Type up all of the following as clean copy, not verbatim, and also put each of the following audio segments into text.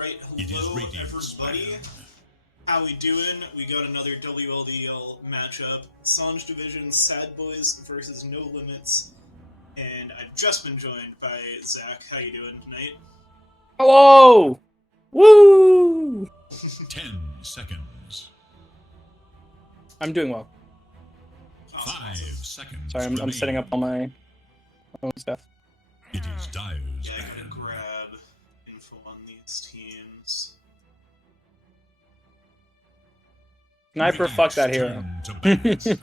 Alright, hello everybody. How we doing? We got another WLDL matchup. Sange Division, SADBOYS versus No LimitZ. And I've just been joined by Zach. How you doing tonight? Hello! Woo! 10 seconds. I'm doing well. Awesome, 5 seconds. Sorry, I'm setting up all my own stuff. It is Dyer's Yeah, I ban. gotta grab info on these teams. Sniper, fuck that hero. Turn to bat.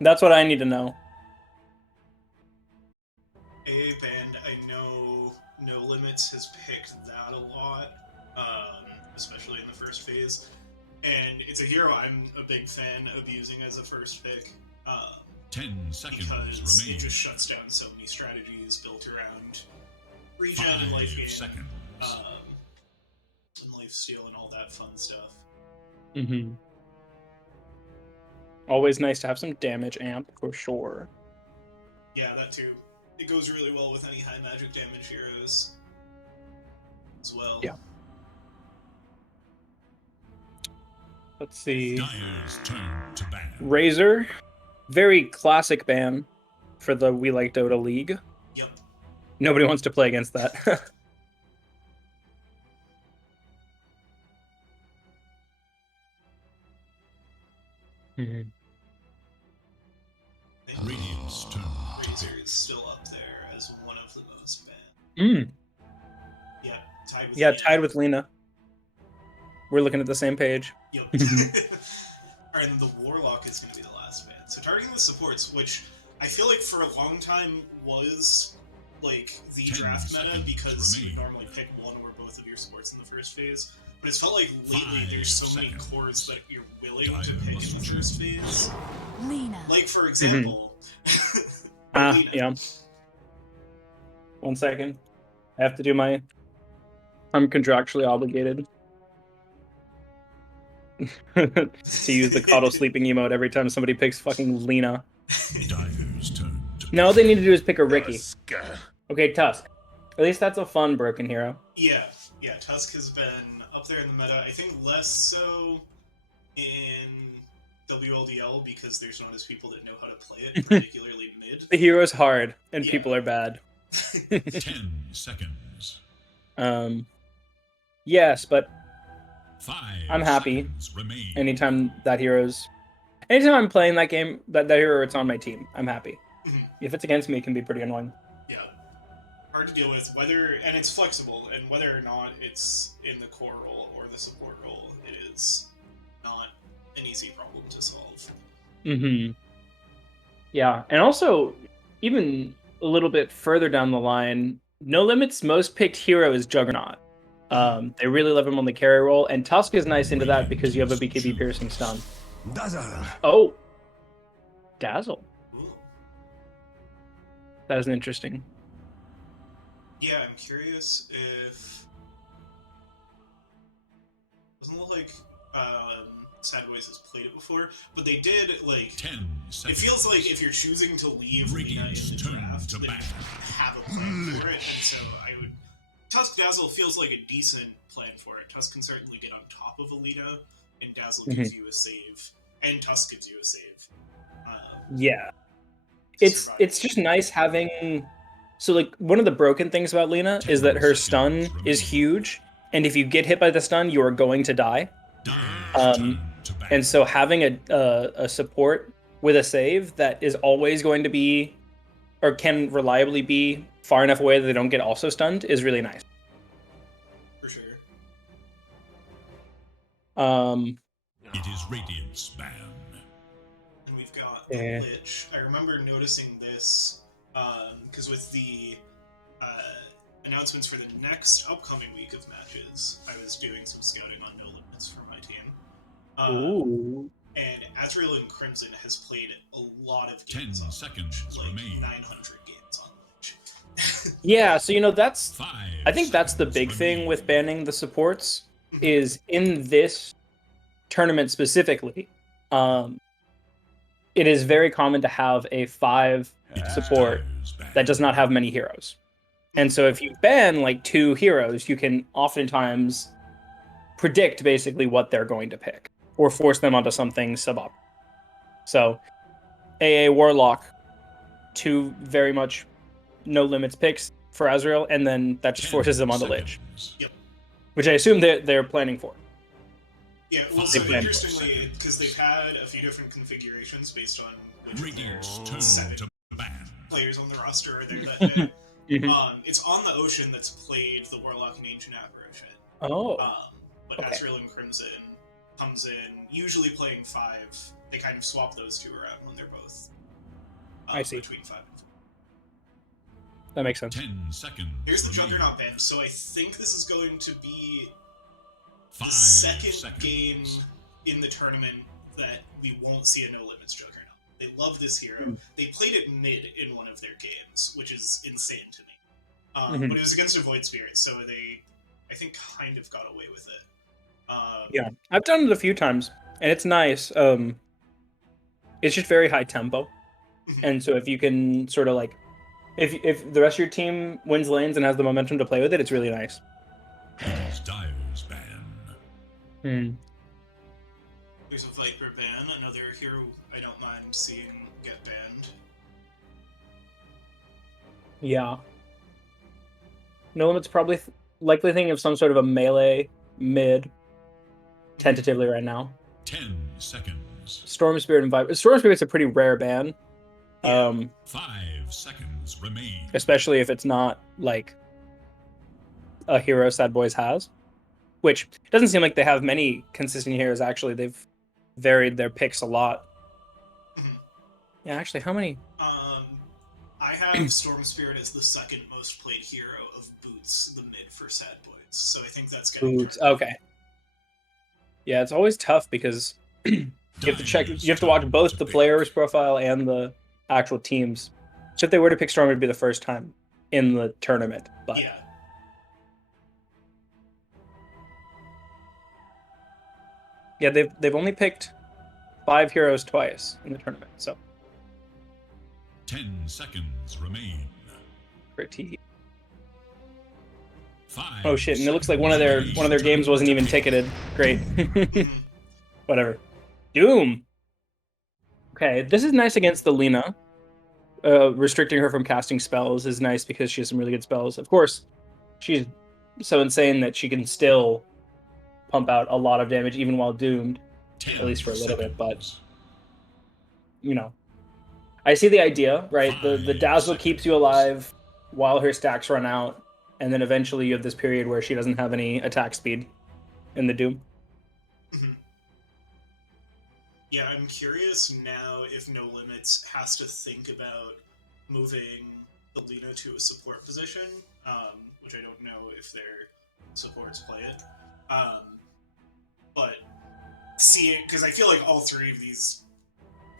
That's what I need to know. Abe, and I know No LimitZ has picked that a lot, especially in the first phase. And it's a hero I'm a big fan of using as a first pick. 10 seconds because remain. it just shuts down so many strategies built around regen 5 and life gain, seconds. and lifesteal and all that fun stuff. Mm-hmm. Always nice to have some damage amp for sure. Yeah, that too. It goes really well with any high magic damage heroes as well. Yeah. Let's see. Dyer's turn to ban. Razor, very classic ban for the We Like Dota League. Yep. Nobody wants to play against that. Radiant's turn to Razor pick. is still up there as one of the most banned. Yeah, tied with Lena. Tied with Lena. We're looking at the same page. Yep. Alright, and then the Warlock is going to be the last ban. So targeting the supports, which I feel like for a long time was like the 10 draft meta because you remain. would normally pick one or both of your supports in the first phase. But it's felt like lately 5 there's so many seconds. cores that you're willing to pick in the first phase. Lena. Like, for example... Lena. Yeah. 1 second. I have to do my... I'm contractually obligated to use the Coddle sleeping emote every time somebody picks fucking Lena. Dyer's turn to No, all they need to do is pick a Ricky. Okay, Tusk. At least that's a fun broken hero. Yeah, Tusk has been up there in the meta. I think less so in WLDL because there's not as people that know how to play it, particularly mid. The hero's hard, and Yeah. people are bad. 10 seconds. Yes, but 5 I'm happy seconds remain. anytime I'm playing that game, that hero, it's on my team, I'm happy. If it's against me, it can be pretty annoying. Yeah. Hard to deal with, and it's flexible, and whether or not it's in the core role or the support role, it is not an easy problem to solve. Yeah, and also, even a little bit further down the line, No LimitZ most picked hero is Juggernaut. They really love him on the carry role, and Tusk is nice into that because you have a BKB piercing stun. Dazzle. Oh! Dazzle. Ooh. That is interesting. Yeah, I'm curious if... Doesn't look like SADBOYS has played it before, but they did, like... 10 seconds. It feels like if you're choosing to leave Lena in the draft, then you have a plan for it, and so I would... Tusk Dazzle feels like a decent plan for it. Tusk can certainly get on top of Alina, and Dazzle gives you a save, and Tusk gives you a save. Yeah. It's just nice having... So, like, one of the broken things about Lena is that her stun is huge, and if you get hit by the stun, you are going to die. And so having a support with a save that is always going to be, or can reliably be, far enough away that they don't get also stunned is really nice. For sure. It is Radiant's ban. And we've got the Lich. I remember noticing this, because with the announcements for the next upcoming week of matches, I was doing some scouting on No LimitZ for my team. Ooh. And Azrael and Crimson has played a lot of games 10 on seconds Lich, like remain. 900 games on Lich. Yeah, so that's... 5 I think that's the big thing with banning the supports, is in this tournament specifically, it is very common to have a 5 support that does not have many heroes. And so if you ban like 2 heroes, you can oftentimes predict basically what they're going to pick or force them onto something suboptimal. So AA Warlock, 2 very much no limits picks for Azrael, and then that just forces them onto Lich. Yep. Which I assume they're planning for. Yeah, well, so interestingly, because they've had a few different configurations based on which of their 7 players on the roster are there that day. It's on the Ocean that's played the Warlock and Ancient Apparition. Oh. But okay. Azrael and Crimson comes in, usually playing 5. They kind of swap those 2 around when they're both I see. Between 5 and 4. That makes sense. 10 seconds. Here's the Juggernaut band. So I think this is going to be the second game in the tournament that we won't see a No LimitZ Juggernaut. They love this hero. They played it mid in one of their games, which is insane to me. But it was against a Void Spirit, so they, I think, kind of got away with it. Yeah, I've done it a few times, and it's nice. It's just very high tempo, and so if you can sort of like, if the rest of your team wins lanes and has the momentum to play with it, it's really nice. Dire's ban. There's a Viper ban, another hero I don't mind seeing get banned. Yeah. No LimitZ probably likely thinking of some sort of a melee mid, tentatively right now. 10 seconds. Storm Spirit and Viper. Storm Spirit's a pretty rare ban. 5 seconds remain. Especially if it's not like a hero SADBOYS has, which doesn't seem like they have many consistent heroes. Actually, they've varied their picks a lot. Yeah, actually, how many? I have Storm Spirit as the second most played hero of Boots, the mid for SADBOYS. So I think that's getting Boots. Okay. Yeah, it's always tough because you have to check. You have to watch both the player's profile and the actual teams. So if they were to pick Storm, it'd be the first time in the tournament. But yeah. Yeah, they've only picked 5 heroes twice in the tournament, so 10 seconds remain. pretty. 5 Oh shit! And it looks like one of their games wasn't even ticketed. Great. Whatever. Doom. Okay, this is nice against the Lina. Restricting her from casting spells is nice because she has some really good spells. Of course, she's so insane that she can still pump out a lot of damage even while doomed, at least for a little bit. But you know, I see the idea, right? The Dazzle keeps you alive while her stacks run out, and then eventually you have this period where she doesn't have any attack speed in the Doom. Yeah, I'm curious now if No LimitZ has to think about moving the Lina to a support position, which I don't know if their supports play it. But seeing, because I feel like all 3 of these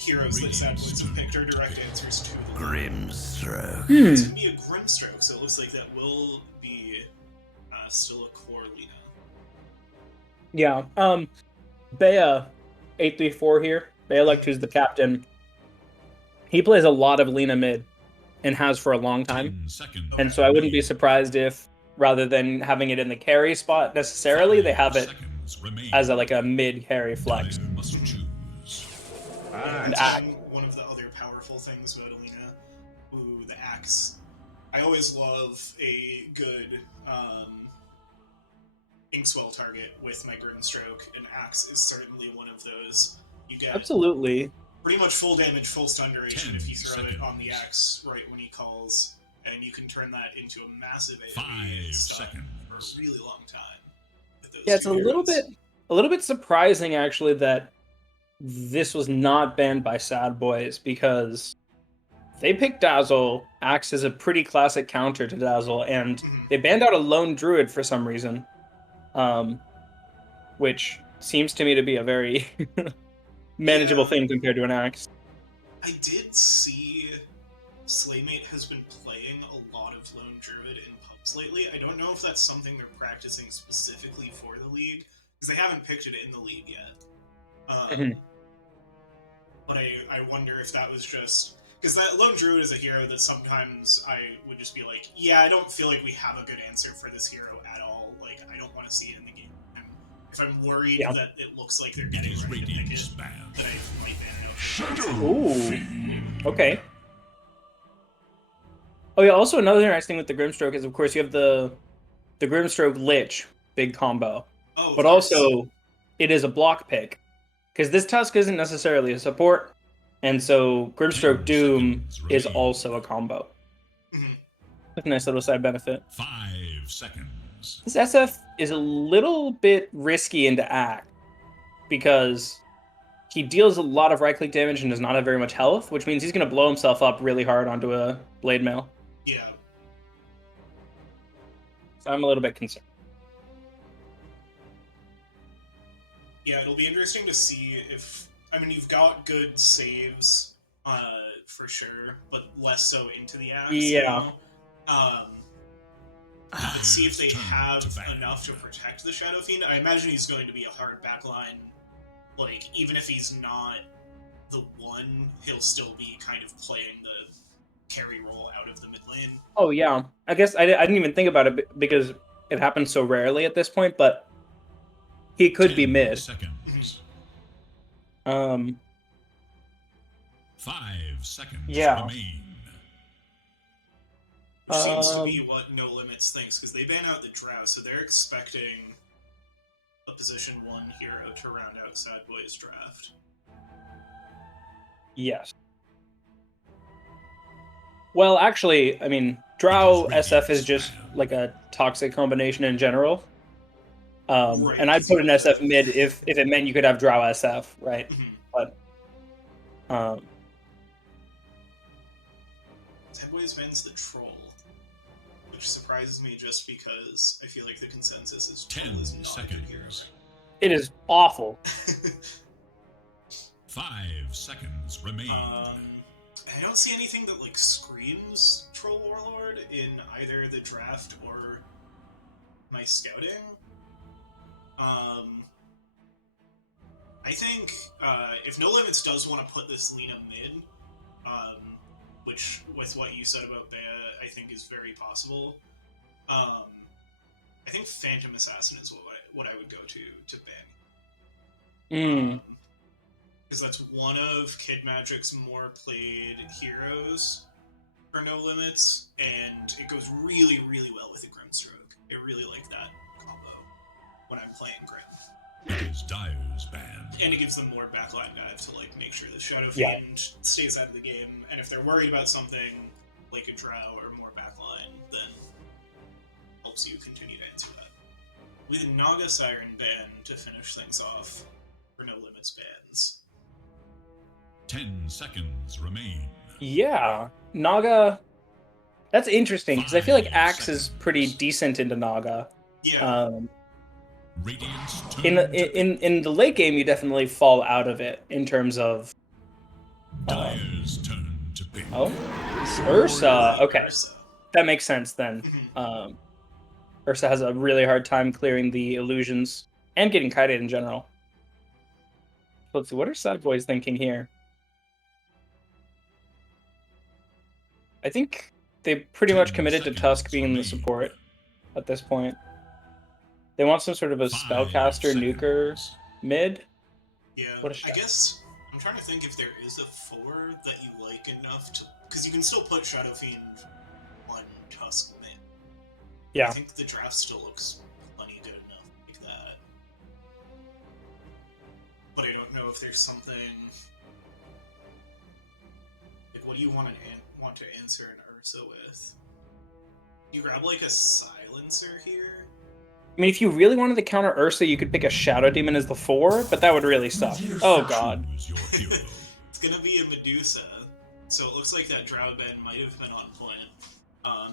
heroes that SADBOYS have picked are direct answers to the Grimstroke. It's going to be a Grimstroke, so it looks like that will be still a core Lina. Yeah. Bea 834 here. Bealect, who's the captain. He plays a lot of Lina mid and has for a long time. And so I wouldn't be surprised if, rather than having it in the carry spot necessarily, they have it as a mid carry flex. And one of the other powerful things about Alina, the Axe. I always love a good Inkswell target with my Grimstroke, and Axe is certainly one of those. You get absolutely pretty much full damage, full stun duration if you throw it on the Axe right when he calls, and you can turn that into a massive AoE stun for a really long time. With those it's a little bit surprising actually that this was not banned by SADBOYS, because they picked Dazzle. Axe is a pretty classic counter to Dazzle, and they banned out a lone druid for some reason, which seems to me to be a very manageable thing compared to an Axe. I did see Slaymate has been playing a lot of lone druid in pubs lately. I don't know if that's something they're practicing specifically for the league, because they haven't picked it in the league yet. But I wonder if that was just... Because that Lone Druid is a hero that sometimes I would just be like, yeah, I don't feel like we have a good answer for this hero at all. Like, I don't want to see it in the game. If I'm worried that it looks like they're getting ready to pick it, then I might ban it. Ooh. Okay. Oh yeah, also another nice thing with the Grimstroke is, of course, you have the Grimstroke Lich big combo. Oh, but also, it is a block pick. Because this Tusk isn't necessarily a support, and so Grimstroke Doom is also a combo. That's a nice little side benefit. 5 seconds. This SF is a little bit risky into Act, because he deals a lot of right-click damage and does not have very much health, which means he's going to blow himself up really hard onto a Blade Mail. Yeah. So I'm a little bit concerned. Yeah, it'll be interesting to see if... I mean, you've got good saves, for sure, but less so into the axe. Yeah. Let's see if they have enough to protect the Shadow Fiend. I imagine he's going to be a hard backline. Like, even if he's not the one, he'll still be kind of playing the carry role out of the mid lane. Oh, yeah. I guess I didn't even think about it because it happens so rarely at this point, but he could be mid. Seconds. 5 seconds remain. Which seems to be what No LimitZ thinks, because they ban out the Drow, so they're expecting a position 1 hero to round out SADBOYS draft. Yes. Well, actually, I mean, Drow SF is just like a toxic combination in general. Right, and I'd put an SF mid if it meant you could have Drow SF, right? But SADBOYS bans the Troll, which surprises me just because I feel like the consensus is Troll is not a good hero. It is awful. 5 seconds remain. I don't see anything that like screams Troll Warlord in either the draft or my scouting. I think if No LimitZ does want to put this Lina mid, which with what you said about Bea, I think is very possible. I think Phantom Assassin is what I would go to ban. Because that's one of Kid Magic's more played heroes for No LimitZ, and it goes really, really well with the Grimstroke. I really like that combo when I'm playing Grim. It is Dire's ban. And it gives them more backline dive to like make sure the Shadow Fiend stays out of the game, and if they're worried about something like a Drow or more backline, then helps you continue to answer that. With a Naga Siren ban to finish things off for No LimitZ bans. 10 seconds remain. Yeah, Naga. That's interesting because I feel like Axe is pretty decent into Naga. Yeah. In the late game, you definitely fall out of it in terms of. Dire's turn to pick. Oh, Ursa. Okay, Ursa. That makes sense then. Ursa has a really hard time clearing the illusions and getting kited in general. Let's see, what are SADBOYS thinking here? I think they pretty much committed to Tusk being the support at this point. They want some sort of a spellcaster nuker mid. Yeah, I guess I'm trying to think if there is a 4 that you like enough to, because you can still put Shadow Fiend on Tusk mid. Yeah, I think the draft still looks plenty good enough like that. But I don't know if there's something like, what do you want to answer an Ursa with? You grab like a silencer here. I mean, if you really wanted to counter Ursa, you could pick a Shadow Demon as the 4, but that would really suck. Oh god. It's gonna be a Medusa, so it looks like that Drow ban might have been on point.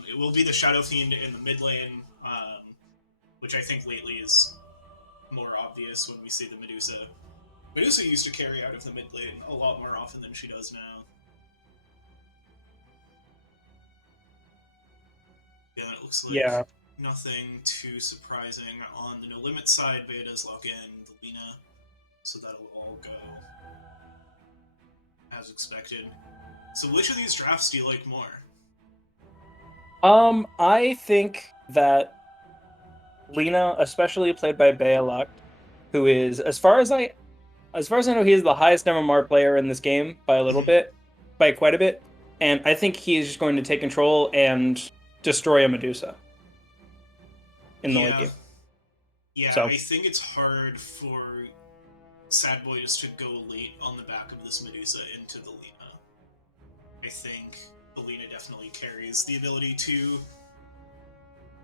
It will be the Shadow Fiend in the mid lane, which I think lately is more obvious when we see the Medusa. Medusa used to carry out of the mid lane a lot more often than she does now. Yeah, it looks like nothing too surprising on the No LimitZ side. Bea does lock in the Lina, so that'll all go as expected. So which of these drafts do you like more? I think that Lina, especially played by Bayalak, who is, as far as I know, he is the highest MMR player in this game by a little bit, by quite a bit, and I think he is just going to take control and destroy a Medusa in the late game. Yeah, so. I think it's hard for SADBOYS to go late on the back of this Medusa into the Lina. I think the Lina definitely carries the ability to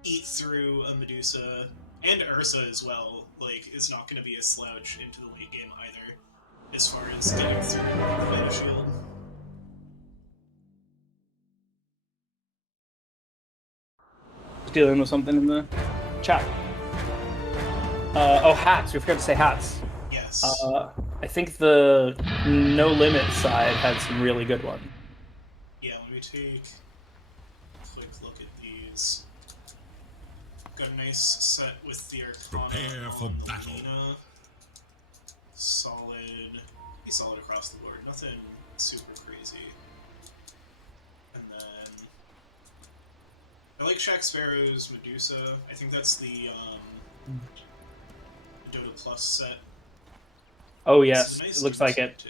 eat through a Medusa, and Ursa as well. Like, is not going to be a slouch into the late game either, as far as getting through the Meta Shield. Dealing with something in the chat. Oh, hats. We forgot to say hats. Yes. I think the No LimitZ side had some really good ones. Yeah, let me take a quick look at these. Got a nice set with the Arcana. Prepare for battle. Lina. Solid. Pretty solid across the board. Nothing super crazy. And then I like Shaq Sparrow's Medusa. I think that's the Dota Plus set. Oh yes, nice, it looks like it. Too.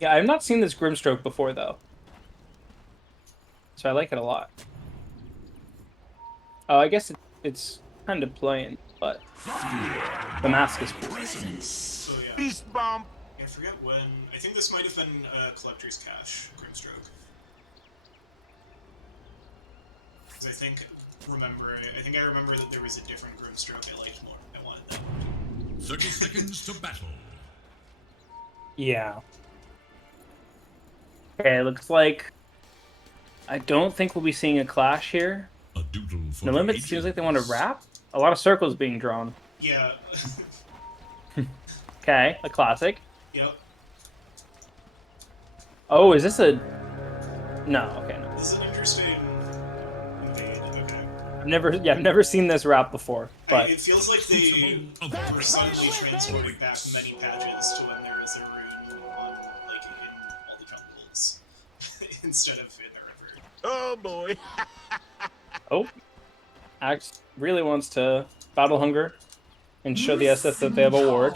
Yeah, I've not seen this Grimstroke before though, so I like it a lot. Oh, I guess it's kind of plain, but the mask is cool. So yeah. Beast bomb. I forget when. I think this might have been Collector's Cache Grimstroke. Because I think I remember that there was a different Grimstroke I liked more. I wanted that. 30 seconds to battle. Yeah. Okay, looks like I don't think we'll be seeing a clash here. A doodle for No LimitZ seems like they want to wrap. A lot of circles being drawn. Yeah. Okay, a classic. Yep. Oh, is this a... No, okay, no. This is an interesting invade, okay. I've never seen this wrap before, but... It feels like they were suddenly transported back many patches to when there was a rune on, like, in all the jungles, instead of in the river. Oh boy. Oh. Axe really wants to battle hunger and show the SF that they have a ward.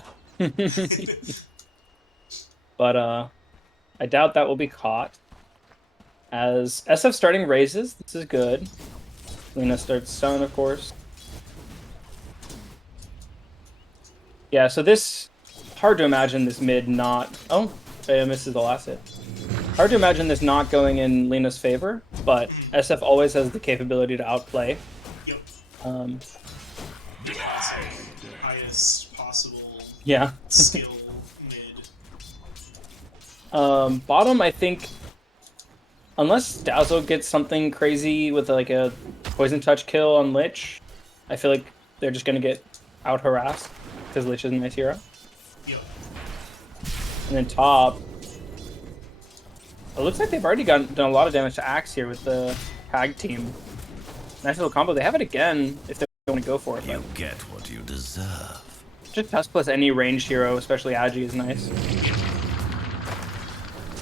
But I doubt that will be caught. As SF starting raises, this is good. Lina starts stun, of course. Yeah, so this... Hard to imagine this mid not... Oh, Bea misses the last hit. Hard to imagine this not going in Lina's favor, but SF always has the capability to outplay. Yep. Highest possible skill mid. Bottom, I think, unless Dazzle gets something crazy with like a poison touch kill on Lich, I feel like they're just gonna get out harassed because Lich is a nice hero. Yep. And then top, it looks like they've already done a lot of damage to Axe here with the tag team. Nice little combo. They have it again if they want to go for it. You get what you deserve. Just Tusk plus any ranged hero, especially Agi, is nice.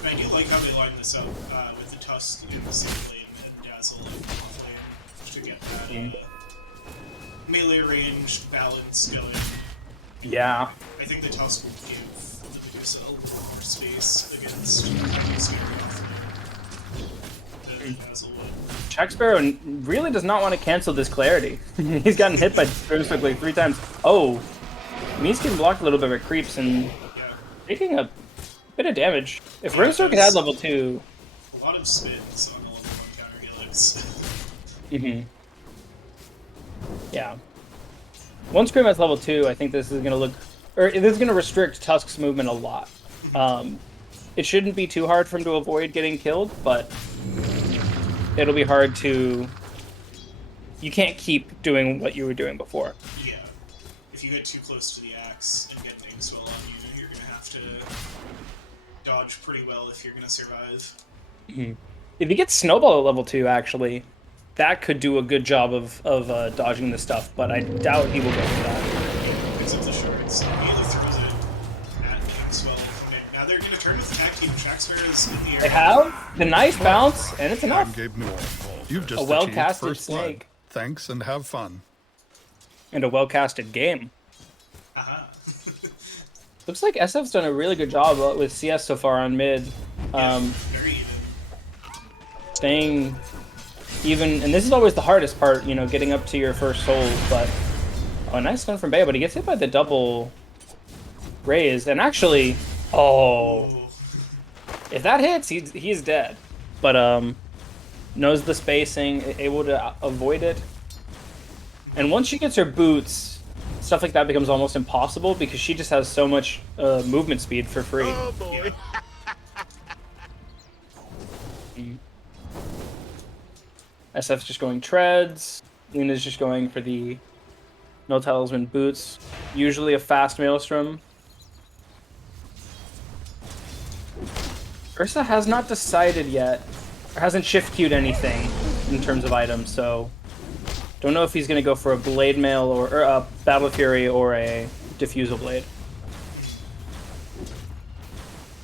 I do like how they line this up with the Tusk in the same lane and Dazzle in the off lane to get that melee range balance going. Yeah. I think the Tusk will give the Medusa a little more space against scary off lane than Dazzle would. Jack Sparrow really does not want to cancel this clarity. He's gotten hit by Grimstroke like 3 times. Oh, Me's getting blocked a little bit by creeps and taking a bit of damage. If Grimstroke had level 2... A lot of spins on the level 1 counter helix. Yeah. Once Scream has level 2, I think this is going to look... Or this is going to restrict Tusk's movement a lot. It shouldn't be too hard for him to avoid getting killed, but it'll be hard to... You can't keep doing what you were doing before. Yeah. If you get too close to the axe and get an aim swell on you, you're going to have to dodge pretty well if you're going to survive. If he gets Snowball at level 2, actually, that could do a good job of dodging this stuff, but I doubt he will go for that. Picks up the shards, immediately throws it at the axe well, and now they're going to turn with Team Jaxper is in the air. They have the nice bounce, and it's enough. Gabe Newell. You've just A well-casted achieved first blood. snake. Thanks and have fun. And a well-casted game. Aha. Looks like SF's done a really good job with CS so far on mid. Very even. Staying even, and this is always the hardest part, you know, getting up to your first soul, but oh, nice stun from Bay, but he gets hit by the double raise, and actually, oh, if that hits, he's dead. But knows the spacing, able to avoid it. And once she gets her boots, stuff like that becomes almost impossible because she just has so much movement speed for free. Oh boy. SF's just going treads. Luna's just going for the no talisman boots. Usually a fast maelstrom. Ursa has not decided yet, or hasn't shift queued anything in terms of items, so don't know if he's going to go for a blade mail or a battle fury or a diffusal blade.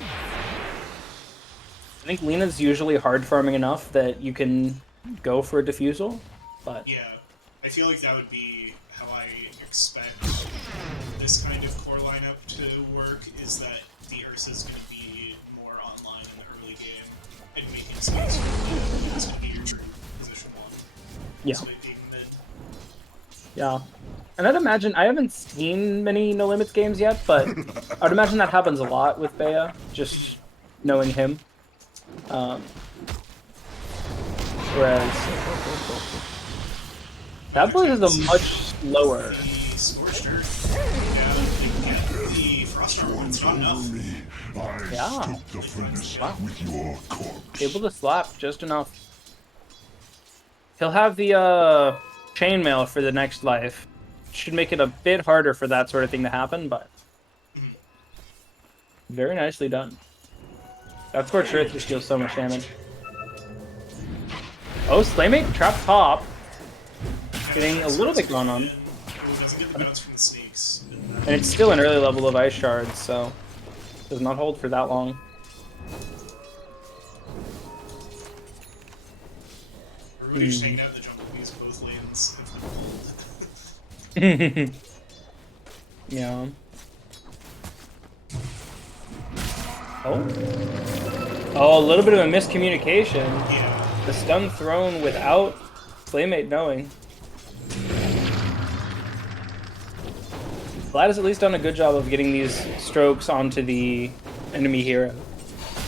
I think Lena's usually hard farming enough that you can go for a diffusal, but Yeah, I feel like that would be how I expect this kind of core lineup to work, is that the Ursa's going to be more online in the early game and making space for the that's going to be your true position one. yeah. So it being mid. Yeah. And I'd imagine, I haven't seen many No LimitZ games yet, but I'd imagine that happens a lot with Bea, just knowing him. Whereas SADBOYS is a much slower. The Scorched Earth, yeah, the Frost Armor, it's not enough. Yeah. Wow. Able to slap just enough. He'll have the chainmail for the next life. Should make it a bit harder for that sort of thing to happen, but very nicely done. That Scorched Earth just deals so much damage. Oh, Slaymate trap top. Getting a little bit going on. Doesn't get the bounce from the sneaks. And it's still an early level of Ice Shards, so does not hold for that long. Everybody just hanging out in the jungle piece, both lanes. If they're cold. Yeah. Oh. Oh, a little bit of a miscommunication. Yeah. The stun thrown without Slaymate knowing. Vlad has at least done a good job of getting these strokes onto the enemy hero.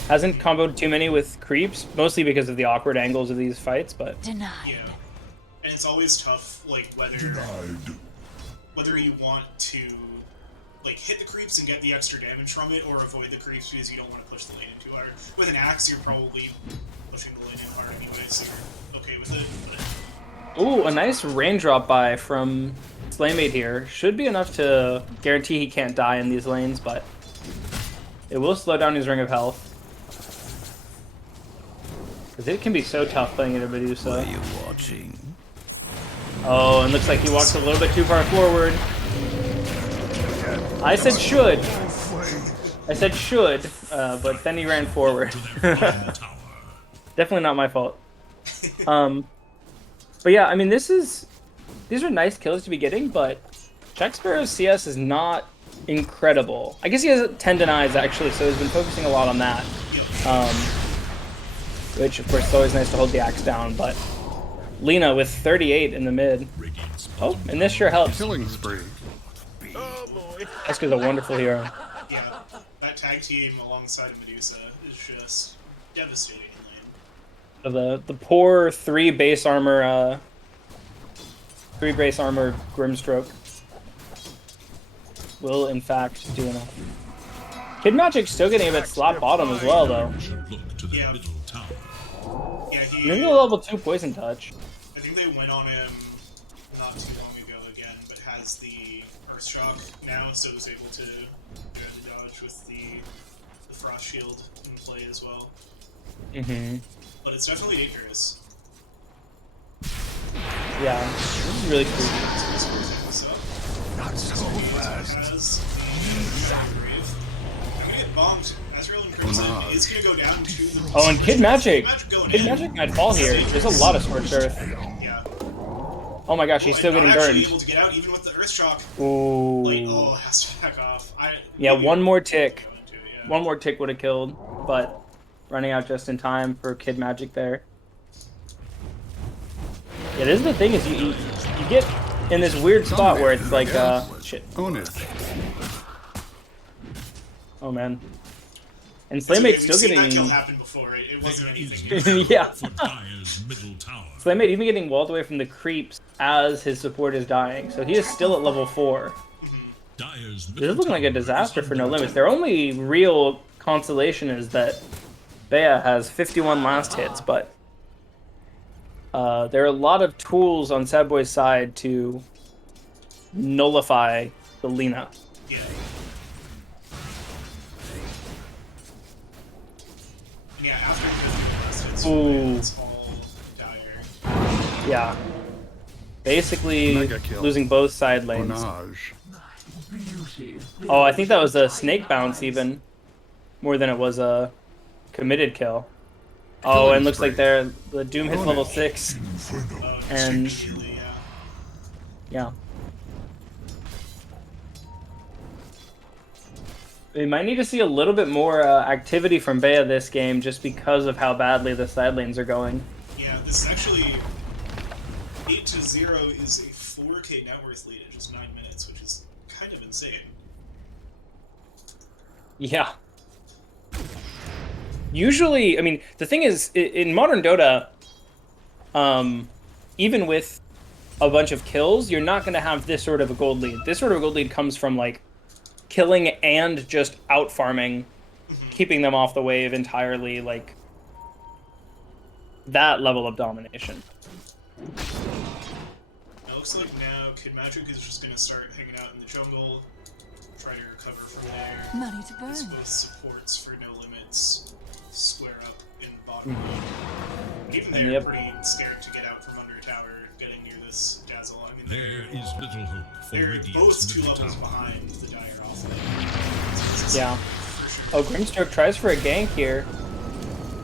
Hasn't comboed too many with creeps, mostly because of the awkward angles of these fights, but... Yeah. And it's always tough, like, whether you want to, like, hit the creeps and get the extra damage from it, or avoid the creeps because you don't want to push the lane in too hard. With an axe, you're probably pushing the lane in hard anyway, so you're okay with it. But... Ooh, a nice raindrop by from Slaymate here. Should be enough to guarantee he can't die in these lanes, but it will slow down his ring of health. Because it can be so tough playing it at Medusa. Are you watching? Oh, and looks like he walks a little bit too far forward. I said should. I said should, but then he ran forward. Definitely not my fault. But yeah, I mean, these are nice kills to be getting, but Jack Sparrow's CS is not incredible. I guess he has 10 denies, actually, so he's been focusing a lot on that. Which, of course, is always nice to hold the axe down, but Lina with 38 in the mid. Oh, and this sure helps. Killing spree. Oh boy. Eska's a wonderful hero. Yeah, that tag team alongside of Medusa is just devastating in lane. The poor 3 base armor Grimstroke will in fact do enough. Kid Magic's still getting a bit slap bottom as well, though. Yeah. Yeah, Maybe a level 2 poison touch. I think they went on him not too long ago again, but has the Earth Shock now, so was able to barely dodge with the Frost Shield in play as well. Mm-hmm. But it's definitely dangerous. Yeah, this is really cool. Not so fast. I'm gonna get bombed. Ezreal and Crimson is going to go down to the... Oh, and Kid Magic. going Kid in. Magic might fall here. There's a lot of Scorched Earth. Yeah. Oh my gosh, he's still getting actually burned. able to get out even with the Earth Shock. Ooh. Like, oh, has to back off. Yeah, one more tick. Yeah. One more tick would have killed, but running out just in time for Kid Magic there. Yeah, this is the thing, is you get in this weird spot where it's like, shit. Own it. Oh man. And Slaymate's still getting... That kill happened before. It wasn't anything. Yeah. For Dire's middle tower. Slaymate even getting walled away from the creeps as his support is dying, so he is still at level 4. Dire's This is looking like a disaster for No LimitZ. Their only real consolation is that Bea has 51 last hits, but there are a lot of tools on SADBOYS' side to nullify the Lina. Yeah. Yeah, after Ooh. it's all Dire. Yeah. Basically Mega kill. losing both side lanes. Onage. Oh, I think that was a snake bounce even, more than it was a committed kill. Oh, and looks like the Doom hits level 6, and yeah. We might need to see a little bit more activity from Bea this game, just because of how badly the side lanes are going. Yeah, this is actually 8-0 is a 4K net worth lead in just 9 minutes, which is kind of insane. Yeah. Usually, I mean, the thing is, in modern Dota, even with a bunch of kills, you're not going to have this sort of a gold lead. This sort of a gold lead comes from, like, killing and just out-farming, keeping them off the wave entirely, like, that level of domination. It looks like now Kid Magic is just going to start hanging out in the jungle, try to recover from there. Money to burn. As both supports for No LimitZ square up in bottom lane. Even they're yep. pretty scared to get out from under a tower, getting near this Dazzle. I mean, There is little hope for they're Radiant's both 2 middle levels tower. behind the Dire off Yeah. for sure. Oh, Grimstroke tries for a gank here.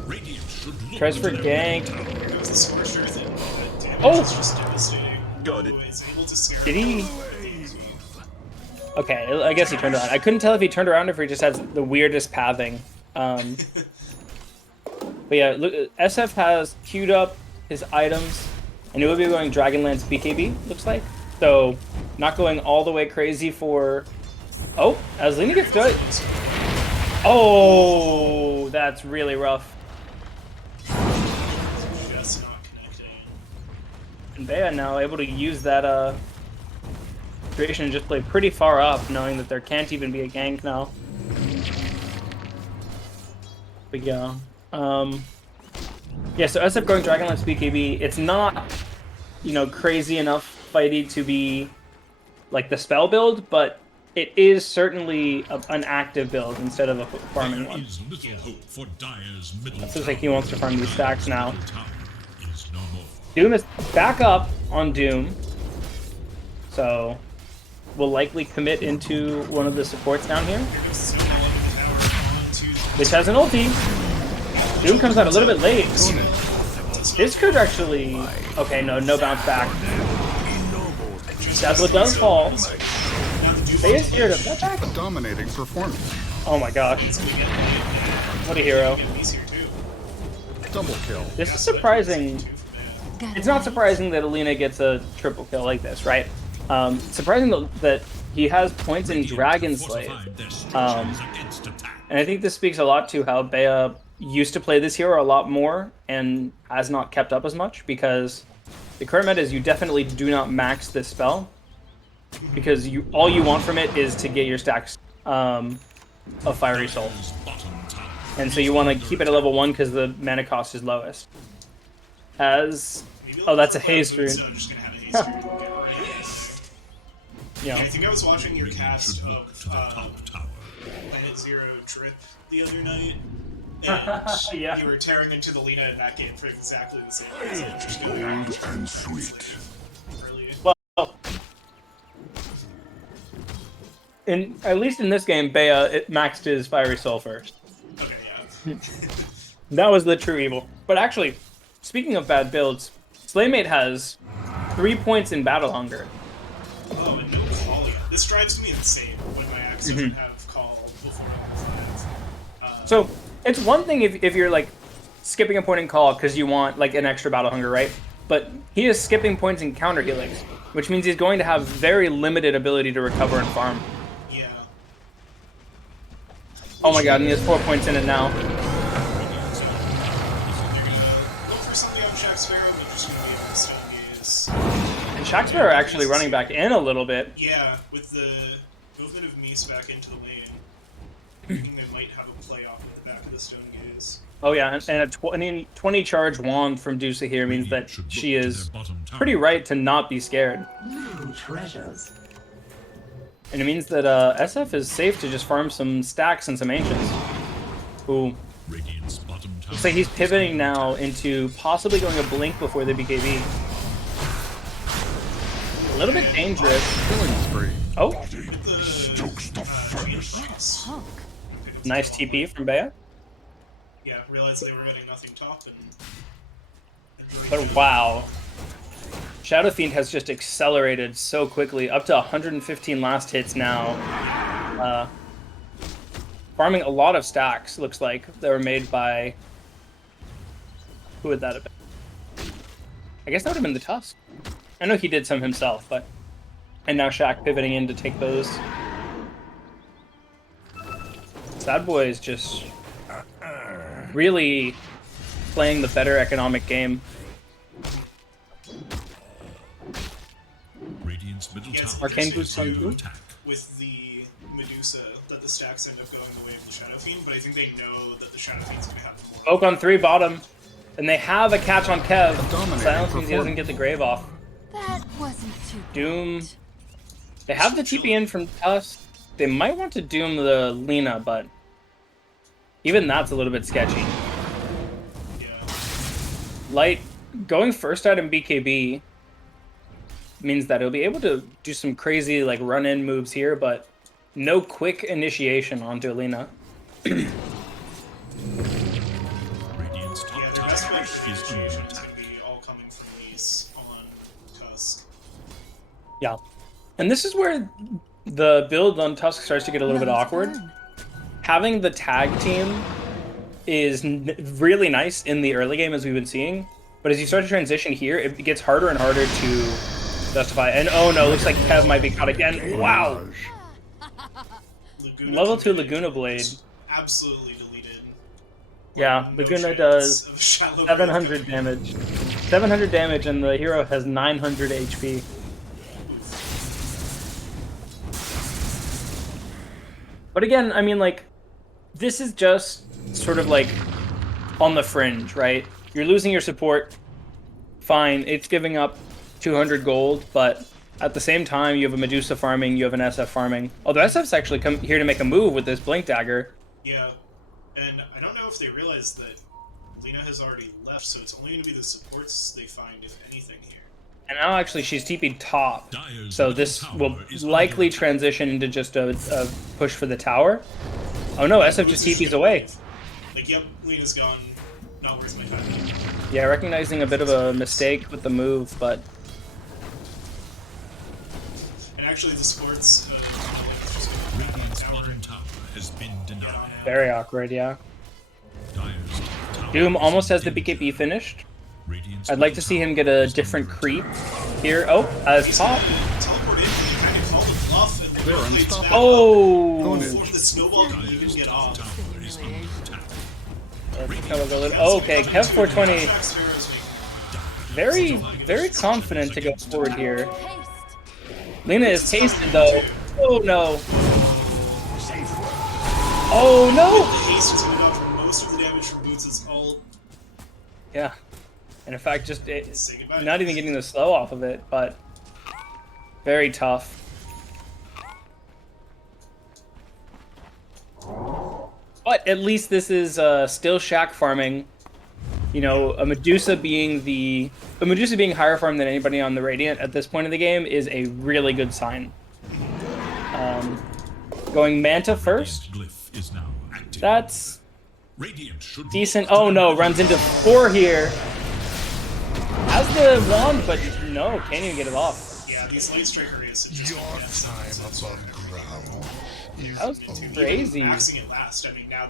Radiant should look Tries for to their gank. Here goes the Scorched Earth, and the damage Oh! is just devastating. Got it. Is able to scare Did he- him. Okay, I guess he turned around. I couldn't tell if he turned around or if he just has the weirdest pathing. But yeah, look, SF has queued up his items, and it will be going Dragonlance BKB, looks like. So, not going all the way crazy for... Oh, as Lina gets to it. Oh, that's really rough. Just not connecting. And Bea now able to use that situation and just play pretty far up, knowing that there can't even be a gank now. But yeah. Yeah, so SF going Dragonlance BKB, it's not, you know, crazy enough fighty to be like the spell build, but it is certainly an active build instead of a farming There one. is little hope for Dire's middle It seems like he wants to farm these stacks now. tower is no more. Doom is back up on Doom, so we'll likely commit into one of the supports down here. Here goes the snowball up the tower onto Which has an ulti. Doom comes out a little bit late. This could actually... Okay, no bounce back. Dazzle does fall. They is here to flip back. A dominating performance. Oh my gosh. What a hero. Double kill. This is surprising. It's not surprising that Alina gets a triple kill like this, right? Surprising that he has points in Dragon Slave. Fortified their structures against attack. And I think this speaks a lot to how Bea used to play this hero a lot more and has not kept up as much, because the current meta is you definitely do not max this spell, because all you want from it is to get your stacks of Fiery Soul. Dire's bottom tower And so you want to keep it at level 1 because the mana cost is lowest. Oh, that's a haste rune. Yeah, I Yeah. think I was watching your Radiant cast should look of to the top tower. Planet Zero Drip the other night, and Yeah. you were tearing into the Lina in that game for exactly the same reason. Just going and sweet. Well, at least in this game, Bea it maxed his Fiery Soul first. Okay, yeah. That was the true evil. But actually, speaking of bad builds, Slaymate has 3 points in Battle Hunger. Oh, and no calling. This drives me insane when my axe doesn't have call before I have. So it's one thing if you're like skipping a point in call because you want like an extra Battle Hunger, right? But he is skipping points in counter helix, which means he's going to have very limited ability to recover and farm. Yeah. Oh my god, and he has 4 points in it now. Look for something on Shack Sparrow, but just gonna be able to stun gaze. And Shaxper are actually running back in a little bit. Yeah, with the movement of Mies back into the lane, I think they might have a play off at the back of the stone gaze. Oh yeah, and a 20 charge wand from Dusa here means that she is pretty right to not be scared. New treasures. And it means that SF is safe to just farm some stacks and some ancients. Ooh. Radiant's bottom tower. Looks like he's pivoting now into possibly going a blink before the BKB. A little bit dangerous. Killing spree. Oh, With the Punk. nice TP from Bea. Yeah, realized they were getting nothing top and But wow. Shadow Fiend has just accelerated so quickly, up to 115 last hits now. Farming a lot of stacks, looks like, that were made by... Who would that have been? I guess that would have been the Tusk. I know he did some himself, but... And now Shaq pivoting in to take those. SADBOYS just... really playing the better economic game. Radiant's middle Yes, tower Arcane is boots on under blue? attack. with the Medusa that the stacks end up going the way of the Shadow Fiend, but I think they know that the Shadow Fiend's gonna have more. Oak on 3 bottom. And they have a catch on Kev. Dominating Silence means he doesn't performance. get the grave off. That wasn't too Doom. bad. They have the TP in from Tusk. They might want to Doom the Lena, but even that's a little bit sketchy. Yeah. Light going first item BKB means that he'll be able to do some crazy like run-in moves here, but no quick initiation onto Lena. Radiant's top Yeah, their best tower bet for is initiation under is attack. gonna be all coming from these on Tusk. Yeah. And this is where the build on Tusk starts to get a little bit awkward. Having the tag team is really nice in the early game, as we've been seeing, but as you start to transition here, it gets harder and harder to justify. And oh no, looks like Kev might be caught again. Wow! Laguna Level 2 committed Laguna Blade. was absolutely deleted. Yeah, No Laguna chance does of shallow 700 grave damage. 700 damage, and the hero has 900 HP. But again, I mean, like, this is just sort of like on the fringe, right? You're losing your support. Fine, it's giving up 200 gold, but at the same time, you have a Medusa farming, you have an SF farming. Although SF's actually come here to make a move with this Blink Dagger. Yeah, and I don't know if they realize that Lena has already left, so it's only going to be the supports they find, if anything, here. And now actually she's TP'd top. Dire's So middle this tower will is likely under attack. transition into just a push for the tower. Oh no, SF just TP's away. Like, yep, Lena's gone. Not worth my time. Yeah, recognizing a bit of a mistake with the move, but And actually, the sports. Lena's just gonna go Radiant's tower. bottom tower has been denied. very awkward, yeah. Dire's top tower Doom is almost has the under BKB finished. Radiant's I'd like middle to see him tower get a is different under creep attack. here. Oh, as He's top. gonna teleport in, and kind of call the bluff, and They're then blades unstoppable. back Oh! before the snowball can even Dire's get top off. tower is under attack. Oh, okay, Kev 420. Very, very confident to go forward here. Lena is tasted though. Oh no. Oh no! Haste is going to offer most of the damage from Boots' ult. Yeah. And in fact, just Say goodbye. not even getting the slow off of it, but very tough. But at least this is still Shack farming. You know, a Medusa being higher farm than anybody on the Radiant at this point in the game is a really good sign. Going Manta first. Glyph is now active. That's Radiant should Decent. Oh no, runs into 4 here. Has the wand, but no, can't even get it off. Yeah, these light strike areas have just Your been death time sentences. above ground is That was crazy. Maxing it last. I mean, now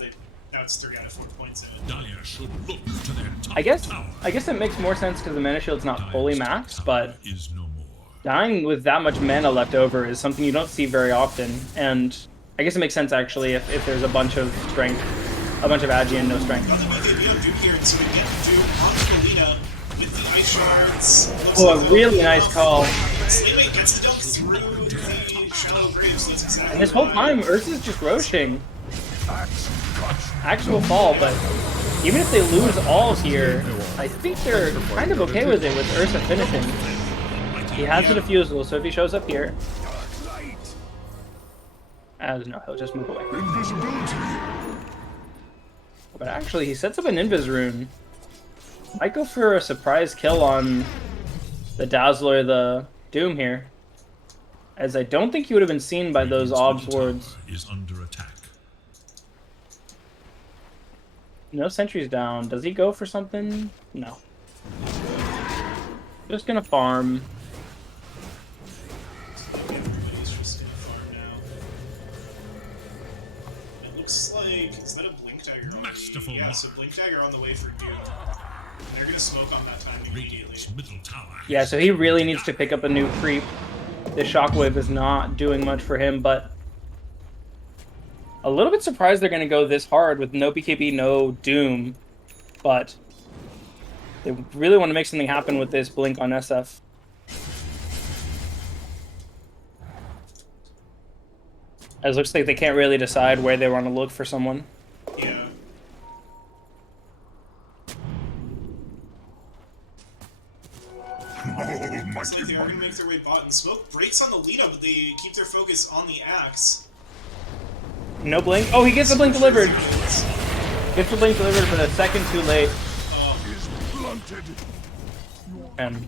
it's 3 out of 4 points in. Dire should look to their top I guess tower. it makes more sense because the mana shield's not fully Dire's top maxed, tower but is no more. dying with that much mana left over is something you don't see very often, and I guess it makes sense actually if there's a bunch of strength, a bunch of agi and no strength. Got the BKB on Duke here, and so we get Duke on Kalina with the ice shards. Looks Oh, like a really nice call. Slimate gets the dump through the shallow graves. That's exactly And this whole what- time, Ursa's just roshing. Actual fall, but even if they lose all here, I think they're kind of okay with it with Ursa finishing. He has the defusal, so if he shows up here, no, he'll just move away. invisibility. But actually, he sets up an invis rune. Might go for a surprise kill on the Dazzler, the Doom here, as I don't think he would have been seen by those Radiant's obs middle wards. tower is under attack. No sentries down. Does he go for something? No. Just gonna farm. Everybody's just gonna farm now. It looks like, is that a Blink Dagger on Masterful the... Yeah, mark. so Blink Dagger on the way for Duke. They're gonna smoke on that timing immediately. Radiant's middle tower. Yeah, so he really needs to pick up a new creep. The shockwave is not doing much for him, but a little bit surprised they're going to go this hard with no BKB, no Doom, but they really want to make something happen with this Blink on SF. As it looks like they can't really decide where they want to look for someone. Yeah. Looks like they are gonna make their way bot, and smoke breaks on the lead up, but they keep their focus on the axe. No Blink. Oh, he gets the Blink delivered. Gets the Blink delivered, but a second too late. And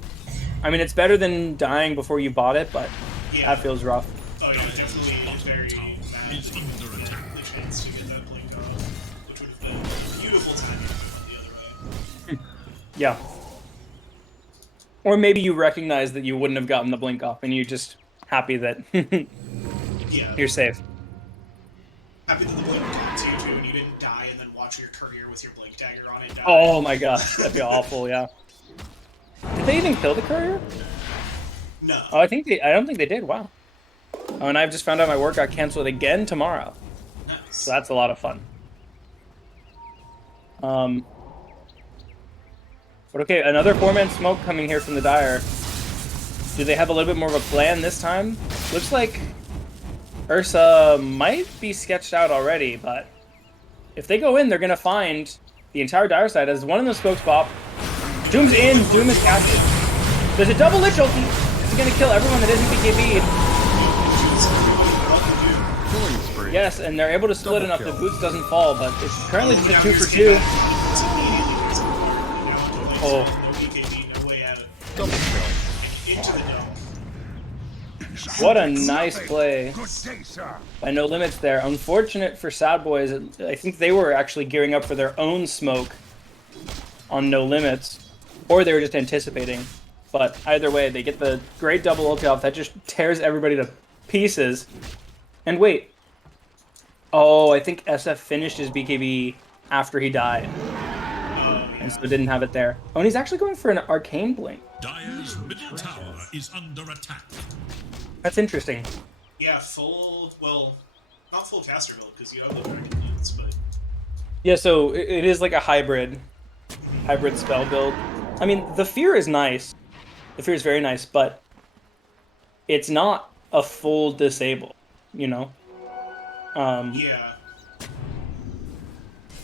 I mean, it's better than dying before you bought it, but Yeah. that feels rough. Oh yeah, definitely very bad. Is under attack. The chance to get that blink off, which would have been beautiful timing the other way. Yeah. Or maybe you recognize that you wouldn't have gotten the Blink off, and you're just happy that Yeah. you're safe. Happy that the blink got to you too, and you didn't die and then watch your courier with your blink dagger on it die. Oh my gosh, that'd be awful. Yeah. Did they even kill the courier? No. Oh, I don't think they did. Wow. Oh, and I've just found out my work got canceled again tomorrow. Nice. So that's a lot of fun. But okay, another 4-man smoke coming here from the Dire. Do they have a little bit more of a plan this time? Looks like Ursa might be sketched out already, but if they go in, they're gonna find the entire Dire side as one of the smokes pop. Doom's in, Doom is casted. There's a double Lich ulti. This is gonna kill everyone that isn't BKB'd. Killing spree. Yes, and they're able to split Double enough kill. that Boots doesn't fall, but it's currently just a Now 2 here's for 2. Oh. Oh. Way out Double kill. into the dump. What a nice play by No LimitZ there. Unfortunate for SADBOYS. I think they were actually gearing up for their own smoke on No LimitZ, or they were just anticipating. But either way, they get the great double ulti off. That just tears everybody to pieces. And wait. Oh, I think SF finished his BKB after he died. And so didn't have it there. Oh, and he's actually going for an Arcane Blink. Dire's middle tower is under attack. That's interesting. Yeah, well, not full caster build, because you have the dragon blades, but Yeah, so it is like a hybrid spell build. I mean, the fear is nice. The fear is very nice, but it's not a full disable, you know? yeah.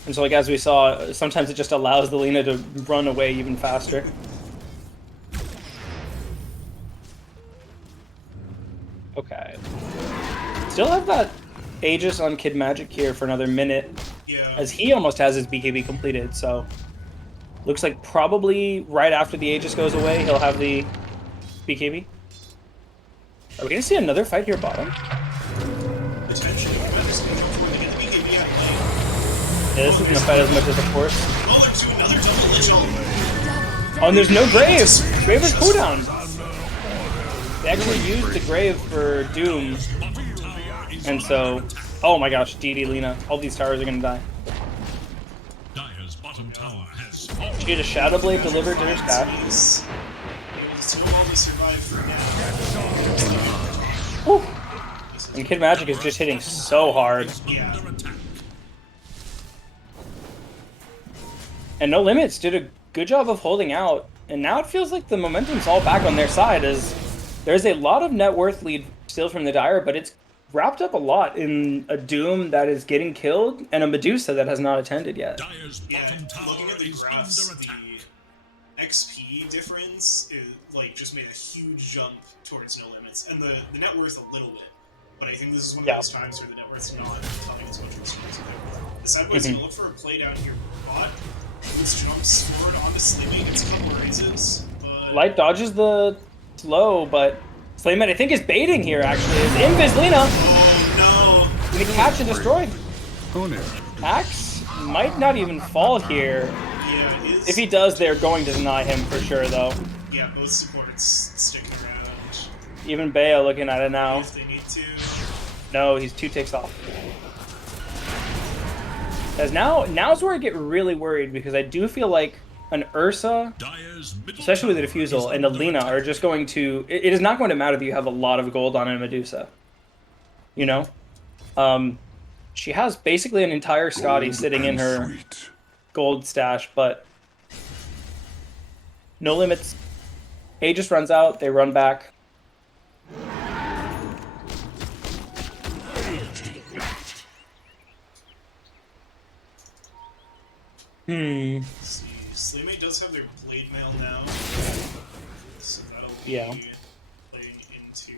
And so, like, as we saw, sometimes it just allows the Lina to run away even faster. Okay. Still have that Aegis on Kid Magic here for another minute, Yeah. as he almost has his BKB completed, so looks like probably right after the Aegis goes away, he'll have the BKB. Are we gonna see another fight here bottom? Potentially, but just going for to get the BKB out of lane. this isn't a fight as much as a force. Well, they're doing another double ledge ult. Oh, and there's no grave. Grave is cooldown. They actually used the grave for Doom, and so, oh my gosh, DD Lina, all these towers are gonna die. Dire's bottom tower has She had a Shadow Blade delivered to her staff. He's able to too long to survive for now. Woo. And Kid Magic is just hitting so hard. Yeah. under attack. And No LimitZ did a good job of holding out, and now it feels like the momentum's all back on their side, as there's a lot of net worth lead still from the Dire, but it's wrapped up a lot in a Doom that is getting killed and a Medusa that has not attended yet. Dire's Yeah, bottom tower looking at the is graphs, under attack. the XP difference is, like, just made a huge jump towards No LimitZ, and the net worth a little bit. But I think this is one of those times where the net worth's not telling as much as the SADBOYS gonna look for a play down here. Bot, Boots jumps forward onto Sleepy, gets a couple raises, but... Light dodges the slow, but Flamehead I think is baiting here actually. Is Invis Lina Oh no! gonna catch and destroy. Owner. Axe might not even fall here. Yeah, If he does, they're going to deny him for sure though. Yeah, both supports sticking around Even Bea looking at it now. if they need to. No, he's 2 ticks off. Because now's where I get really worried, because I do feel like an Ursa, Dire's middle especially with the tower is Diffusal, and a under Lina attack. are just going to... It is not going to matter that you have a lot of gold on a Medusa. You know? She has basically an entire Scotty sitting in her Sweet. gold stash, but... No LimitZ. Aegis runs out, they run back. See, Slaymate does have their blade mail now, so that'll be Yeah. playing into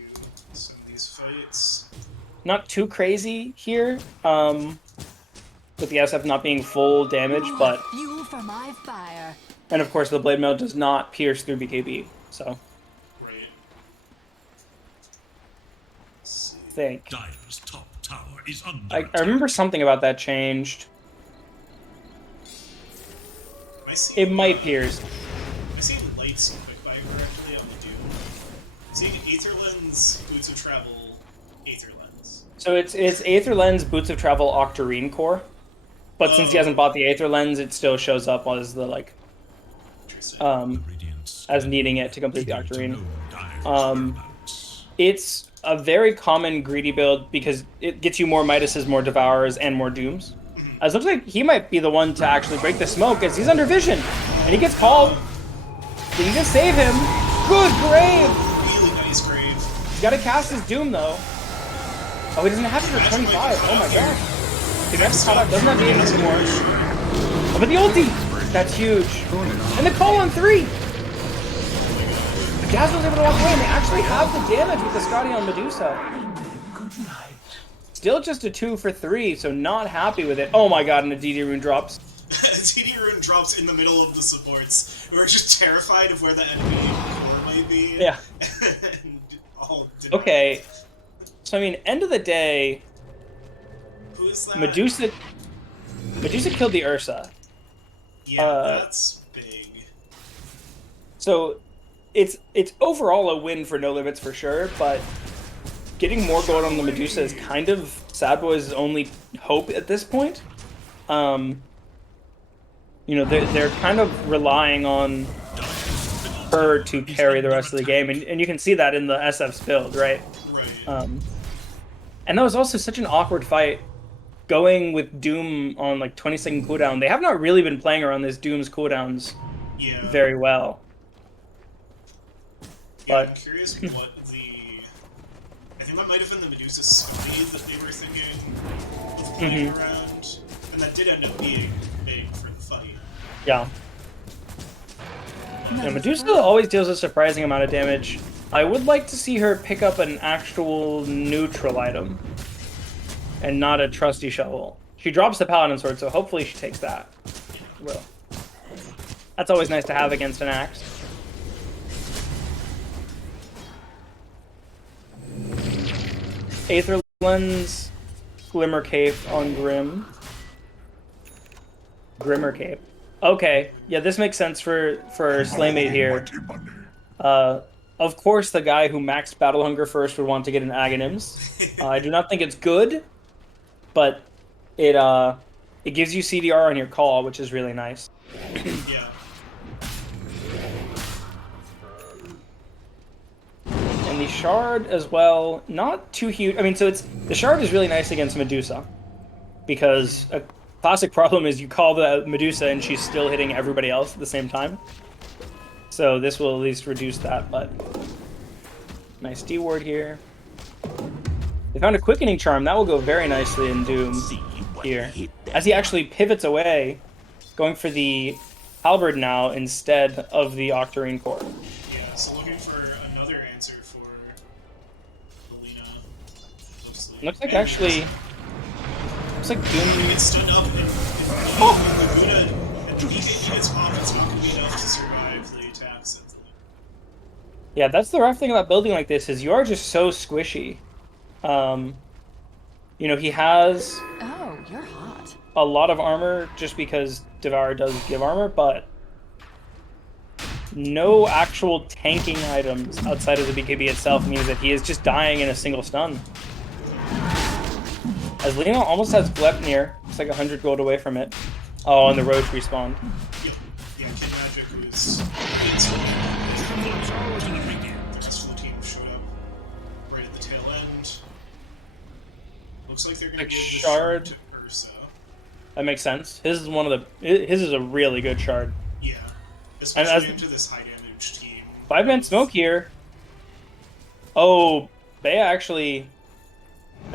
some of these fights. Not too crazy here, with the SF not being full damage, but... Fuel for my fire. And of course the blade mail does not pierce through BKB, so... Right. Let's see. think. Dire's top tower is under I attack. remember something about that changed. Am I seeing, It might pierce. Am I seeing lights and quick fire correctly on the Doom? Seeing Aether Lens, Boots of Travel, Aether Lens. So it's Aether Lens, Boots of Travel, Octarine core. But since he hasn't bought the Aether Lens, it still shows up as the, like, Interesting. Radiance as needing it to complete the need to Octarine. know Dire's Um, whereabouts. It's a very common greedy build because it gets you more Midases, more Devourers, and more Dooms. As it looks like he might be the one to actually break the smoke as he's under vision. And he gets called. Did he just save him? Good grave! Really nice grave. He's gotta cast his Doom though. Oh, he doesn't have it for 25. Oh my god. He never caught up, doesn't have the Aegis anymore. Oh, but the ulti! That's huge. And the call on 3! Dazzle's able to walk away, and they actually have the damage with the Scotty on Medusa. Still just a 2 for 3, so not happy with it. Oh my god, and a DD rune drops. TD Rune drops in the middle of the supports. We were just terrified of where the enemy core might be. Yeah. And all denied. Okay. So, I mean, end of the day, Who is that? Medusa killed the Ursa. Yeah, that's big. So, it's overall a win for No LimitZ for sure, but getting more gold on the Medusa is kind of SADBOYS' only hope at this point. You know, they're kind of relying on her to carry the rest of the game, and you can see that in the SF's build, right? Right. And that was also such an awkward fight, going with Doom on like 20-second cooldown. They have not really been playing around this Doom's cooldowns Yeah. very well. Yeah, I'm But curious what the... I think that might have been the Medusa Scotty that they were thinking of playing around. And that did end up being big for the fight. yeah. Yeah, Medusa always deals a surprising amount of damage. I would like to see her pick up an actual neutral item and not a trusty shovel. She drops the Paladin Sword, so hopefully she takes that. Will. That's always nice to have against an axe. Aether Lens, Glimmer Cape on Grim. Grimmer Cape. Okay, yeah, this makes sense for Slaymate here. Of course, the guy who maxed Battle Hunger first would want to get an Aghanims. I do not think it's good, but it gives you CDR on your call, which is really nice. Yeah. And the Shard as well, not too huge. I mean, so the Shard is really nice against Medusa, because a classic problem is you call the Medusa and she's still hitting everybody else at the same time. So this will at least reduce that, but nice D-ward here. They found a Quickening Charm. That will go very nicely in Doom here. As he actually pivots away, going for the Halberd now instead of the Octarine Core. Yeah, so looking for another answer for Alina. Looks like actually... Looks like Doom... Gets stunned up and Laguna and DK hits off. It's not going to be enough to survive the attacks of the Laguna. Yeah, that's the rough thing about building like this, is you are just so squishy. You know, he has Oh, you're hot. a lot of armor just because Devour does give armor, but no actual tanking items outside of the BKB itself means that he is just dying in a single stun. As Lena almost has Glepnir, it's like 100 gold away from it. Oh, and the Roach respawned. Yeah, Kid Magic was... The rest of the team showed up right at the tail end. Looks like they're going to give the shard to Ursa. That makes sense. His is a really good shard. Yeah, especially into this high damage team. 5-man smoke here. Oh, Bea actually...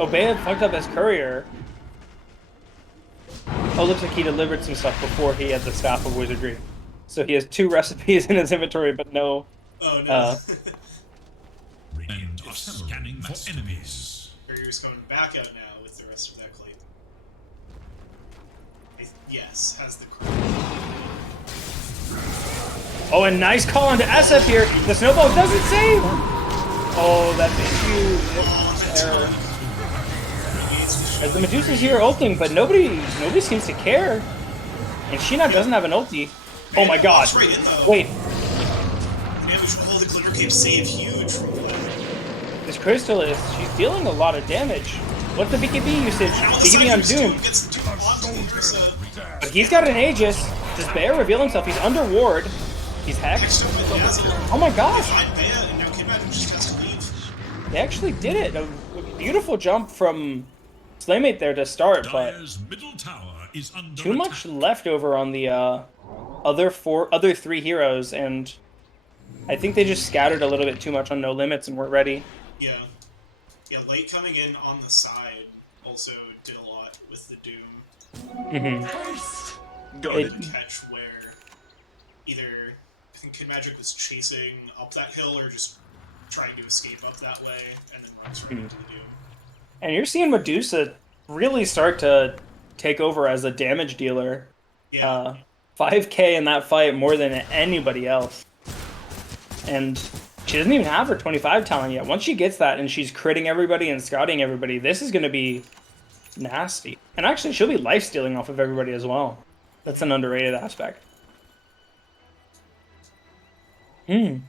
Oh, Bea fucked up his courier. Oh, looks like he delivered some stuff before he had the Staff of Wizardry. So he has 2 recipes in his inventory, but no... Oh, no. And are scanning for enemies. Courier's coming back out now with the rest of that claim. Yes, has the crown. Oh, and nice call onto SF here. The snowball doesn't save. Oh, that's a huge error. As the Medusa's here ulting, but nobody seems to care. And Sheena doesn't have an ulti. Oh my god. Wait. Damage, the Glitter Cape save huge from This Crystallis, she's dealing a lot of damage. What's the BKB usage? BKB on Doom. But he's got an Aegis. Does Bea reveal himself? He's under ward. He's hexed. Oh my gosh. They actually did it. A beautiful jump from Slaymate there to start, but too much left over on the other 3 heroes, and I think they just scattered a little bit too much on No LimitZ and weren't ready. Yeah. Yeah, Light coming in on the side also did a lot with the Doom. Catch where either I think Kid Magic was chasing up that hill or just trying to escape up that way and then runs right into the Doom. And you're seeing Medusa really start to take over as a damage dealer. Yeah. 5k in that fight more than anybody else. And she doesn't even have her 25 talent yet. Once she gets that and she's critting everybody and scouting everybody, this is going to be nasty. And actually, she'll be life-stealing off of everybody as well. That's an underrated aspect. Bea,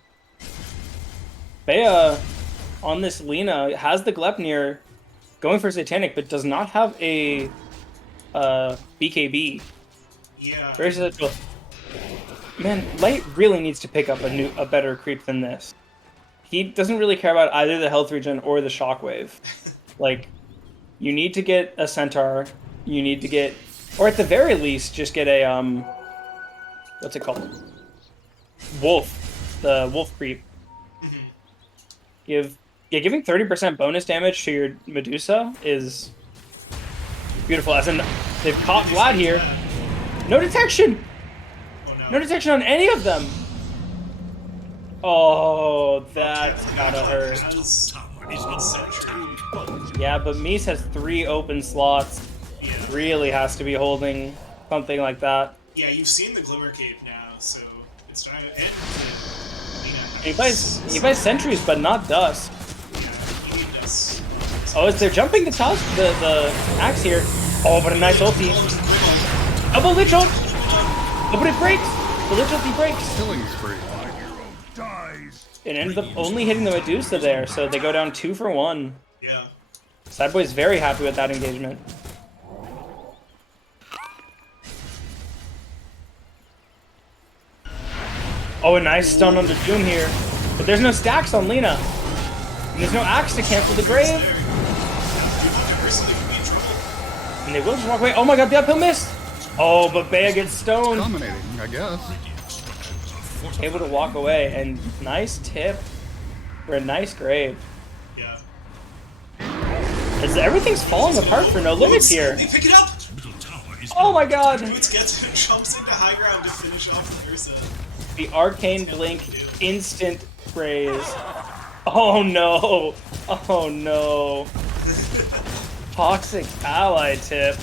on this Lina, has the Glepnir going for Satanic, but does not have a BKB. Yeah. Very susceptible. Man, Light really needs to pick up a better creep than this. He doesn't really care about either the health regen or the shockwave. Like, you need to get a Centaur. You need to get, or at the very least, just get a what's it called? Wolf. The wolf creep. Giving 30% bonus damage to your Medusa is beautiful. As in, they've caught Vlad here. No detection! No detection on any of them! Oh, that's gotta hurt. Yeah, but Mies has 3 open slots. Really has to be holding something like that. Yeah, you've seen the Glimmer Cape now, so it's not it. He buys sentries, but not dust. Oh, they're jumping the axe here. Oh, but a nice ulti. Double lich ult! Oh, but it breaks! The Legility breaks! Killing spree. Dies. It ends up only hitting the Medusa there, so they go down 2 for 1. Yeah. SADBOYS very happy with that engagement. Oh, a nice stun onto Doom here. But there's no stacks on Lina. And there's no axe to cancel the grave. And they will just walk away. Oh my god, the uphill miss! Oh, but Bea gets stoned. Dominating, I guess. Able to walk away, and nice tip for a nice grave. Yeah. As everything's falling apart for No LimitZ here. They pick it up! Oh my god! Boots gets it, jumps into high ground to finish off the Ursa. The Arcane Blink instant praise. Oh no! Oh no! Toxic ally tip.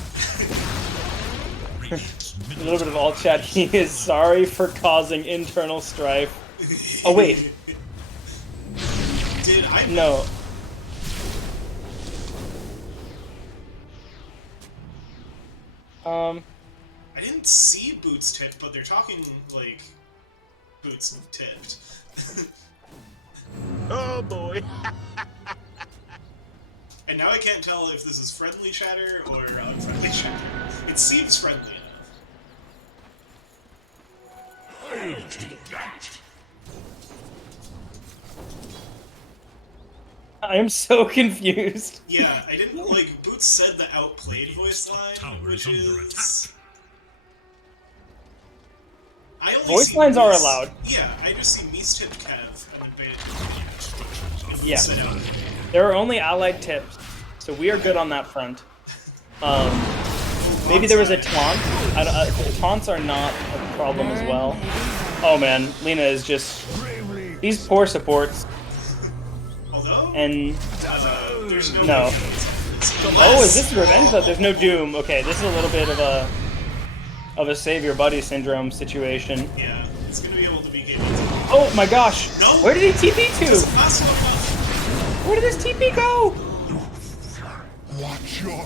A little bit of alt chat. He is sorry for causing internal strife. Oh wait. Did I? No. I didn't see Boots tipped, but they're talking like Boots tipped. Oh boy. And now I can't tell if this is friendly chatter or unfriendly chatter. It seems friendly enough. I am so confused. Yeah, I didn't like. Boots said the outplayed voice line, which is. I only Voice see lines are Mies- allowed. Yeah, I just see Mies tipped Kev and then Band. Yeah. Said out. There are only allied tips, so we are good on that front. Maybe there was a taunt. Taunts are not a problem as well. Oh man, Lina is just these poor supports. Although, And there's no. no. It's Oh, is this revenge? Though? There's no Doom. Okay, this is a little bit of a save your buddy syndrome situation. Yeah, it's gonna be able to be getting. Oh my gosh! No. Where did he TP to? Last one. Where did this TP go? Watch your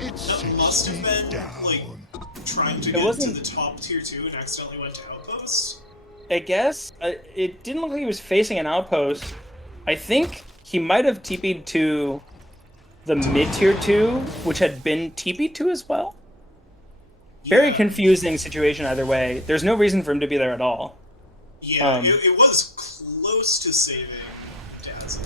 It's That must have been down. like trying to It get to wasn't- the top tier 2 and accidentally went to outpost. I guess it didn't look like he was facing an outpost. I think he might have TP'd to the mid tier 2, which had been TP'd to as well. Very Yeah. confusing situation either way. There's no reason for him to be there at all. Yeah, it was close to saving Dazzle,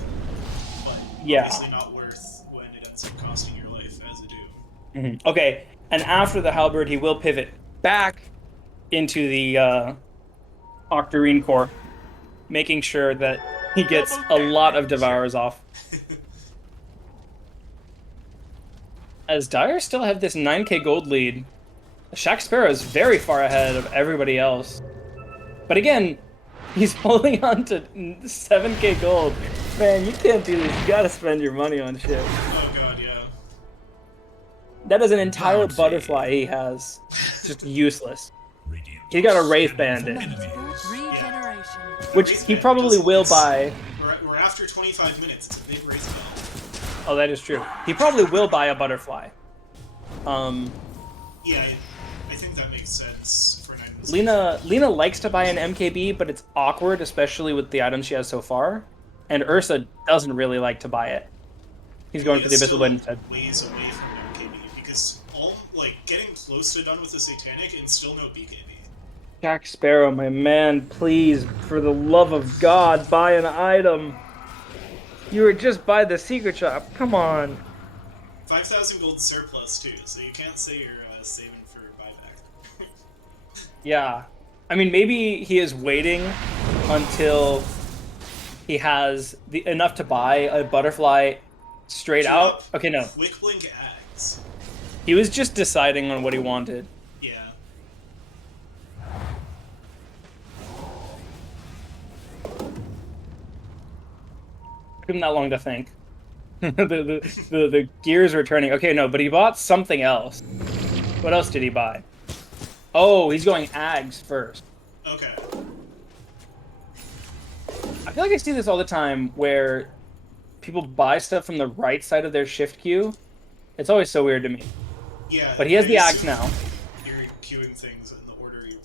but Yeah. obviously not worth when it ends up costing your life as a do. Okay, and after the halberd, he will pivot back into the Octarine core, making sure that he gets a lot of Devourers off. As Dire still have this 9k gold lead, Shaq Sparrow is very far ahead of everybody else. But again, he's holding on to 7k gold. Man, you can't do this. You gotta spend your money on shit. Oh god, yeah. That is an entire butterfly he has. Just useless. He got a Wraith Bandit, Regeneration. which he probably will buy. We're after 25 minutes. It's a big race bell. Oh, that is true. He probably will buy a butterfly. Yeah, I think that makes sense for 9 minutes. Lina likes to buy an MKB, but it's awkward, especially with the items she has so far. And Ursa doesn't really like to buy it. He's going for the Abyssal Blade instead. Ways away from BKB because getting close to done with the Satanic and still no BKB. Jack Sparrow, my man, please, for the love of God, buy an item. You were just by the secret shop. Come on. 5,000 gold surplus too, so you can't say you're saving for buyback. Yeah. I mean, maybe he is waiting until he has enough to buy a butterfly straight out. Okay, no. Quick blink ags. He was just deciding on what he wanted. Yeah. Took him that long to think. the gears are turning. Okay, no, but he bought something else. What else did he buy? Oh, he's going Ags first. Okay. I feel like I see this all the time where people buy stuff from the right side of their shift queue. It's always so weird to me. Yeah. But he has the I Ags now. You're queuing things in the order you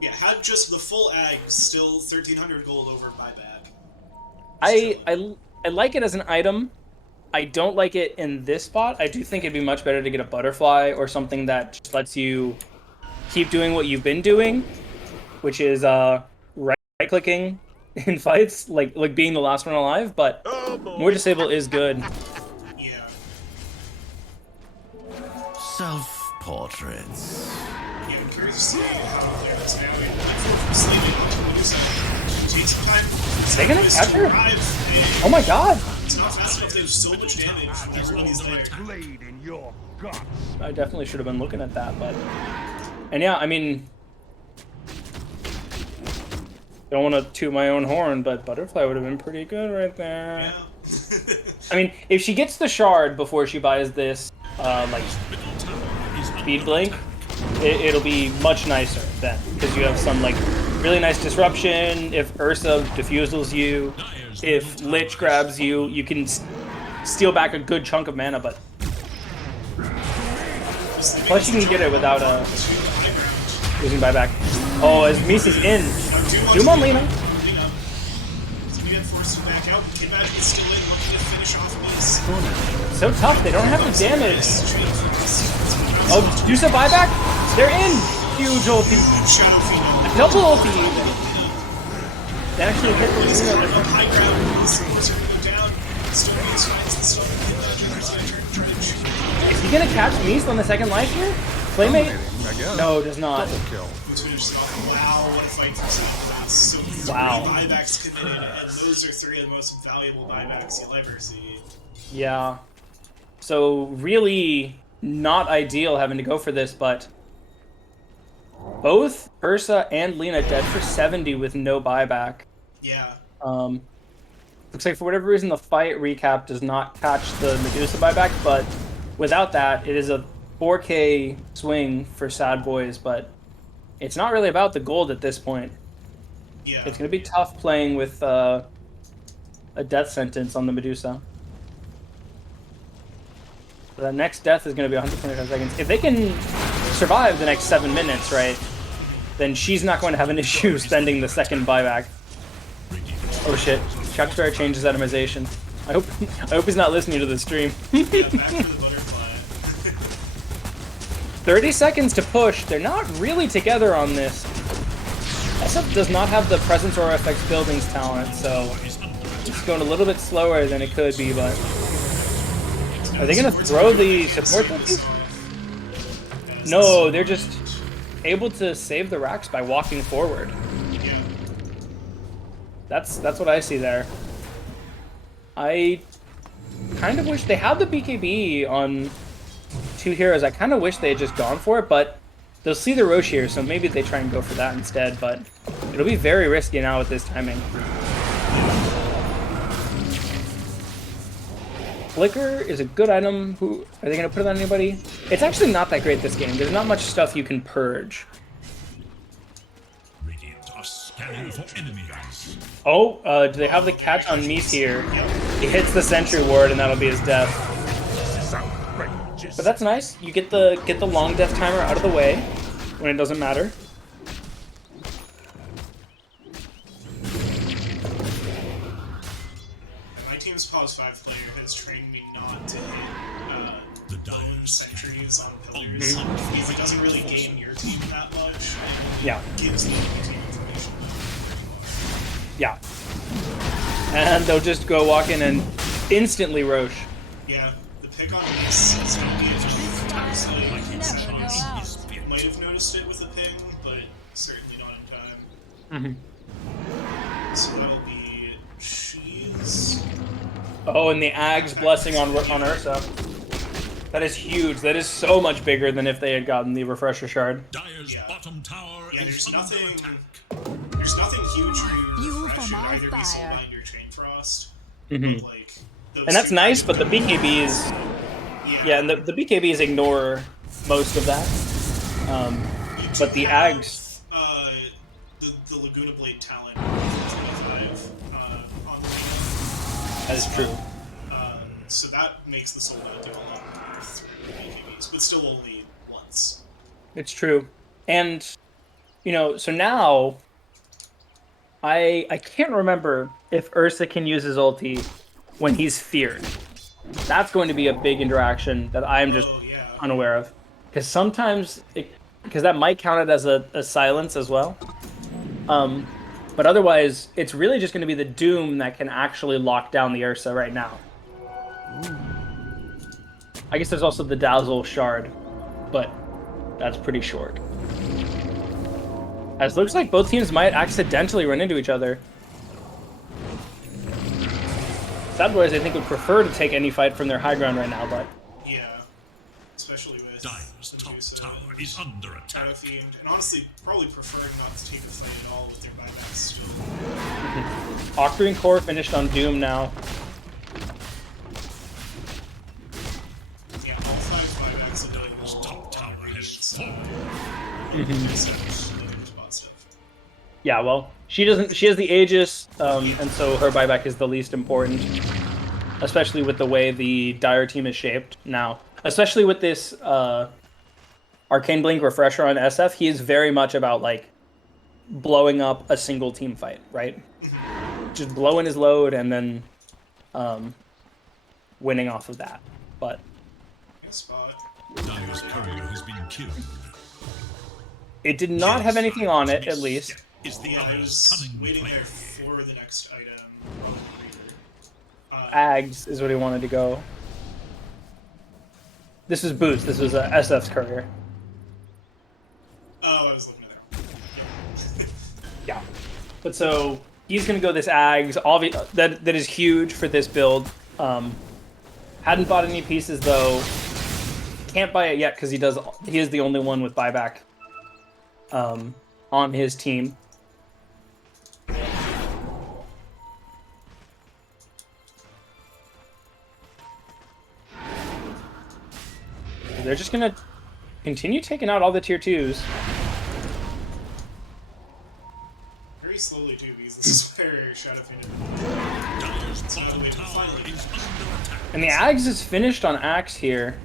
Yeah, had just the full ag, still 1,300 gold over buyback. I like it as an item. I don't like it in this spot. I do think it'd be much better to get a butterfly or something that just lets you keep doing what you've been doing, which is right clicking in fights, like being the last one alive. But more disable is good. Yeah. Self-portraits. Yeah, I'm curious to see how it plays now. It went from Slaving to Medusa. Take some time. They gonna Sadboys catch her? arrive, Oh my god! it's not fast enough. They have so much damage. Everybody's there. Blade in your guts. I definitely should have been looking at that, but... And yeah, I mean... Don't want to toot my own horn, but Butterfly would have been pretty good right there. Yeah. I mean, if she gets the shard before she buys this, like, speed blink, it'll be much nicer then, because you have some, like, really nice disruption. If Ursa defusals you, if Lich grabs you, you can steal back a good chunk of mana, but... Plus you can get it without using buyback. Oh, as Mies is in. Doom on Lina. Lina forced him back out. Kid Magic is still in, looking to finish off Mies. So tough, they don't have the damage. Oh, use a buyback? They're in! Huge ulti. Shadow Phoenix. Double ulti even. They actually hit the He's Lina. on high ground. His supports are going down. Still Mies finds the stuff. Kid Magic is going to try to shoot. Is he gonna catch Mies on the second life here? Playmate? No, does not. Wow, what a fight for Sadboys. So Wow. 3 buybacks committed, and those are 3 of the most valuable buybacks you'll ever see. Yeah. So really not ideal having to go for this, but both Ursa and Lina dead for 70 with no buyback. Yeah. Looks like for whatever reason the fight recap does not catch the Medusa buyback, but without that, it is a 4K swing for SADBOYS, but it's not really about the gold at this point. Yeah. It's going to be tough playing with a death sentence on the Medusa. The next death is going to be 125 seconds. If they can survive the next 7 minutes, right, then she's not going to have an issue spending the second buyback. Oh shit, Chuck Sparrow changed his itemization. I hope he's not listening to the stream. Yeah, back for the butterfly. 30 seconds to push. They're not really together on this. SF does not have the presence or effects buildings talent, so it's going a little bit slower than it could be, but... Are they going to throw the support ulti? No, they're just able to save the racks by walking forward. Yeah. That's what I see there. I kind of wish they had the BKB on 2 heroes. I kind of wish they had just gone for it, but they'll see the Roche here, so maybe they try and go for that instead, but it'll be very risky now with this timing. Flicker is a good item. Are they going to put it on anybody? It's actually not that great this game. There's not much stuff you can purge. Radiant are scanning for enemies. Oh, do they have the catch on Mies here? He hits the sentry ward and that'll be his death. But that's nice. You get the long death timer out of the way when it doesn't matter. My team's Pause 5 player has trained me not to hit bone sentries on pillars. Because it doesn't really gain your team that much. Yeah. It gives the other team information. Yeah. And they'll just go walk in and instantly Roche. Yeah, the pick on this is going to be a honestly, like it sounds. Might have noticed it with a ping, but certainly not in time. So that'll be she's. Oh, and the Ag's blessing on Ursa. That is huge. That is so much bigger than if they had gotten the refresher shard. Dyer's bottom tower Yeah, is there's under nothing. attack. There's nothing huge Fuel refresh. for It'd my either be fire. Soulbind or Chain Frost. Mhm. But, like, those And that's two nice, things- but the BKBs... Yeah, and the BKBs ignore most of that. You But the do have, Ags... the Laguna Blade talent on the That is true. so that makes the Soulbound do a lot more through BKBs, but still only once. It's true. And you know, so now I can't remember if Ursa can use his ulti when he's feared. That's going to be a big interaction that I'm just Yeah. unaware of. Because sometimes, because that might count it as a silence as well. But otherwise, it's really just going to be the Doom that can actually lock down the Ursa right now. I guess there's also the Dazzle Shard, but that's pretty short. As it looks like both teams might accidentally run into each other. SADBOYS, I think, would prefer to take any fight from their high ground right now, but... Yeah. Especially with Dire's top Medusa tower is under attack. Fiend, and honestly, probably prefer not to take a fight at all with their buybacks still. Octarine Core finished on Doom now. Yeah, all 5 buybacks of Dire's top tower has fallen. Yeah, well, she doesn't. She has the Aegis, and so her buyback is the least important, especially with the way the Dire team is shaped now. Especially with this Arcane Blink refresher on SF, he is very much about like blowing up a single team fight, right? Just blowing his load and then winning off of that. But Dire's courier has been killed. it did not have anything on it, at least. Is the Yeah, I other's was cunning waiting plan. there for the next item. Ags is what he wanted to go. This is Boost. This was SF's courier. Oh, I was looking at that. Yeah. But so he's gonna go this Ags. That is huge for this build. Hadn't bought any pieces though. Can't buy it yet because he is the only one with buyback on his team. They're just gonna continue taking out all the tier 2s. Very slowly too, because this is where Shadow Fiend. Dire's bottom tower is under attack. And the Ags is finished on Axe here.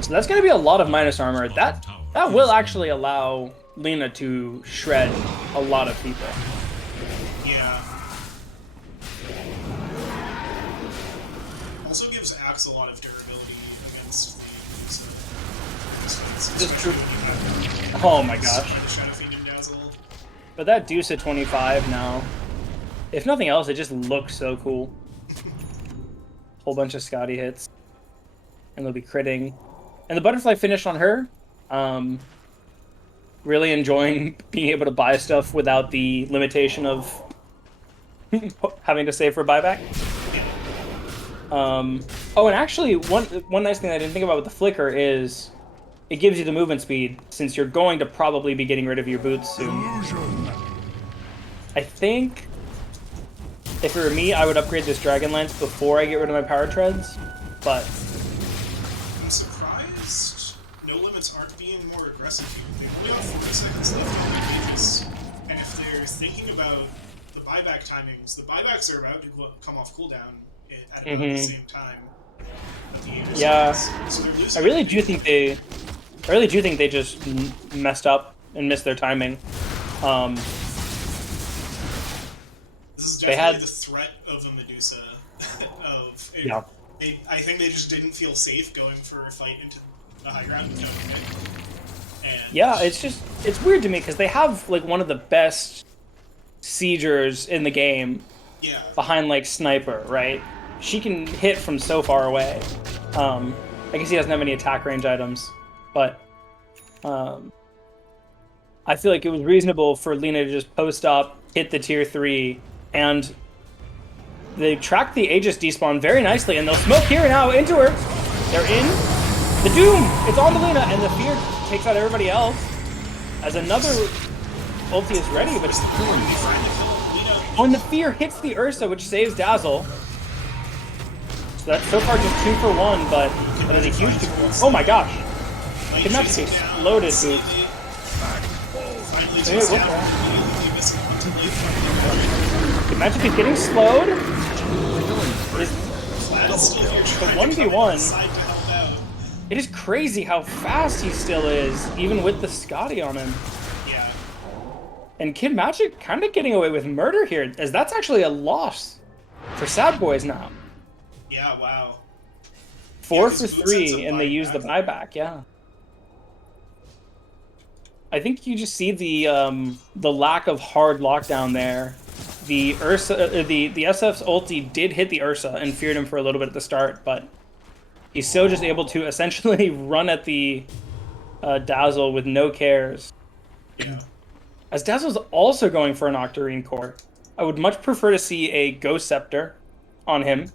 So that's gonna be a lot of minus armor. That will actually allow Lina to shred a lot of people. Yeah. Also gives Axe a lot of durability against the. This is true. Oh my gosh. Shadow Fiend and Dazzle. But that Deuce at 25 now. If nothing else, it just looks so cool. Whole bunch of Scotty hits. And they'll be critting. And the butterfly finish on her. Really enjoying being able to buy stuff without the limitation of having to save for buyback. Oh, and actually, one nice thing I didn't think about with the flicker is it gives you the movement speed, since you're going to probably be getting rid of your boots soon. I think if it were me, I would upgrade this Dragon Lance before I get rid of my Power Treads, but... I'm surprised No LimitZ aren't being more aggressive here. They only have 40 seconds left on their pages, and if they're thinking about the buyback timings, the buybacks are about to come off cooldown at about the same time. Yeah, So they're losing. I really do think they just messed up and missed their timing. This is they definitely had- the threat of a Medusa. Yeah. I think they just didn't feel safe going for a fight into the high ground. And Yeah, it's weird to me because they have like one of the best siegers in the game yeah, behind like Sniper, right? She can hit from so far away. I guess he doesn't have any attack range items, but I feel like it was reasonable for Lina to just post up, hit the tier 3, and they track the Aegis despawn very nicely, and they'll smoke here now into her. They're in. The Doom! It's on to Lina, and the Fear takes out everybody else. As another ulti is ready, but it's oh, and the Fear hits the Ursa, which saves Dazzle. So that's so far just 2 for 1, but that is a huge... Oh my gosh! Kinetic loaded boots. Hey, what the Magic is getting slowed. The 1v1. It is crazy how fast he still is, even with the Scotty on him. Yeah. And Kid Magic kind of getting away with murder here, as that's actually a loss for SADBOYS now. Yeah, wow. 4 'cause for Boots ends 3, up and they buying use the back. buyback, yeah. I think you just see the lack of hard lockdown there. The Ursa, the SF's ulti did hit the Ursa and feared him for a little bit at the start, but he's still just able to essentially run at the Dazzle with no cares. Yeah. As Dazzle's also going for an Octarine core. I would much prefer to see a Ghost Scepter on him.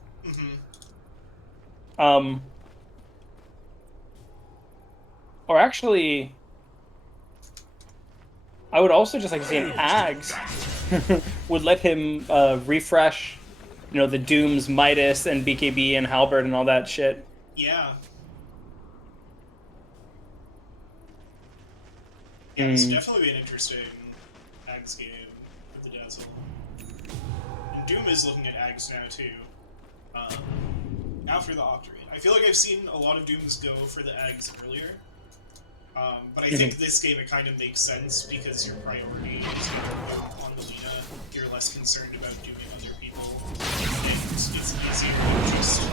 Or actually, I would also just like to see an Ags would let him refresh, you know, the Dooms, Midas, and BKB and Halberd and all that shit. Yeah. Yeah, this would definitely be an interesting Ags game with the Dazzle. And Doom is looking at Ags now, too. After the Octarine. I feel like I've seen a lot of Dooms go for the Ags earlier. But I think this game, it kind of makes sense because your priority is on the Lina. You're less concerned about doing other people. And it's easier to just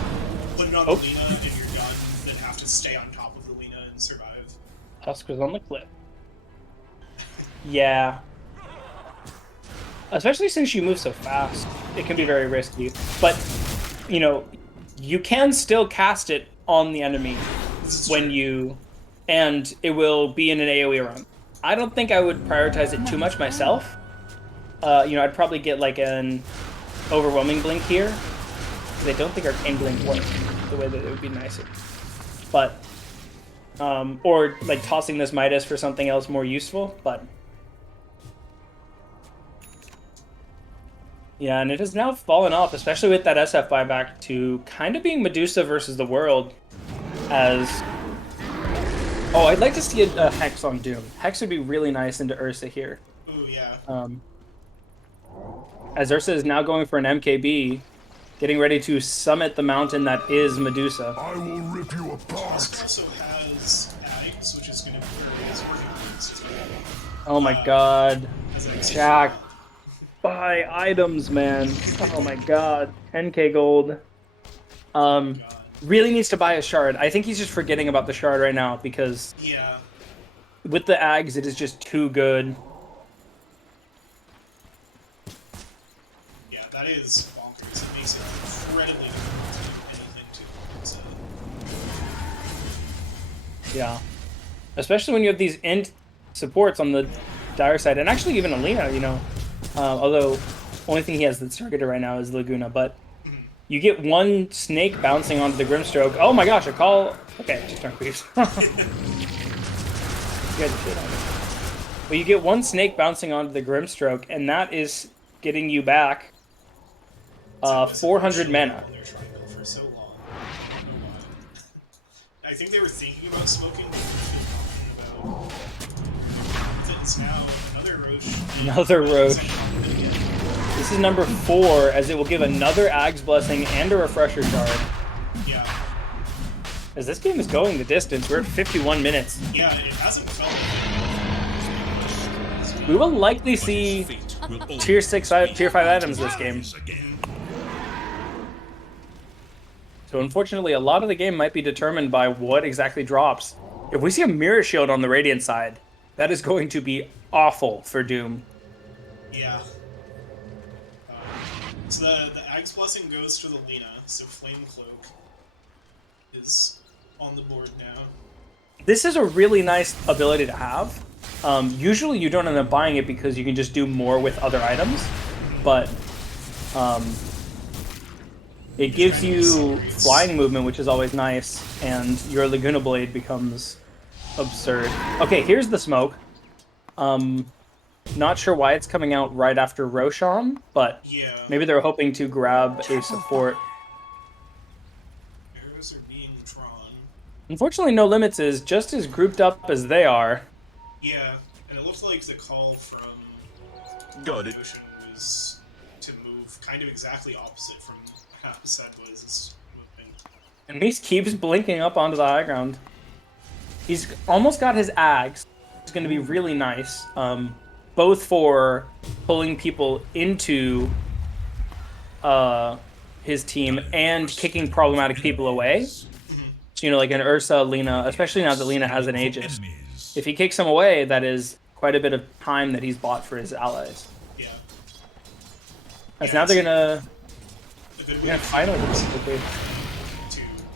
put it on the Lina and you're done than have to stay on top of the Lina and survive. Husker's on the clip. Yeah. Especially since you move so fast, it can be very risky. But, you know, you can still cast it on the enemy when you... and it will be in an AoE run. I don't think I would prioritize it too much myself. You know, I'd probably get like an overwhelming blink here. Because I don't think Arcane Blink works the way that it would be nicer. But, or like tossing this Midas for something else more useful, but... yeah, and it has now fallen off, especially with that SF buyback, to kind of being Medusa versus the world as... oh, I'd like to see a Hex on Doom. Hex would be really nice into Ursa here. Ooh, yeah. As Ursa is now going for an MKB, getting ready to summit the mountain that is Medusa. I will rip you apart. Oscar also has Ags, which is going to be his working moves as well. Oh my god. As Ags. Jack. Buy items, man. Oh my god. 10k gold. Really needs to buy a shard. I think he's just forgetting about the shard right now because Yeah. with the Ags, it is just too good. Yeah, that is bonkers. It makes it incredibly difficult to do anything to it. So. Yeah. Especially when you have these int supports on the dire side, and actually even Alina, you know. Although, only thing he has that's targeted right now is Laguna, but you get one snake bouncing onto the Grimstroke. Oh my gosh, a call. Okay, just turn creeps. You guys are shit on it. But you get one snake bouncing onto the Grimstroke, and that is getting you back 400 mana. They're trying to go for so long. I don't know why. I think they were thinking about smoking, but about... it's now another Roche. Another Roche. This is number 4, as it will give another Ags Blessing and a Refresher Shard. Yeah. As this game is going the distance, we're at 51 minutes. Yeah, it hasn't felt like We will likely see tier 6, tier 5 items this game. So unfortunately, a lot of the game might be determined by what exactly drops. If we see a Mirror Shield on the Radiant side, that is going to be awful for Doom. Yeah. So the Axe Blessing goes to the Lina, so Flame Cloak is on the board now. This is a really nice ability to have. Usually you don't end up buying it because you can just do more with other items, but it gives you flying movement, which is always nice, and your Laguna Blade becomes absurd. Okay, here's the smoke. Not sure why it's coming out right after Roshan, but Yeah. maybe they're hoping to grab a support. Arrows are being drawn. Unfortunately, No LimitZ is just as grouped up as they are. Yeah, and it looks like the call from Got it. Ocean was to move kind of exactly opposite from how SADBOYS' movement. And Mies keeps blinking up onto the high ground. He's almost got his Ags. It's going to be really nice. both for pulling people into his team and kicking problematic people away. So, you know, like an Ursa, Lina, especially now that Lina has an Aegis. If he kicks them away, that is quite a bit of time that he's bought for his allies. Yeah. As now they're gonna fight over this.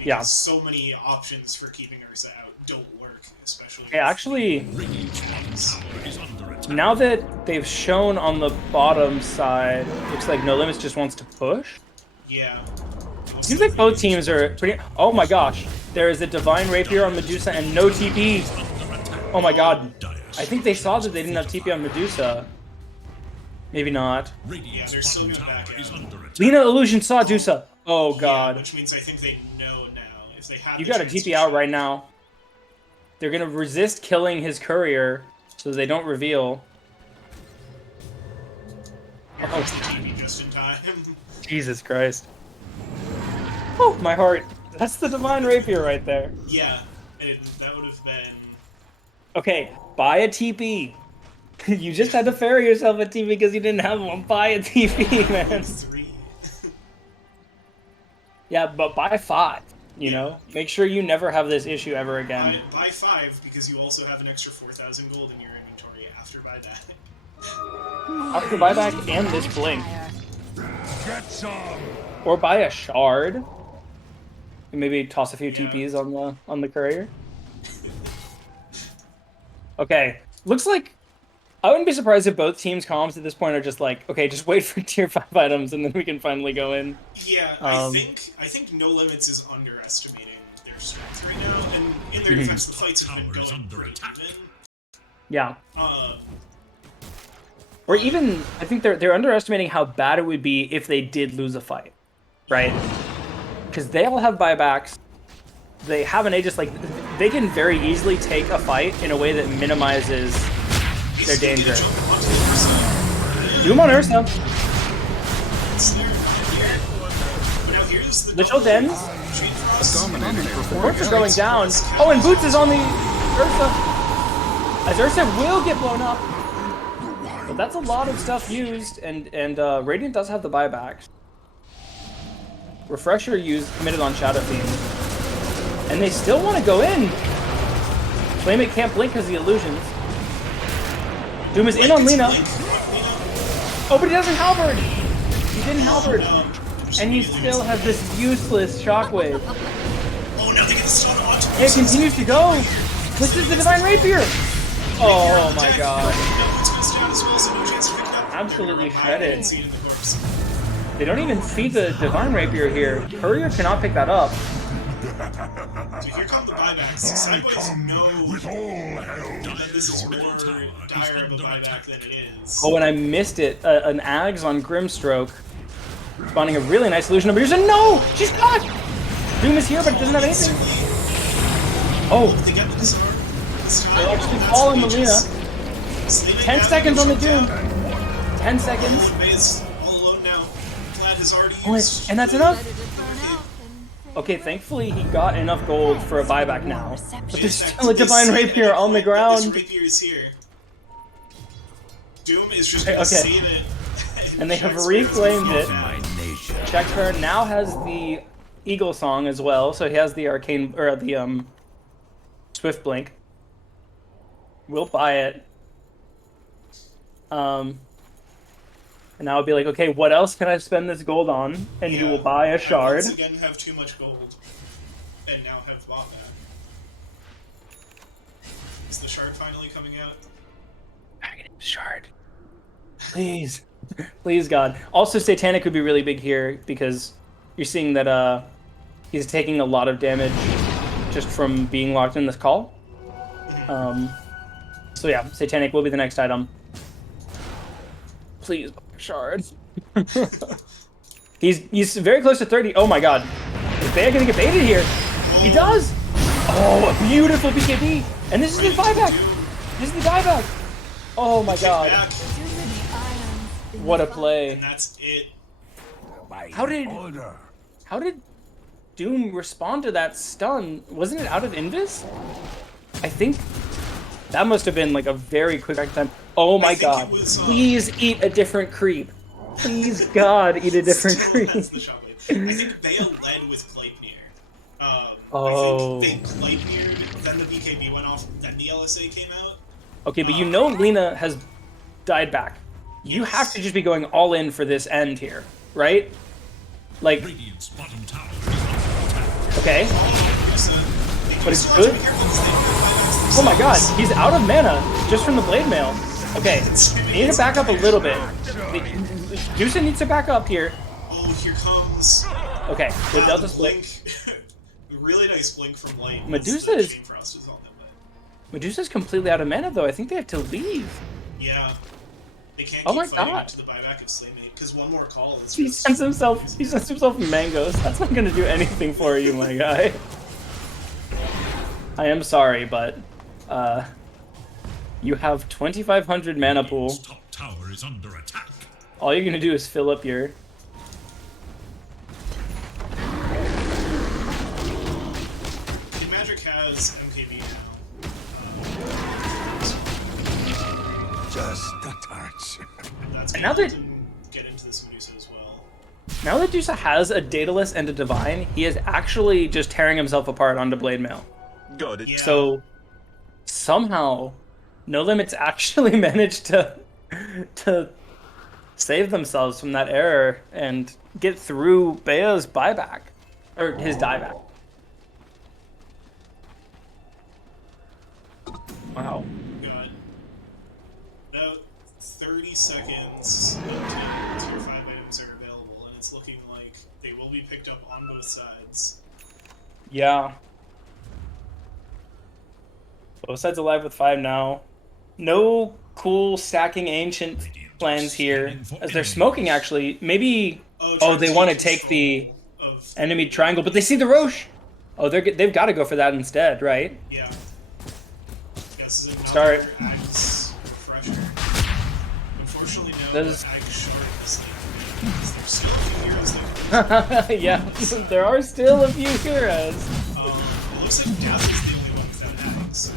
Yeah. So many options for keeping Ursa out don't work, especially. Okay, actually, now that they've shown on the bottom side, looks like No LimitZ just wants to push. Yeah. Seems like both teams are pretty. Oh my gosh, there is a Divine Rapier on Medusa and no TP. Oh my god, I think they saw that they didn't have TP on Medusa. Maybe not. Yeah, they're still going back out. Lina Illusion saw Medusa. Oh god. Yeah, which means I think they know now. If they have You gotta TP out right now. They're gonna resist killing his courier so they don't reveal. Oh, TP just in time. Jesus Christ. Oh, my heart. That's the Divine Rapier right there. Yeah, and that would have been... Okay, buy a TP. You just had to ferry yourself a TP because you didn't have one. Buy a TP, man. 3. Yeah, but buy 5, you know? Make sure you never have this issue ever again. Buy 5 because you also have an extra 4,000 gold in your inventory after buyback. After buyback and this blink. Get some. Or buy a shard. And maybe toss a few TPs on the courier. Okay, looks like I wouldn't be surprised if both teams' comms at this point are just like, okay, just wait for tier 5 items and then we can finally go in. Yeah, I think No LimitZ is underestimating their strength right now, and in their defense, the fights have been going pretty even. Yeah. Or even, I think they're underestimating how bad it would be if they did lose a fight, right? Because they all have buybacks. They have an Aegis, like, they can very easily take a fight in a way that minimizes their danger. Doom on Ursa. Little Dens. The ports are going down. Oh, and Boots is on the Ursa. As Ursa will get blown up. But that's a lot of stuff used, and Radiant does have the buybacks. Refresher committed on Shadow Fiend. And they still want to go in. Flameit can't blink because of the illusions. Doom is in on Lina. Oh, but he doesn't halberd. He didn't halberd. And he still has this useless shockwave. Oh, now they get the stun on. It continues to go. This is the Divine Rapier. Oh my god. Absolutely shredded. They don't even feed the Divine Rapier here. Courier cannot pick that up. So here come the buybacks. SADBOYS know that this is more dire of a buyback than it is. Oh, and I missed it. An Ags on Grimstroke. Spawning a really nice illusion of Medusa. No! She's caught! Doom is here, but it doesn't have anything. Oh. They'll actually fall on Melina. 10 seconds on the Doom. 10 seconds. Oh, and that's enough? Okay, thankfully he got enough gold for a buyback now. But there's still a Divine Rapier on the ground. This Rapier is here. Doom is just gonna save it. And they have reclaimed it. Checkspire now has the Eagle Song as well, so he has the Arcane, or the Swift Blink. We'll buy it. And now it'll be like, okay, what else can I spend this gold on? And he will buy a shard. Once again, have too much gold, and now have bought that. Is the shard finally coming out? Shard. Please. Please, God. Also, Satanic would be really big here, because you're seeing that he's taking a lot of damage just from being locked in this call. So yeah, Satanic will be the next item. Please, shard. He's very close to 30. Oh my god. Is Bea gonna get baited here? He does! Oh, a beautiful BKB! And this is his buyback! This is the buyback! Oh my god. What a play. And that's it. How did Doom respond to that stun? Wasn't it out of Invis? I think That must have been like a very quick time. Oh my think god. it was, Please eat a different creep. Please, God, eat a different Still creep. has the Shockwave. I think Bea led with Gleipnir. Oh. I think they Gleipnired, then the BKB went off, then the LSA came out. Okay, but you know Lina has died back. You Yes. have to just be going all in for this end here, right? Like, Radiant's bottom tower is under attack. okay. But it's good? Oh my god, he's out of mana just from the Blade Mail. Okay, you need to back up a little bit. Juice needs to back up here. Oh, here comes. Okay, good Delta the split. blink. Really nice blink from Light. Medusa The is- Chain Frost is on them, but Medusa's completely out of mana though. I think they have to leave. yeah. They can't Oh keep my fighting God. into the buyback of Slaymate, because one more call is He just... sends himself mangoes. That's not gonna do anything for you, my guy. I am sorry, but you have 2,500 mana pool. Radiant's top tower is under attack. All you're gonna do is fill up your. Kid Magic has MKB now. Just a touch. That's And gonna now help that- him get into this Medusa as well. Now that Dusa has a Daedalus and a Divine, he is actually just tearing himself apart onto Blade Mail. Got it. Yeah. So somehow, No LimitZ actually managed to save themselves from that error and get through Bea's buyback or his dieback. Wow. Got about 30 seconds until tier 5 items are available, and it's looking like they will be picked up on both sides. Yeah. Both sides alive with 5 now. No cool stacking ancient plans here. As they're smoking, actually. Maybe. Oh, they want to take the Of, enemy triangle, but they see the Roche. Oh, they've got to go for that instead, right? yeah. Guess is Start. Ag's refresher. Unfortunately, no. That is- Ag short is like, because there's still a few heroes there. Yeah, there are still a few heroes. It looks like Death is the only one without Ag, so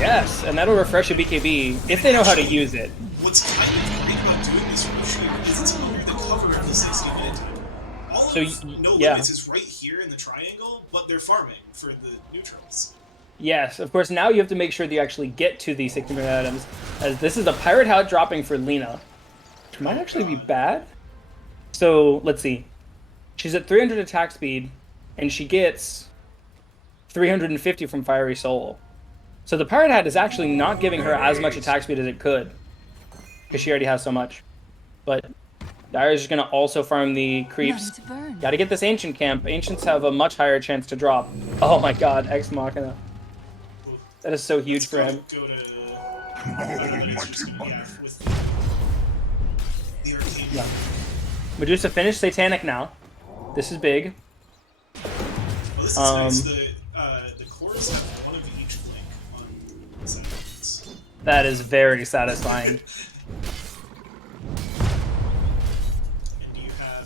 Yes, and that'll refresh a BKB if they know how to use it. what's kind of great about doing this rush here is it's under the cover of the 60-minute time. All So of No yeah. LimitZ is right here in the triangle, but they're farming for the neutrals. Yes, of course, now you have to make sure that you actually get to the 60-minute items, as this is a Pirate Hat dropping for Lina, which might actually be bad. So, let's see. She's at 300 attack speed, and she gets 350 from Fiery Soul. So the Pirate Hat is actually not giving her as much attack speed as it could, because she already has so much. But Dire's just going to also farm the creeps. Let it burn. Gotta get this Ancient camp. Ancients have a much higher chance to drop. Oh my god, Ex Machina. That is so huge for him. Go to... it's just gonna, yeah, with the arcane. Yeah. Medusa finished Satanic now. This is big. Well, this is nice. The cores have one of each link on the sides. That is very satisfying.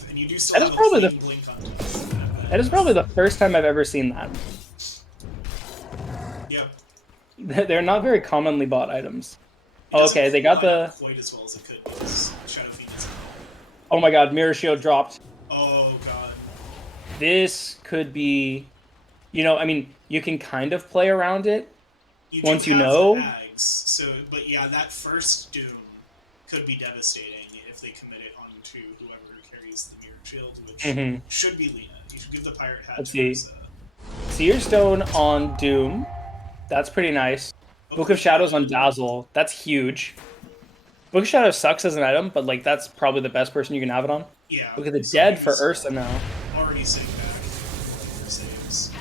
And you do still That have is probably a the- clean blink on top. That is probably the first time I've ever seen that. Yeah. They're not very commonly bought items. Oh, okay, they got the... Quite as well as it could because Shadow Fiend is... Oh my god, Mirror Shield dropped. Oh god. This could be... You know, I mean, you can kind of play around it. You Once do you have know- the Ags, so, but yeah, that first Doom could be devastating if they commit it onto whoever carries the Mirror Shield, which Mhm. should be Lina. You should give the Pirate Hat Let's to see. Ursa. Seer Stone on Doom. That's pretty nice. Book of Shadows on Dazzle. That's huge. Book of Shadows sucks as an item, but like that's probably the best person you can have it on. Yeah. Look at the so Dead for he's Ursa now. Already sitting back for saves.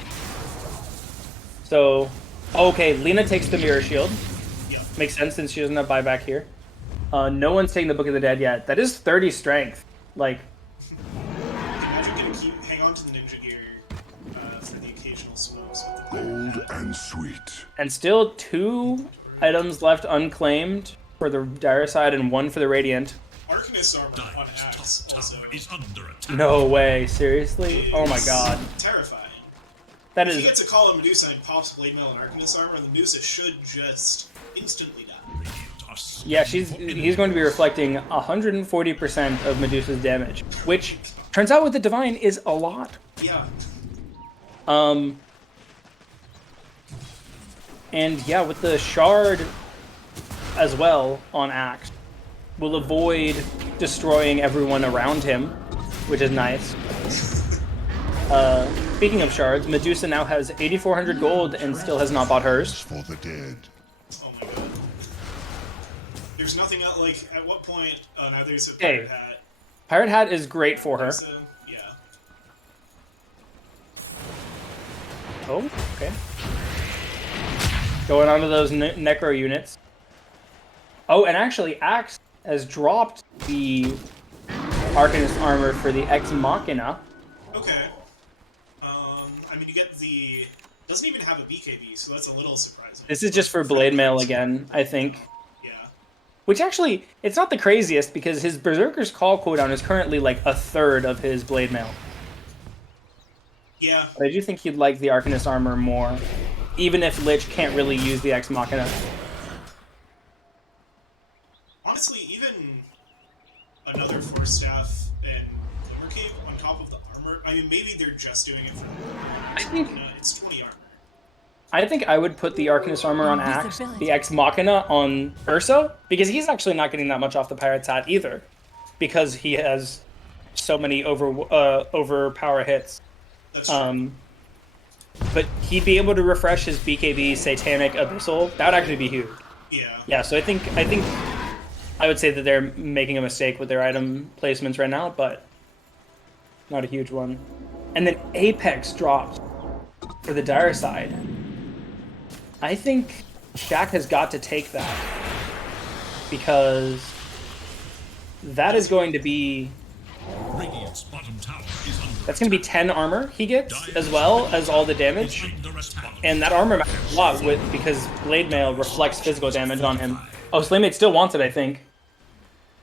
So, okay, Lina takes the Mirror Shield. Yep. Makes sense since she doesn't have buyback here. No one's taking the Book of the Dead yet. That is 30 strength. Like, Imagine hang on to the Ninja Gear for the occasional smokes with the Pirate Cold Hat. and sweet. and still 2 items left unclaimed for the Dire side and 1 for the Radiant. Arcanist armor on Dire's Axe top also tower is under attack. No way, seriously? Oh my is god. Terrifying. That If he is... gets a call on Medusa and pops Blade Mail and Arcanist Armor, the Medusa should just instantly die. Yeah, he's going to be reflecting 140% of Medusa's damage, which turns out with the Divine is a lot. Yeah. And yeah, with the Shard as well on Axe, will avoid destroying everyone around him, which is nice. Speaking of shards, Medusa now has 8,400 gold and still has not bought hers. For the dead. Oh my god. There's nothing else, like, at what point, now there's a Hey. Pirate Hat. Pirate Hat is great for her. There's a, yeah. Oh, okay. Going on to those Necro units. Oh, and actually, Axe has dropped the Arcanist armor for the Ex Machina. Okay. I mean, you get the... Doesn't even have a BKB, so that's a little surprising. This is just for Blade Mail again, I think. Yeah. Which actually, it's not the craziest because his Berserker's Call cooldown is currently like a third of his Blade Mail. Yeah. But I do think he'd like the Arcanist armor more, even if Lich can't really use the Ex Machina. Honestly, even another Force Staff and Glimmer Cape on top of the armor, I mean, maybe they're just doing it for the think- it's 20 armor. I think I would put the Arcanist armor on Axe, the Ex Machina on Ursa, because he's actually not getting that much off the Pirate's Hat either, because he has so many overpower hits. That's true. But he'd be able to refresh his BKB Satanic Abyssal. That would actually be huge. Yeah. Yeah, so I think I would say that they're making a mistake with their item placements right now, but not a huge one. And then Apex dropped for the dire side. I think Shaq has got to take that because that is going to be Radiant's bottom tower is under that's going to be 10 armor he gets as well as all the damage. under attack. And that armor matters a lot because Blade Mail reflects physical damage on him. Oh, Slaymate still wants it, I think.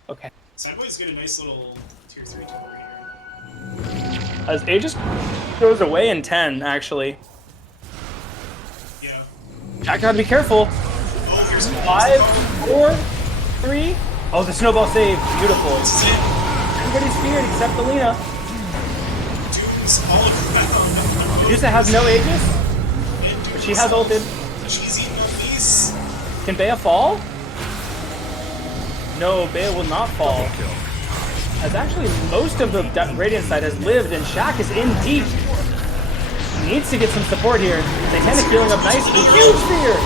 Okay. SADBOYS get a nice little tier 3 tower here. As Aegis goes away in 10, actually. Yeah. Jack, gotta be careful. Oh, here's 5, 4, 3. Oh, the snowball save. Beautiful. This is it. Everybody's feared except Alina. Dudes all around. Medusa has no Aegis, but she has ulted. She's eating on these. Can Bea fall? No, Bea will not fall. As actually most of the Radiant side has lived, and Shaq is in deep. He needs to get some support here. Satanic healing up nicely. Huge fear!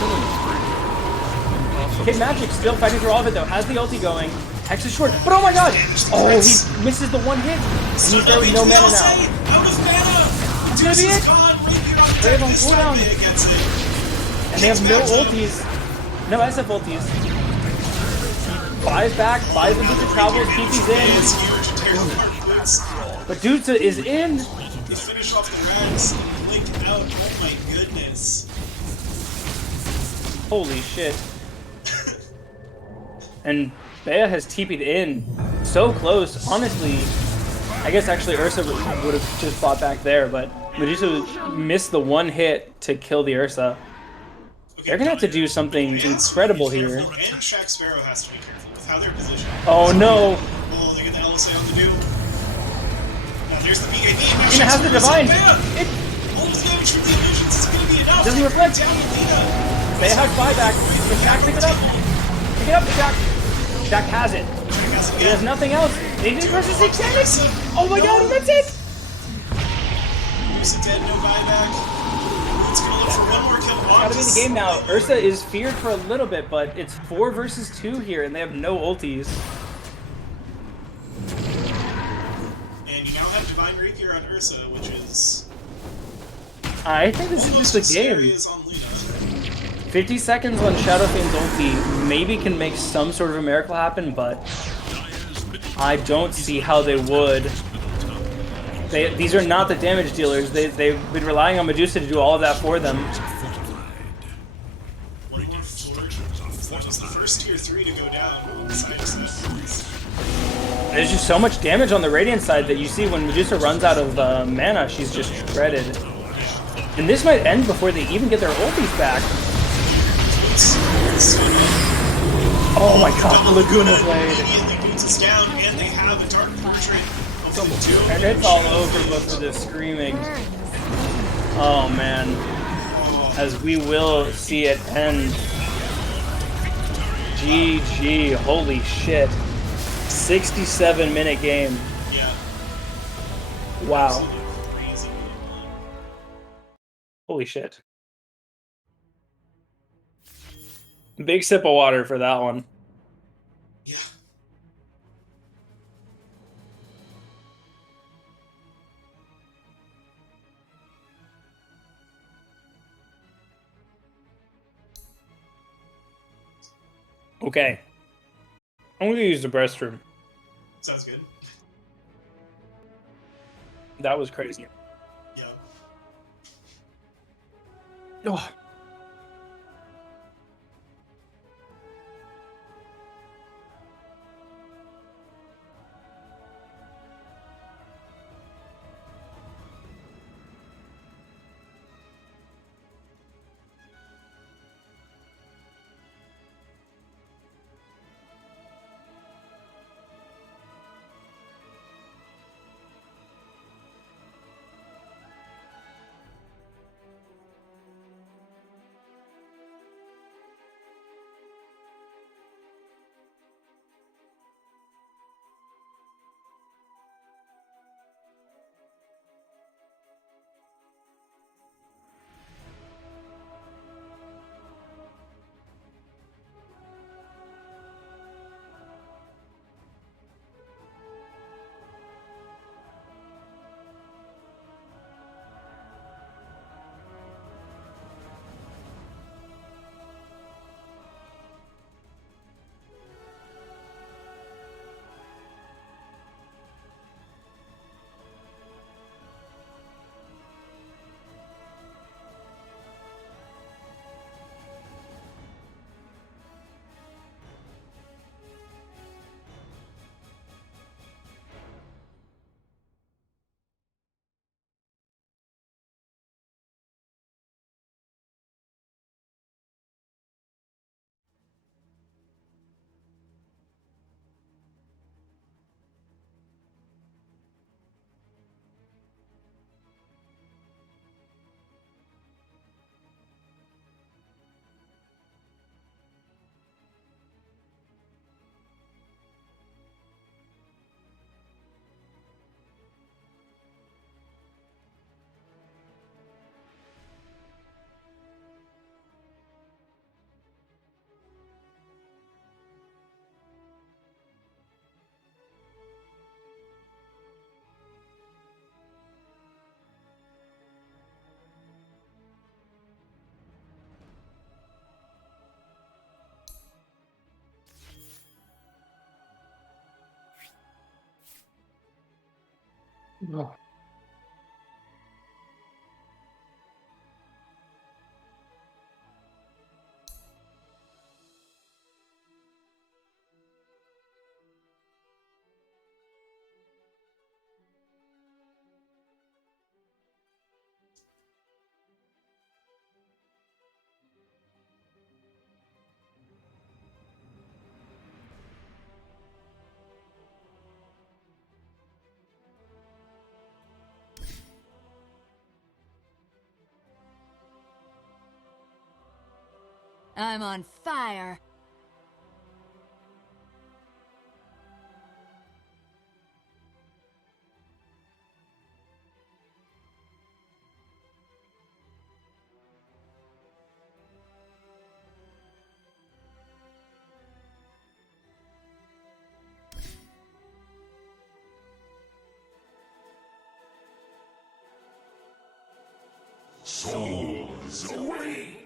Kid Magic still fighting through all of it though. Has the ulti going. Hex is short, but oh my god! Oh, he misses the one hit. And he's there with no mana now. Out of mana. That's gonna be it. Brave on cooldown. And they have no ultis. No SF ultis. Buys back, buys into the travels, TP's in. But Medusa is in. They finish off the rags and link out. Oh my goodness. Holy shit. And Bea has TP'd in. So close. Honestly, I guess actually Ursa would have just fought back there, but Medusa missed the one hit to kill the Ursa. They're gonna have to do something incredible here. And Shaq Sparrow has to be careful with how they're positioned. Oh no! Oh, they get the LSA on the do. Now there's the BKB. Now It has the divine. It All the damage from the illusions is going to be enough. doesn't reflect. Down Alina. Bea has buyback. Can Shaq pick it up? Pick it up, Shaq. Shaq has it. Shaq has it He has again. nothing else. They did versus 6 damage. Oh my god, and that's it. Ursa dead, no buyback. It's going to look for one more kill. Gotta be the game now. Ursa is feared for a little bit, but it's 4 versus 2 here, and they have no ultis. And you now have Divine Rapier on Ursa, which is I think this is almost just a as scary game. as on Luna. 50 seconds on Shadowfiend's ulti maybe can make some sort of a miracle happen, but I don't see how they would. These are not the damage dealers. They've been relying on Medusa to do all of that for them. One more forward. That was the first tier 3 to go down. Besides that. There's just so much damage on the Radiant side that you see when Medusa runs out of mana, she's just shredded. And this might end before they even get their ulties back. Oh my god, the Laguna Blade. Immediately boots us down, and they have a Dark Portrait of Bo2. And it's all over but for this screaming. Oh man. As we will see it end. GG, holy shit. 67-minute game. Yeah. Wow. Absolutely crazy. Holy shit. Big sip of water for that one. Yeah. Okay. I'm gonna use the restroom. Sounds good. That was crazy. Yeah. Oh. Oh. I'm on fire. Souls await.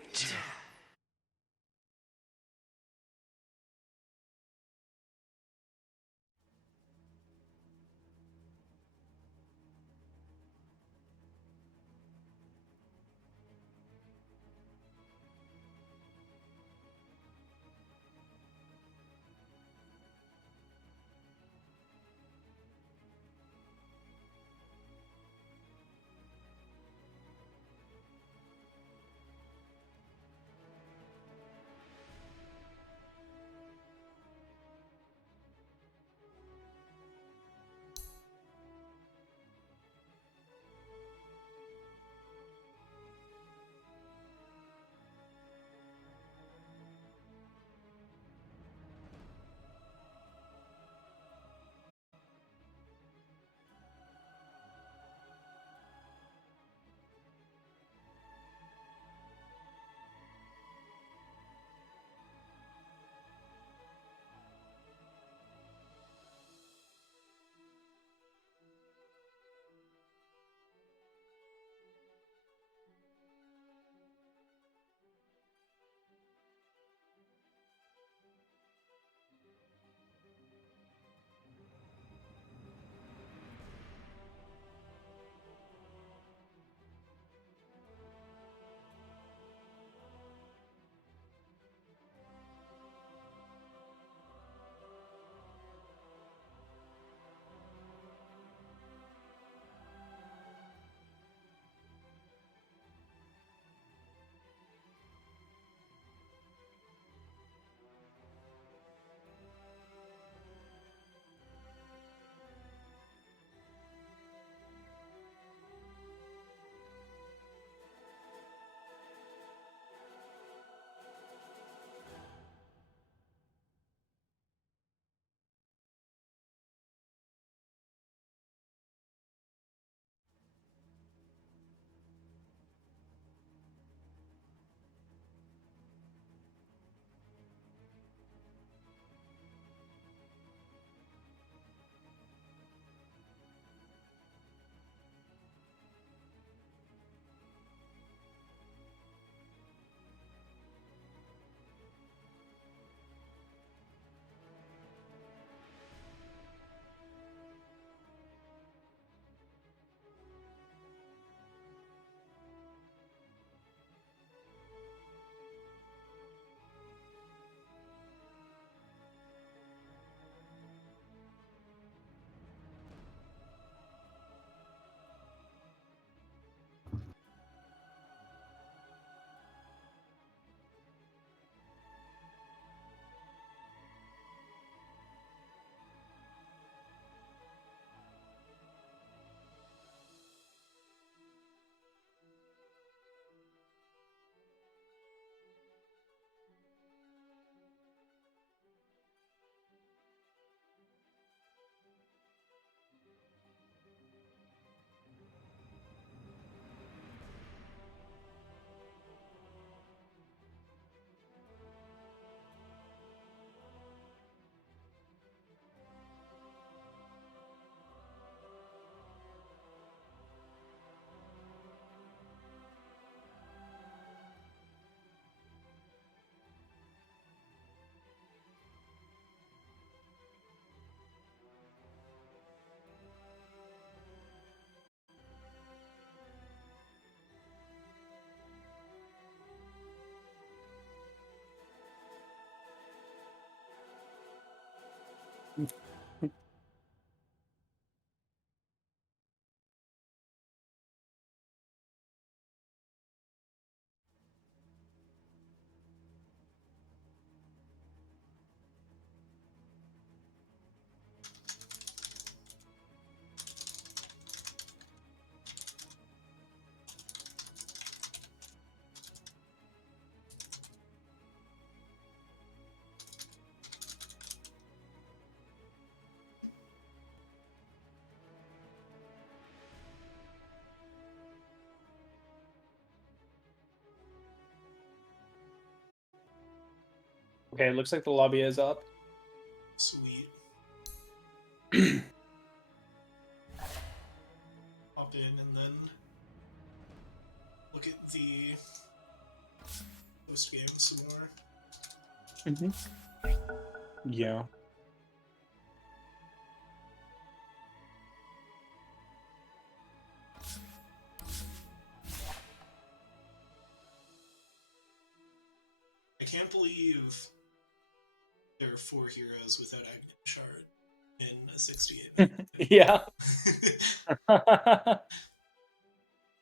Okay, it looks like the lobby is up. Sweet. Hop in and then look at the post game some more. Yeah. I can't believe there are 4 heroes without Agni Shard in a 68-minute. Yeah. I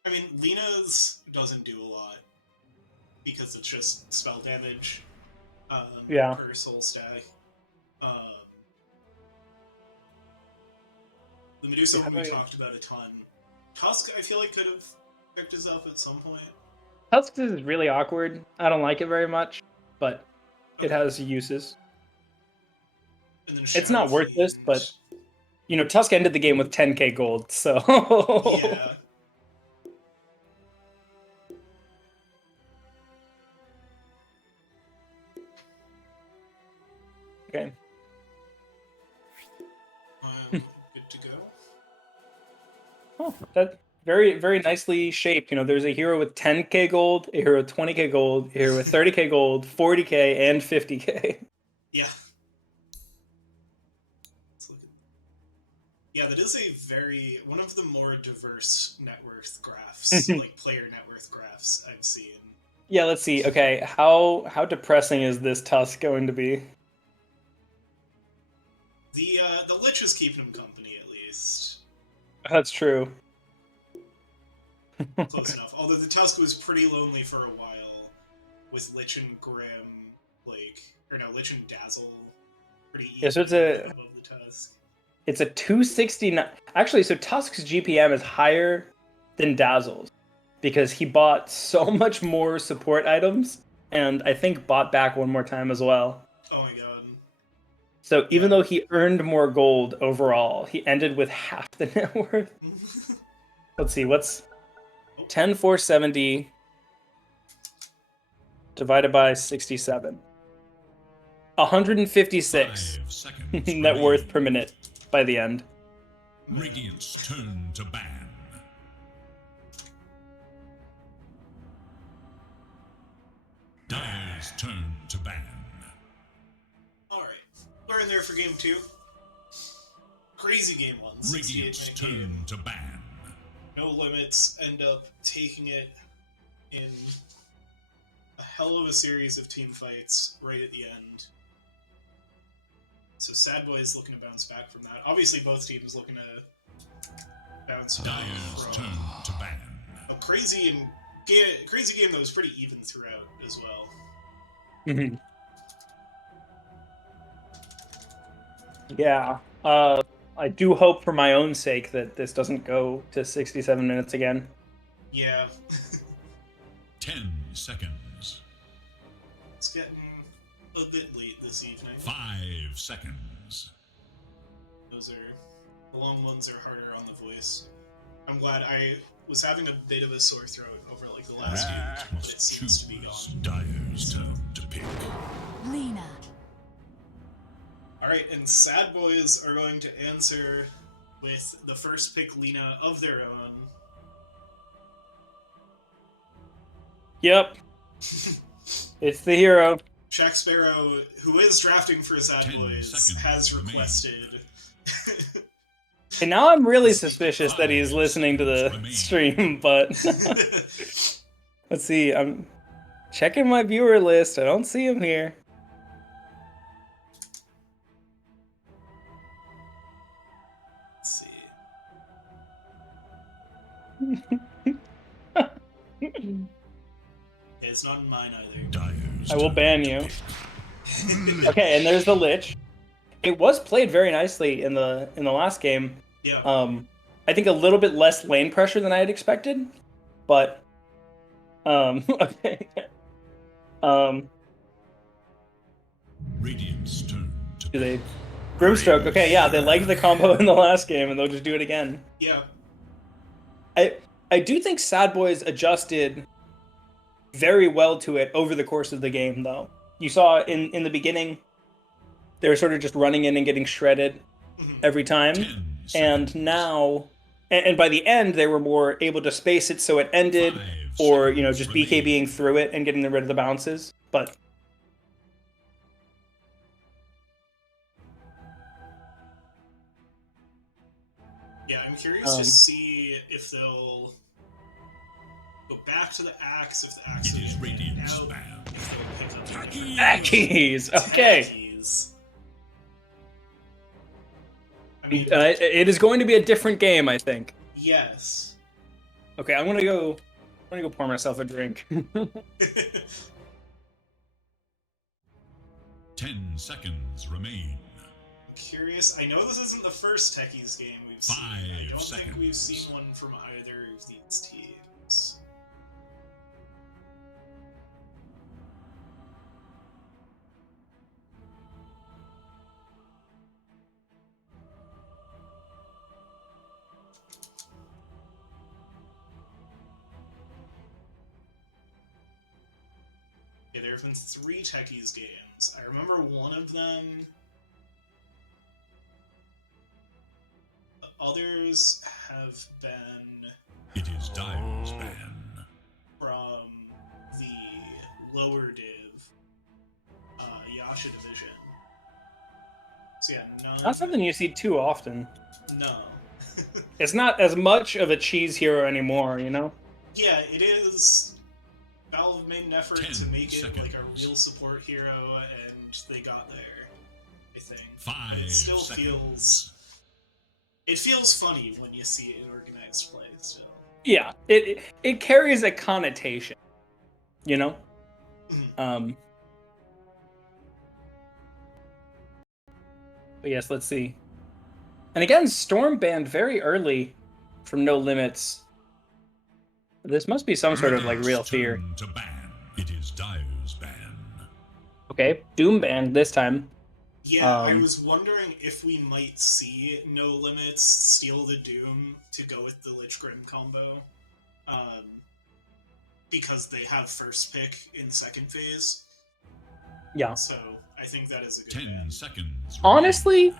mean, Lina's doesn't do a lot because it's just spell damage Yeah. per soul stack. The Medusa one we talked about a ton. Tusk, I feel like, could have picked us up at some point. Tusks is really awkward. I don't like it very much, but it has uses. And then It's not Shadow worthless, Fiend. but you know, Tusk ended the game with 10k gold, so Yeah. Okay. Good to go. Oh, that very, very nicely shaped. You know, there's a hero with 10k gold, a hero with 20k gold, a hero with 30k gold, 40k, and 50k. Yeah. Let's look at... Yeah, that is a very... one of the more diverse net worth graphs, like player net worth graphs I've seen. Yeah, let's see. Okay, how depressing is this Tusk going to be? The Lich is keeping him company, at least. That's true. Close enough. Although the Tusk was pretty lonely for a while, with Lich and Grim, like... or no, Lich and Dazzle pretty Yeah, so above the Tusk. it's a 269. Actually, so Tusk's GPM is higher than Dazzle's because he bought so much more support items, and I think bought back one more time as well. Oh my god. So even though he earned more gold overall, he ended with half the net worth. Let's see, what's 10,470 divided by 67? 156 net worth per minute by the end. Radiant's turn to ban. Dire's turn to ban. Alright. We're in there for game 2. Crazy game 1. Radiant's turn to ban. No LimitZ end up taking it in a hell of a series of team fights right at the end. So SADBOYS looking to bounce back from that. Obviously both teams looking to bounce back Dire's from turn to ban. a crazy game that was pretty even throughout as well. Yeah. I do hope for my own sake that this doesn't go to 67 minutes again. Yeah. 10 seconds. It's getting a bit late this evening. 5 seconds. The long ones are harder on the voice. I'm glad. I was having a bit of a sore throat over like the last few weeks, but it seems to be gone. Dire's turn to pick. Lina. Alright, and SADBOYS are going to answer with the first pick Lina of their own. Yep. It's the hero. Shaq Sparrow, who is drafting for SADBOYS, has requested. And now I'm really suspicious that he's listening to the stream, but let's see. I'm checking my viewer list. I don't see him here. It's not in mine either. Dyer's I will turn ban to you. pick. Okay, and there's the Lich. It was played very nicely in the last game. Yeah. I think a little bit less lane pressure than I had expected, but okay. Radiant's turn to Do pick. they Grimstroke? Okay, yeah, they liked the combo in the last game, and they'll just do it again. Yeah. I do think SADBOYS adjusted very well to it over the course of the game, though. You saw in the beginning, they were sort of just running in and getting shredded every time, 10 and seconds. now, and by the end, they were more able to space it so it ended, 5 or seconds just remain. BKBing through it and getting rid of the bounces. But Yeah, I'm curious to see if they'll go back to the axe, if the axe It is will get Radiant's out, ban. if they'll pick up Tacky. Ackies! Okay. Tackies. I mean, It is going to be a different game, I think. yes. Okay, I'm gonna go pour myself a drink. 10 seconds remain. I'm curious. I know this isn't the first Techies game we've seen. I 5 don't think we've seconds. seen one from either of these teams. Yeah, there have been 3 Techies games. I remember one of them. Others have been It is Dyer's ban. from the lower div, Yasha division. So yeah, none. Not something you see too often. No. It's not as much of a cheese hero anymore, you know? Yeah, it is. Valve made an effort 10 to make it like a seconds. real support hero, and they got there. I think. 5 It still seconds. feels funny when you see it in organized play. Still. Yeah, it carries a connotation, you know? Mhm. But yes, let's see. And again, Storm banned very early from No LimitZ. This must be some sort of like real Radiant's fear. turn to ban. It is Dyer's ban. Okay, Doom banned this time. Yeah, I Um, was wondering if we might see No LimitZ steal the Doom to go with the Lich Grim combo. Because they have first pick in second phase. Yeah. So I think that is a good 10 ban. seconds. Honestly,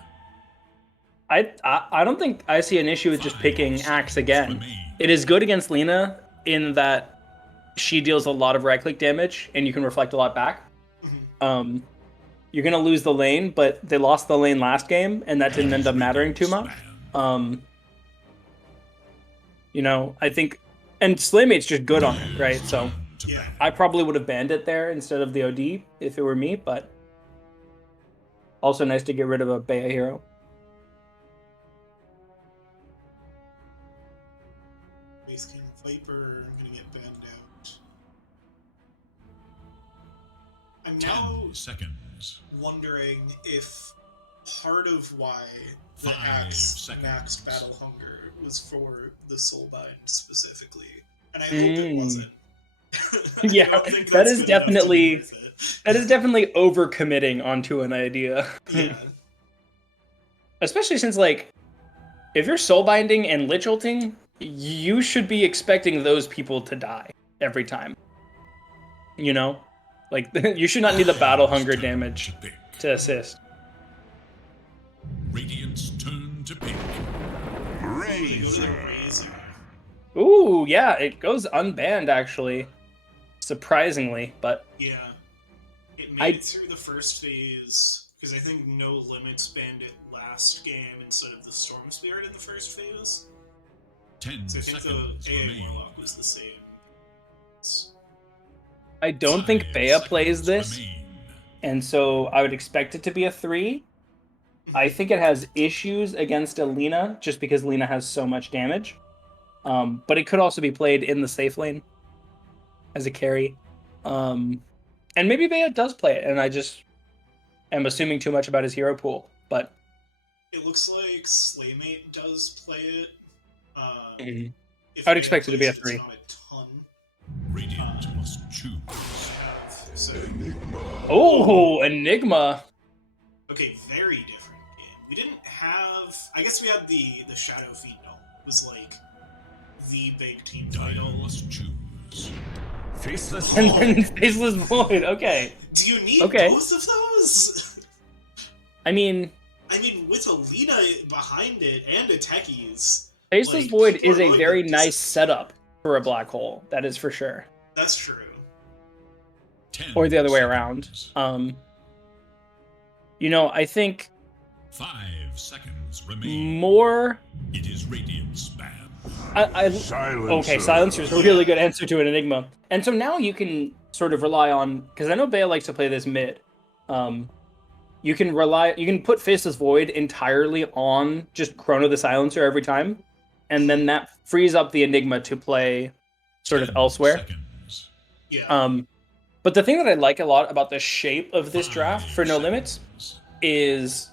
remain. I don't think I see an issue with just 5 picking Axe seconds again. remain. It is good against Lina in that she deals a lot of right click damage and you can reflect a lot back. Mhm. You're gonna lose the lane, but they lost the lane last game and that didn't It end is up mattering too much. Radiant's ban. I think, and Slaymate's just good on it, right? So Turn to Yeah. ban. I probably would have banned it there instead of the OD if it were me, but also nice to get rid of a Bea hero. Base King Viper, I'm gonna get banned out. I'm 10 now seconds. wondering if part of why the 5 Axe seconds. maxed Battle Hunger was for the Soulbind specifically. And I hope it wasn't. I Yeah, don't think that that's is good enough to be definitely- worth it. That is definitely overcommitting onto an idea. Yeah. Especially since, like, if you're soulbinding and lich ulting, you should be expecting those people to die every time. You know? Like, you should not need the battle hunger Turn damage to pick. to assist. Radiant's turn to pick. Go to the Razor. Razor. Ooh, yeah, it goes unbanned, actually. Surprisingly, but Yeah. It made I- it through the first phase, because I think No LimitZ banned it last game instead of the Storm Spirit in the first phase. 10 So I think seconds the AA remain. Warlock was the same. I don't think 5 Bea plays seconds this, remain. and so I would expect it to be a 3. I think it has issues against Alina, just because Lina has so much damage. But it could also be played in the safe lane as a carry. And maybe Bea does play it, and I just am assuming too much about his hero pool. But it looks like Slaymate does play it. If I would Beta expect it to be a plays 3. it's not a ton. Radiant must choose. So, Oh, Enigma. okay, very different game. We didn't have. I guess we had the Shadow Feet Dome. It was like the big team Dire title. must choose. Faceless And void. then Faceless Void. Okay. Do you need Okay. both of those? I mean, with Alina behind it and a Techies. Faceless like, Void people is are a going very to nice dis- setup for a black hole. That is for sure. That's true. 10 Or the other way seconds. around. I think 5 seconds remain. more. It is Radiant spam. Silencer. Okay, Silencer is a really good answer to an Enigma. And so now you can sort of rely on, because I know Bale likes to play this mid. You can put Faceless Void entirely on just Chrono the Silencer every time, and then that frees up the Enigma to play sort of 10 elsewhere. seconds. Yeah. But the thing that I like a lot about the shape of this 5 draft for No LimitZ seconds. is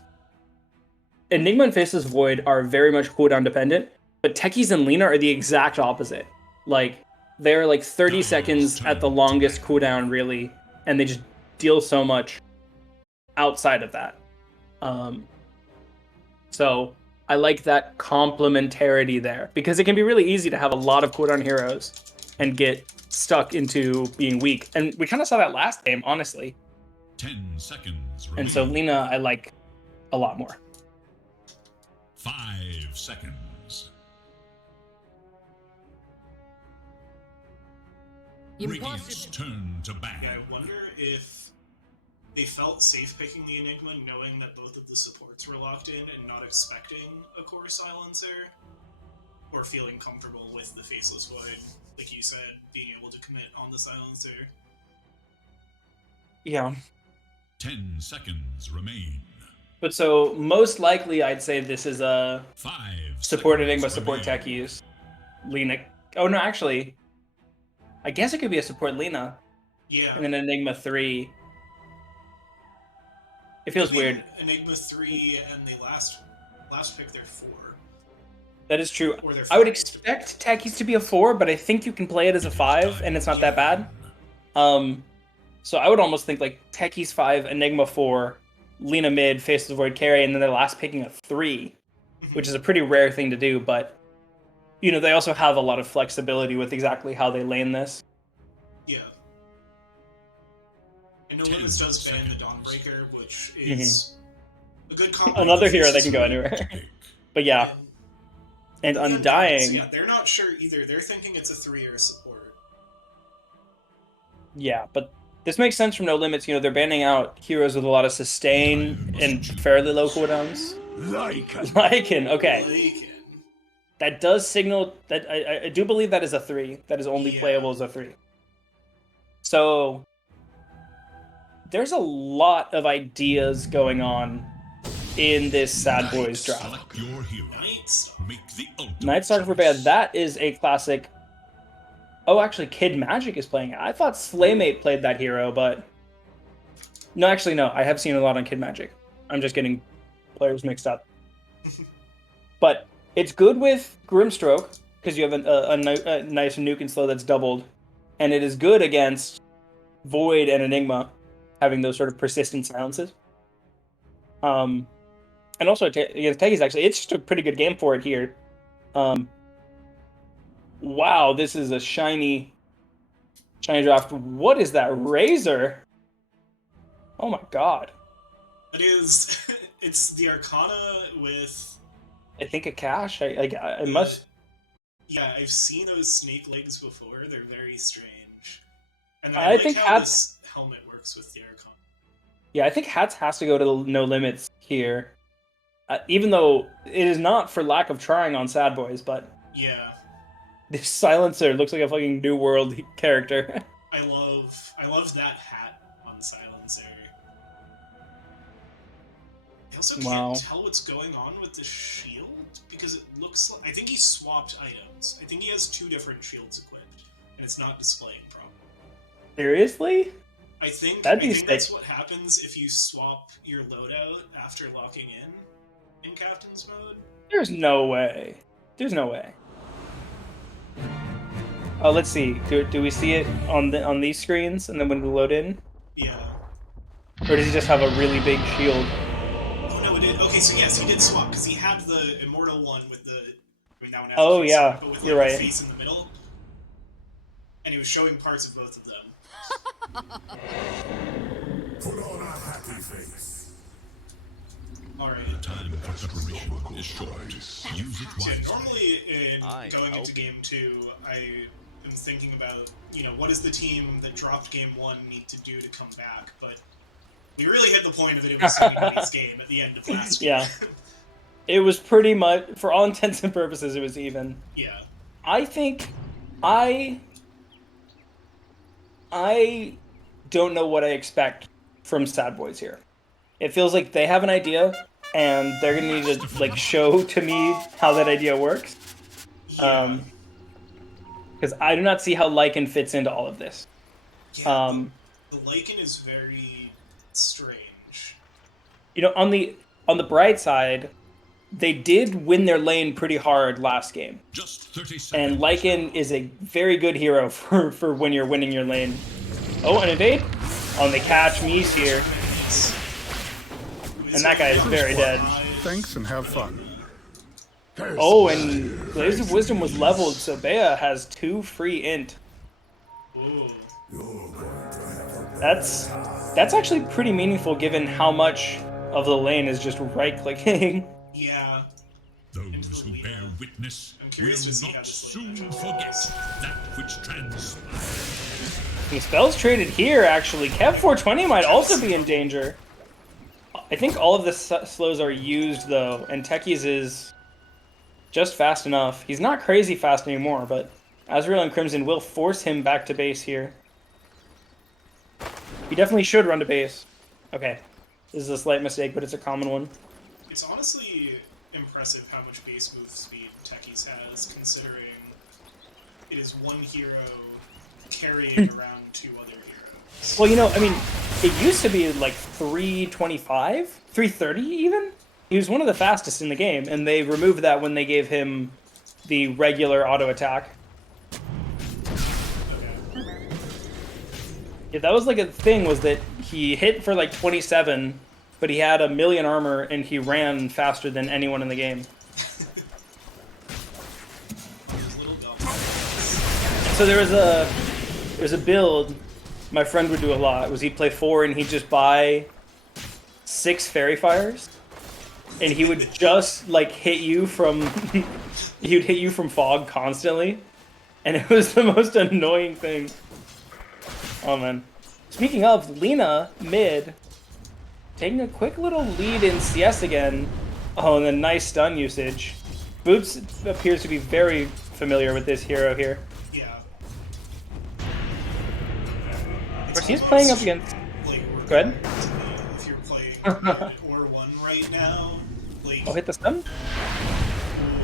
Enigma and Faceless Void are very much cooldown dependent, but Techies and Lina are the exact opposite. Like, they're like 30 seconds at the longest cooldown, really, and they just deal so much outside of that. So I like that complementarity there, because it can be really easy to have a lot of cooldown heroes and get stuck into being weak. And we kind of saw that last game, honestly. 10 seconds remain. And so Lina, I like a lot more. 5 seconds. Radiant's turn to bat. Yeah, I wonder if they felt safe picking the Enigma knowing that both of the supports were locked in and not expecting a core silencer, or feeling comfortable with the Faceless Void, like you said, being able to commit on the silencer. Yeah. 10 seconds remain. But so most likely I'd say this is a 5 support seconds Enigma, support remain. Techies. Lina. Oh no, actually, I guess it could be a support Lina Yeah. and then Enigma 3. It feels weird. Enigma 3 and they last pick their 4. That is true. Or they're I would 5. expect Techies to be a 4, but I think you can play it as a 5, and it's not that bad. So I would almost think like Techies 5, Enigma 4, Lina mid, Faceless Void carry, and then they're last picking a 3, which is a pretty rare thing to do, but they also have a lot of flexibility with exactly how they lane this. Yeah. And No LimitZ does ban the Dawnbreaker, which is a good combo. Another hero that can go anywhere. But yeah. And Undying. Yeah, they're not sure either. They're thinking it's a 3 or a support. Yeah, but this makes sense from No LimitZ. They're banning out heroes with a lot of sustain and fairly low cooldowns. Lycan, okay. Lycan. That does signal that I do believe that is a 3. That is only playable as a 3. So there's a lot of ideas going on in this SADBOYS draft. Select your hero. Make the ultimate Night Stalker for Bad, that is a classic. Oh, actually, Kid Magic is playing it. I thought Slaymate played that hero, but no, actually, no. I have seen a lot on Kid Magic. I'm just getting players mixed up. But it's good with Grimstroke, because you have a nice nuke and slow that's doubled. And it is good against Void and Enigma, having those sort of persistent silences. And also against Techies, actually, it's just a pretty good game for it here. Wow, this is a shiny draft. What is that? Razor? Oh my god. It is. It's the Arcana with. I think a cache. I must. Yeah, I've seen those snake legs before. They're very strange. And I like think how this helmet works with the Arcana. Yeah, I think Hats has to go to No LimitZ here. Even though it is not for lack of trying on SADBOYS, but Yeah. this Silencer looks like a fucking New World character. I love that hat on Silencer. I also can't tell what's going on with the shield. because it looks like... I think he swapped items. I think he has 2 different shields equipped, and it's not displaying properly. Seriously? I think sick. that's what happens if you swap your loadout after locking in Captain's mode. There's no way. There's no way. Oh, let's see. Do we see it on these screens, and then when we load in? Yeah. Or does he just have a really big shield? Oh no, it did. Okay, so yes, he did swap because he had the immortal one with the. I mean, that one has Oh a face yeah, on it, but with you're like, right. the face in the middle, and he was showing parts of both of them. Put on a happy face. All right. Time for preparation is short. Use it So wisely. normally in I'm going into helping. game 2, I am thinking about, what does the team that dropped game 1 need to do to come back? But we really hit the point of it was this game at the end of last game. Yeah. It was pretty much, for all intents and purposes, it was even. Yeah. I think I don't know what I expect from SADBOYS here. It feels like they have an idea, and they're gonna need to like show to me how that idea works. Yeah. Because I do not see how Lycan fits into all of this. Yeah, the Lycan is very strange. On the bright side, they did win their lane pretty hard last game. Just 30 seconds. And Lycan is a very good hero for when you're winning your lane. Oh, an evade? On the catch Mies here. And that guy is very dead. Thanks and have fun. Oh, and Blaze of Wisdom was leveled, so Bea has 2 free int. Ooh. That's actually pretty meaningful given how much of the lane is just right-clicking. Yeah. Those who bear witness I'm will curious to see how not this soon lane forget that which transpires. The spells traded here, actually. Kev 420 might also be in danger. I think all of the slows are used, though, and Techies is just fast enough. He's not crazy fast anymore, but Azrael and Crimson will force him back to base here. He definitely should run to base. Okay. This is a slight mistake, but it's a common one. It's honestly impressive how much base move speed Techies has, considering it is one hero carrying around 2 other heroes. Well, I mean, it used to be like 325? 330 even? He was one of the fastest in the game, and they removed that when they gave him the regular auto attack. Yeah, that was like a thing, was that he hit for like 27, but he had 1,000,000 armor, and he ran faster than anyone in the game. So there was a build my friend would do a lot, was he'd play 4 and he'd just buy 6 fairy fires, and he would just like hit you from he'd hit you from fog constantly, and it was the most annoying thing. Oh man. Speaking of, Lina mid taking a quick little lead in CS again. Oh, and then nice stun usage. Boots appears to be very familiar with this hero here. Yeah. Of course, he's playing up against. Go ahead. If you're playing Red or 1 right now, like, Oh, hit the stun.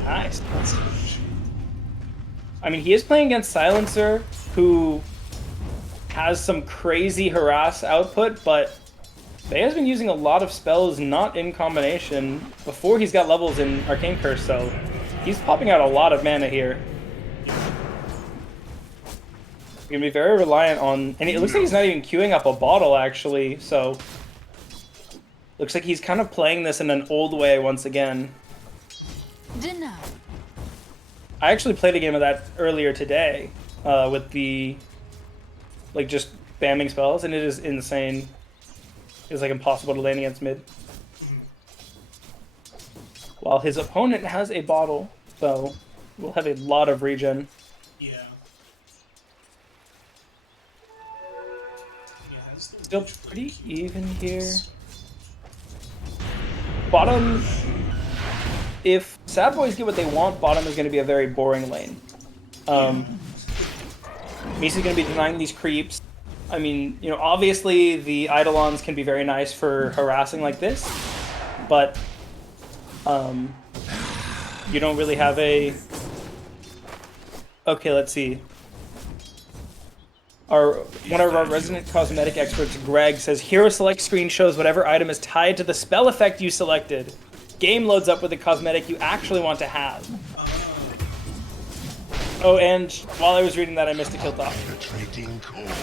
Nice. I mean, he is playing against Silencer, who has some crazy harass output, but Bey has been using a lot of spells not in combination before he's got levels in Arcane Curse, so he's popping out a lot of mana here. He's gonna be very reliant on, and it looks like he's not even queuing up a bottle actually, so looks like he's kind of playing this in an old way once again. Denied. I actually played a game of that earlier today, with the, like, just spamming spells, and it is insane. It's like impossible to lane against mid. While his opponent has a bottle, so we'll have a lot of regen. yeah. Yeah, how's the Still Witch pretty keep even here. this? Bottom, if SADBOYS get what they want, bottom is going to be a very boring lane. Misa's going to be denying these creeps. I mean, you know, obviously the Eidolons can be very nice for harassing like this, but you don't really have a... Okay, let's see. One of our resident cosmetic experts, Greg, says hero select screen shows whatever item is tied to the spell effect you selected. Game loads up with the cosmetic you actually want to have. Oh, and while I was reading that, I missed a kill top.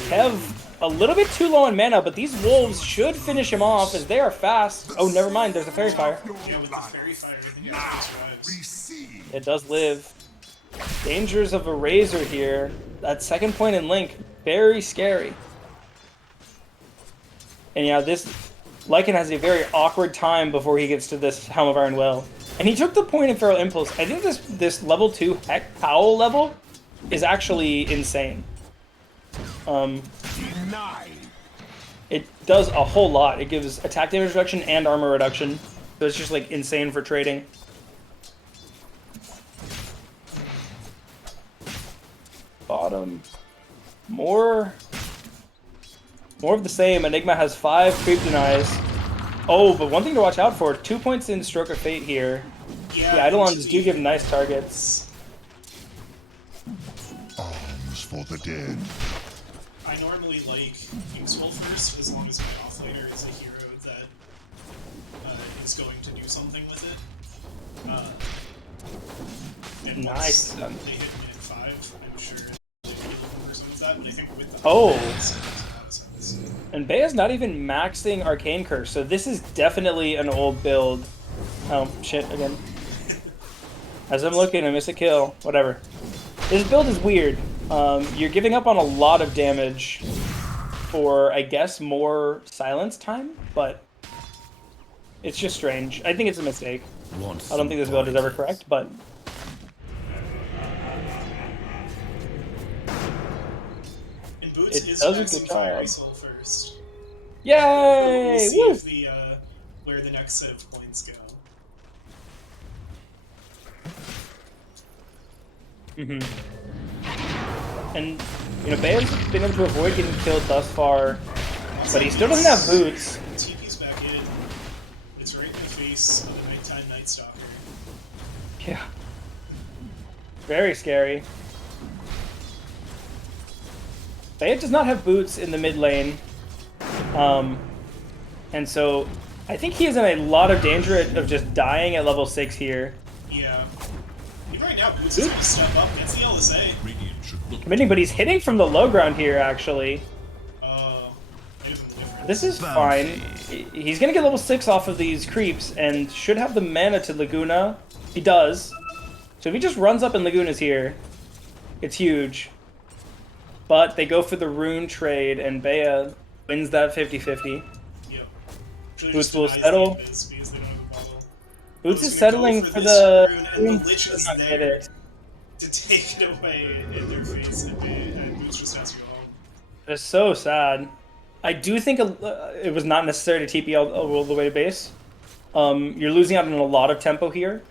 Kev, a little bit too low on mana, but these wolves should finish him off as they are fast. Oh, never mind, there's a fairy fire. Yeah, with the fairy fire, the guy survives. It does live. Dangers of a razor here. That second point in Link, very scary. And yeah, this Lycan has a very awkward time before he gets to this Helm of Iron Will. And he took the point in Feral Impulse. I think this level 2 Heck Howl level is actually insane. It does a whole lot. It gives attack damage reduction and armor reduction. So it's just like insane for trading. Bottom. More of the same. Enigma has 5 creep denies. Oh, but one thing to watch out for, 2 points in Stroke of Fate here. Yeah, The Eidolons do give nice targets. Arms for the dead. I normally like Useful first, as long as my offlaner is a hero that is going to do something with it. And Nice. once they hit mid 5, I'm sure they can resume that, but I think with the Oh. it's a lot of sense. And Bea's not even maxing Arcane Curse, so this is definitely an old build. Oh, shit, again. As I'm looking, I miss a kill. Whatever. This build is weird. You're giving up on a lot of damage for, I guess, more silence time, but it's just strange. I think it's a mistake. I don't think this build is ever correct, but... And Boots It is does a maxing good Fiery job. Soul first. Yay! We'll see Woo! if the, where the next set of points go. And, you know, Bea's been able to avoid getting killed thus far, but he still doesn't have boots. TP's back in. It's right in the face of the nighttime Night Stalker. Yeah. Very scary. Bea does not have boots in the mid lane. And so I think he is in a lot of danger of just dying at level 6 here. Yeah. Even right now, Boots is gonna step up, gets the LSA. Committing, but he's hitting from the low ground here, actually. This is fine. He's gonna get level 6 off of these creeps and should have the mana to Laguna. He does. So if he just runs up and Laguna's here, it's huge. But they go for the rune trade and Bea wins that 50-50. Yep. Boots will settle. Because they don't have a bottle. Boots Bo's is gonna go settling for for this the rune, and the Lich does is not get there it. to take it away in their face, and Boots just has to go home. It's so sad. I do think it was not necessary to TP all the way to base. You're losing out on a lot of tempo here,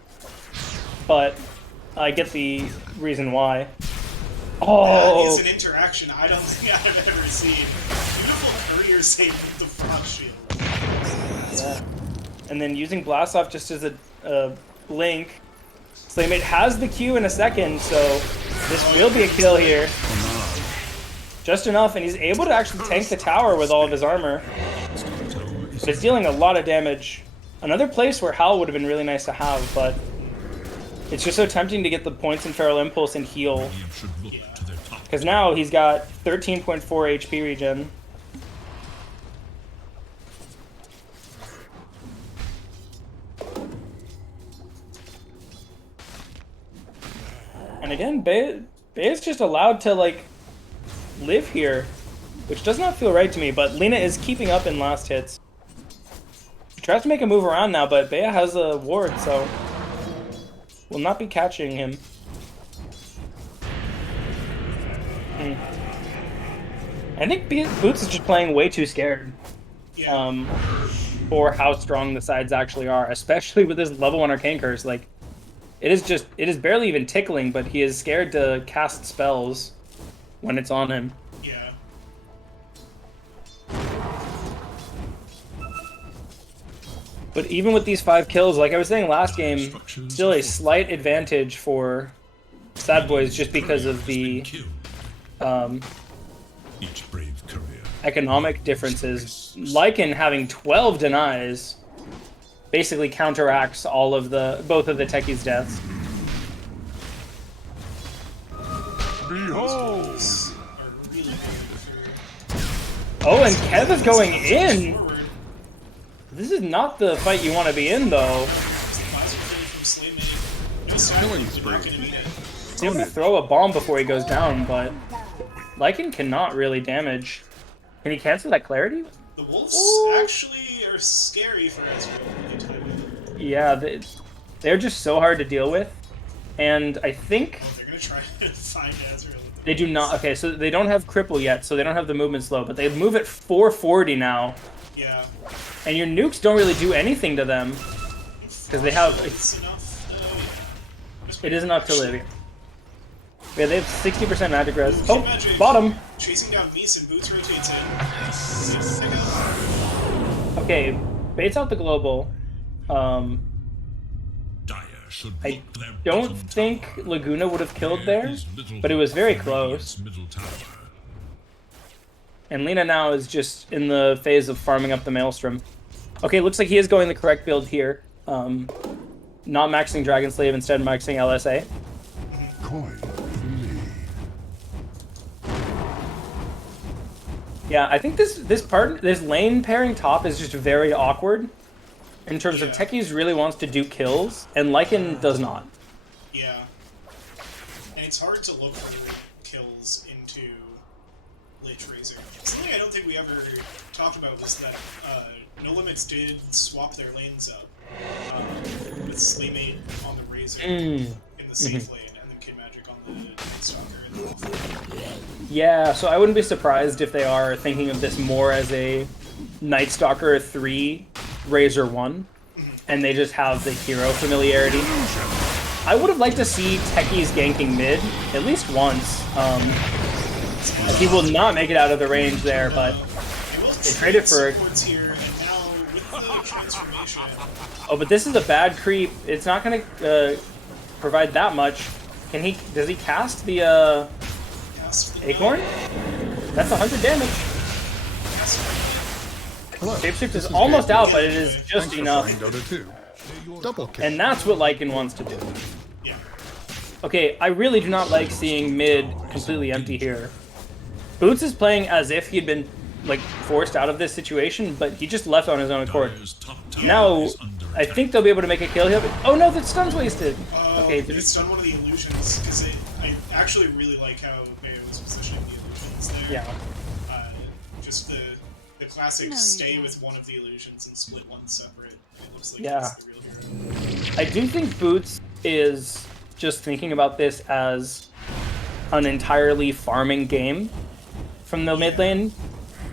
but I get the reason why. Oh, That is an interaction I don't think I've ever seen. Beautiful courier save with the Frost Shield. yeah. And then using Blast Off just as a blink. Slaymate has the Q in a second, so this will be a kill here. Just enough, and he's able to actually tank the tower with all of his armor. But it's dealing a lot of damage. Another place where Howl would have been really nice to have, but it's just so tempting to get the points in Feral Impulse and heal. Because now he's got 13.4 HP regen. And again, Bea's just allowed to, like, live here, which does not feel right to me, but Lina is keeping up in last hits. She tries to make a move around now, but Bea has a ward, so will not be catching him. I think Boots is just playing way too scared for how strong the sides actually are, especially with this level 1 Arcane Curse. Like, it is barely even tickling, but he is scared to cast spells when it's on him. Yeah. But even with these 5 kills, like I was saying last game, still a slight advantage for SADBOYS just because of the Each brave career. economic differences. Lycan having 12 denies basically counteracts all of both of the techies' deaths. Behold! Oh, and Kev is going in! This is not the fight you want to be in, though. Killing spree. He's able to throw a bomb before he goes down, but Lycan cannot really damage. Can he cancel that clarity? The wolves actually are scary for Ezreal. Yeah, they're just so hard to deal with. And I think... They're going to try to find Ezreal. They do not... Okay, so they don't have cripple yet, so they don't have the movement slow, but they move at 440 now. Yeah. And your nukes don't really do anything to them. Because they have... It is enough to live here. Yeah, they have 60% magic res. Oh, Magic bottom! Chasing down Mies and Boots rotates in. Okay, baits out the global. Dire should I look their don't bottom think tower. Laguna would have killed there, Is little but it was very hope for close. Radiant's middle tower. And Lina now is just in the phase of farming up the Maelstrom. Okay, looks like he is going the correct build here. Not maxing Dragon Slave, instead maxing LSA. Coin for me. Yeah, I think this lane pairing top is just very awkward. In terms of Techies really wants to do kills, and Lycan does not. Yeah. And it's hard to look for kills into Lich Razor. Something I don't think we ever talked about was that No LimitZ did swap their lanes up with Sleemate on the Razor in the safe lane, and then Kid Magic on the Nightstalker in the off lane. Yeah, so I wouldn't be surprised if they are thinking of this more as a Nightstalker 3, Razor 1, and they just have the hero familiarity. I would have liked to see Techies ganking mid, at least once. He will not make it out of the range there, but they traded for... Here, and now with the transformation, Oh, but this is a bad creep. It's not going to provide that much. Can he? Does he cast the Acorn? That's 100 damage. Shapeshift is almost out, but it is just Thanks for enough. playing Dota 2. Double kill. And that's what Lycan wants to do. Okay, I really do not like seeing mid completely empty here. Boots is playing as if he'd been like forced out of this situation, but he just left on his own accord. Dire's top tower Now, is under I attack. think they'll be able to make a kill here. Oh no, the stun's wasted. Okay, it's done one of the illusions, because I actually really like how Bayo was positioning the illusions there. yeah. Just the classic No, you stay don't. with one of the illusions and split one separate. It looks like Yeah. it's the real hero. I do think Boots is just thinking about this as an entirely farming game from the mid lane,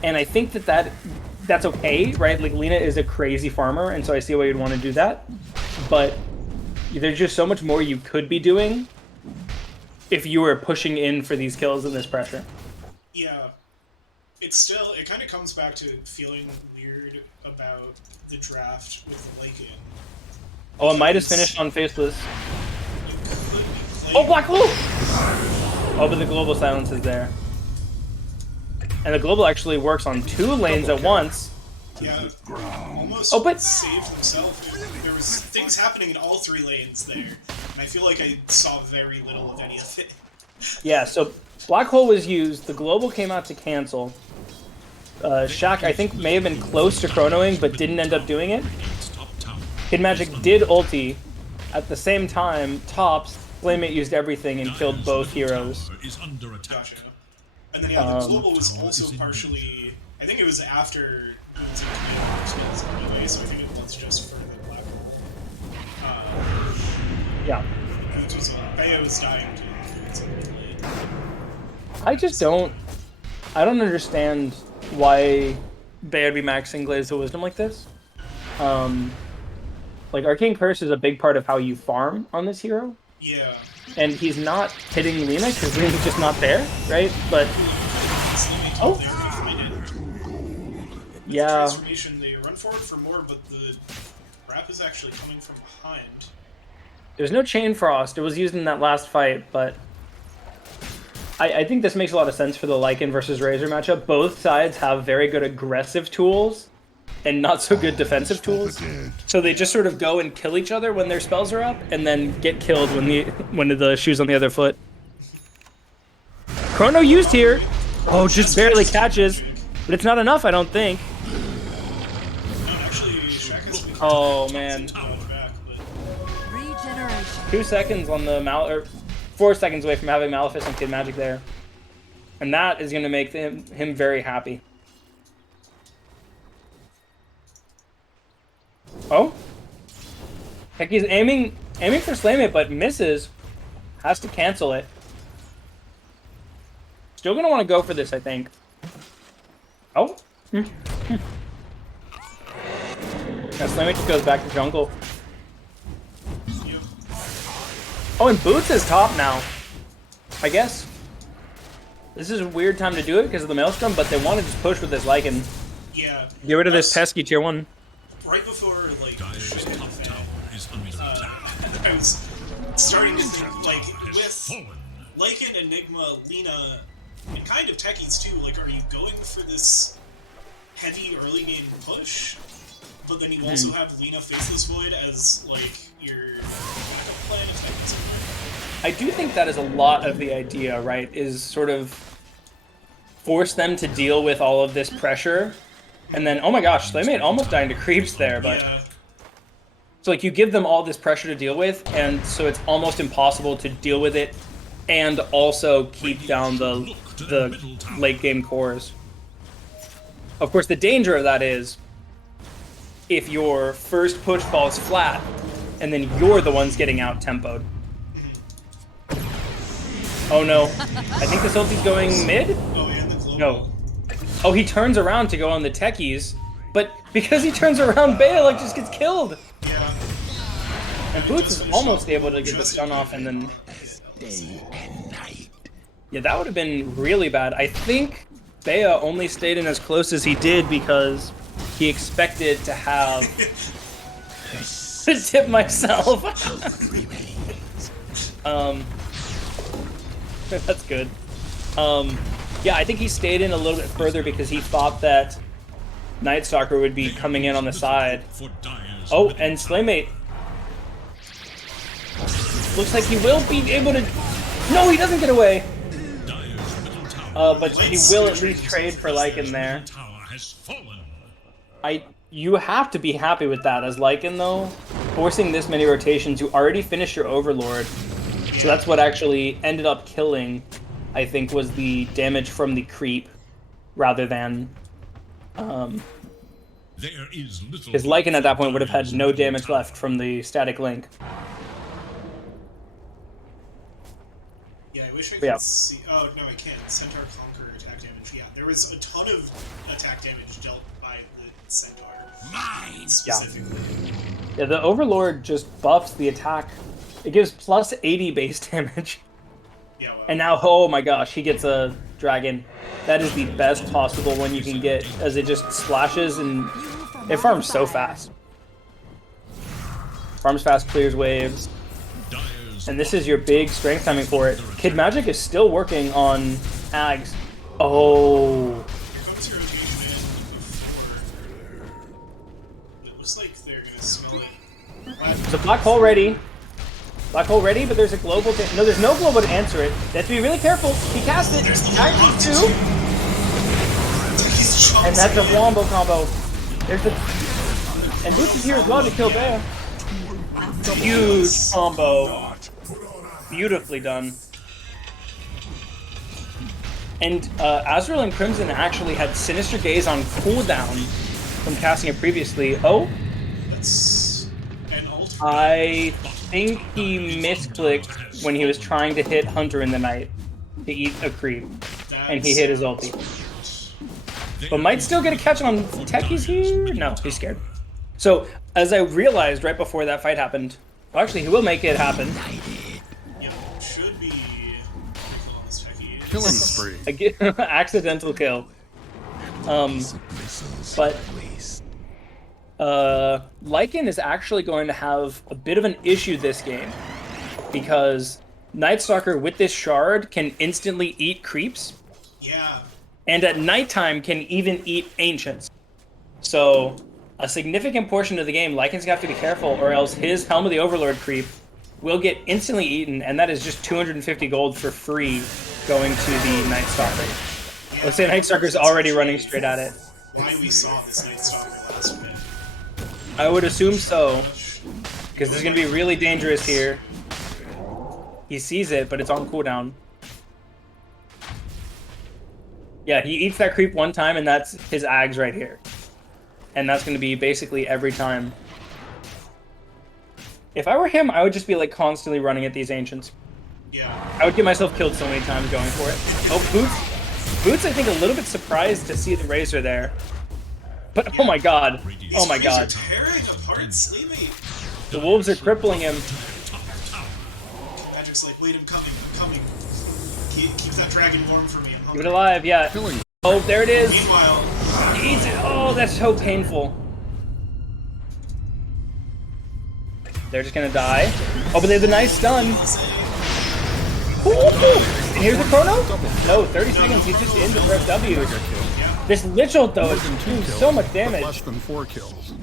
and I think that's okay, right? Like, Lina is a crazy farmer, and so I see why you'd want to do that, but there's just so much more you could be doing if you were pushing in for these kills and this pressure. Yeah. It kind of comes back to feeling weird about the draft with Lycan. Oh, and Midas finished on Faceless. You could be Oh, playing... Black Hole! Oh, but the global silence is there. And the global actually works on 2 lanes at once. Yeah, almost saved himself. There was things happening in all 3 lanes there, and I feel like I saw very little of any of it. Yeah, so Black Hole was used, the global came out to cancel. Shaq, I think, may have been close to chronoing, but didn't end up doing it. Radiant's top tower Kid Magic did ulti. At the same time, Tops, Flamemate used everything and killed both heroes. is under attack. Gotcha. And then, yeah, the global was also partially... I think it was after Boots and Commander's anyway, so I think it was just for the Black Hole. Yeah. Boots was... Bayo was dying to it. I just don't... I don't understand why they would be maxing Glaze of Wisdom like this. Like, Arcane Curse is a big part of how you farm on this hero. Yeah. And he's not hitting Lina because Lina's just not there, right? But, Oh! yeah... Transformation, they run forward for more, but the is actually coming from behind. There's no Chain Frost. It was used in that last fight, but I think this makes a lot of sense for the Lycan versus Razor matchup. Both sides have very good aggressive tools and not so good defensive tools. So they just sort of go and kill each other when their spells are up, and then get killed when the shoe's on the other foot. Chrono used here. Oh, just barely catches, but it's not enough, I don't think. Oh man. 2 seconds on the 4 seconds away from having Maleficent Kid Magic there. And that is going to make him very happy. Oh? Heck, he's aiming for Slaymate, but misses. Has to cancel it. Still going to want to go for this, I think. Oh? Now Slaymate just goes back to jungle. Oh, and Boots is top now. I guess. This is a weird time to do it because of the Maelstrom, but they want to just push with this Lycan. Yeah. Get rid of this pesky tier 1. Right before, like, I was starting to think, like, with Lycan, Enigma, Lina, and kind of Techies too, like, are you going for this heavy early game push? But then you also have Lina Faceless Void as, like, your backup plan attack. I do think that is a lot of the idea, right? Is sort of force them to deal with all of this pressure. And then, oh my gosh, Slaymate almost dying to creeps there, but... Yeah. So, like, you give them all this pressure to deal with, and so it's almost impossible to deal with it and also keep down the late game cores. Of course, the danger of that is if your first push falls flat, and then you're the ones getting out-tempoed. Oh no. I think this ulti's going mid? No. Oh, he turns around to go on the Techies, but because he turns around, Bale just gets killed! Yeah. And Boots is almost able to get the stun off, and then... Yeah, that would have been really bad. I think Bea only stayed in as close as he did because he expected to have... to tip myself. That's good. Yeah, I think he stayed in a little bit further because he thought that Night Stalker would be coming in on the side. Oh, and Slaymate. Looks like he will be able to... No, he doesn't get away! But he will at least trade for Lycan there. You have to be happy with that as Lycan, though. Forcing this many rotations, you already finished your Overlord. So that's what actually ended up killing, I think, was the damage from the creep, rather than... His Lycan at that point would have had no damage left from the static link. Yeah, I wish I could see... Oh, no, I can't. Centaur Conquer attack damage. Yeah, there was a ton of attack damage dealt by the Centaur. Mine! Specifically. Yeah, the Overlord just buffs the attack. It gives plus 80 base damage. Yeah, well, And now, oh my gosh, he gets a dragon. That is the best possible one you can get, as it just splashes and it farms so fast. Farms fast, clears waves. And this is your big strength timing for it. Kid Magic is still working on Ags. Oh. here comes your rotation in before... It looks like they're gonna smell it. There's a black hole ready. Black hole ready, but there's a global... No, there's no global to answer it. They have to be really careful. He cast it. Actually, two. And that's a wombo combo. There's the... And Boots is here as well to kill Bear. Huge combo. Beautifully done. And Azrael and Crimson actually had Sinister Gaze on cooldown from casting it previously. Oh? That's an ult. I think he misclicked when he was trying to hit Hunter in the night to eat a creep. And he hit his ulti. But might still get a catch on Techies here? No, he's scared. So, as I realized right before that fight happened, well, actually, he will make it happen. Yeah, should be... Killing spree. Accidental kill. But Lycan is actually going to have a bit of an issue this game because Night Stalker with this shard can instantly eat creeps. Yeah. And at nighttime can even eat ancients. So a significant portion of the game, Lycan's gonna have to be careful, or else his Helm of the Overlord creep will get instantly eaten, and that is just 250 gold for free going to the Night Stalker. Yeah, Let's say Night Stalker's already running straight at it. Why we saw this Night Stalker last minute. I would assume so, because this is gonna be really dangerous here. He sees it, but it's on cooldown. Yeah, he eats that creep one time, and that's his Ags right here. And that's going to be basically every time. If I were him, I would just be like constantly running at these Ancients. Yeah. I would get myself killed so many times going for it. Oh, Boots. Boots, I think, a little bit surprised to see the Razor there. But, oh my god. Oh my god. These are tearing apart Sleepy. The Wolves are crippling him. Magic's like, wait, I'm coming, I'm coming. Keep that dragon warm for me. Keep it alive, yeah. Killing. Oh, there it is. Meanwhile, He eats it. Oh, that's so painful. They're just gonna die. Oh, but they have the nice stun. Ooh. And here's the chrono? No, 30 seconds. He's just in the first W. This Lich ult, though, is doing so much damage. Less than 4 kills.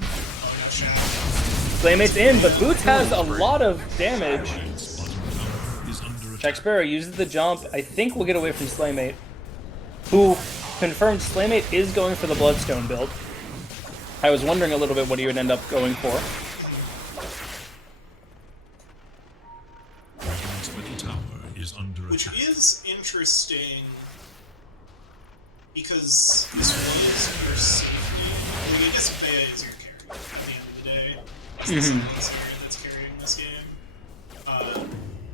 Playmate's in, but Boots has a lot of damage. Jack Sparrow uses the jump. I think we'll get away from Slaymate, who confirmed Slaymate is going for the Bloodstone build. I was wondering a little bit what he would end up going for. which is interesting because this was your safety. I guess Faya is your carry at the end of the day. It's the Spirit that's carrying this game.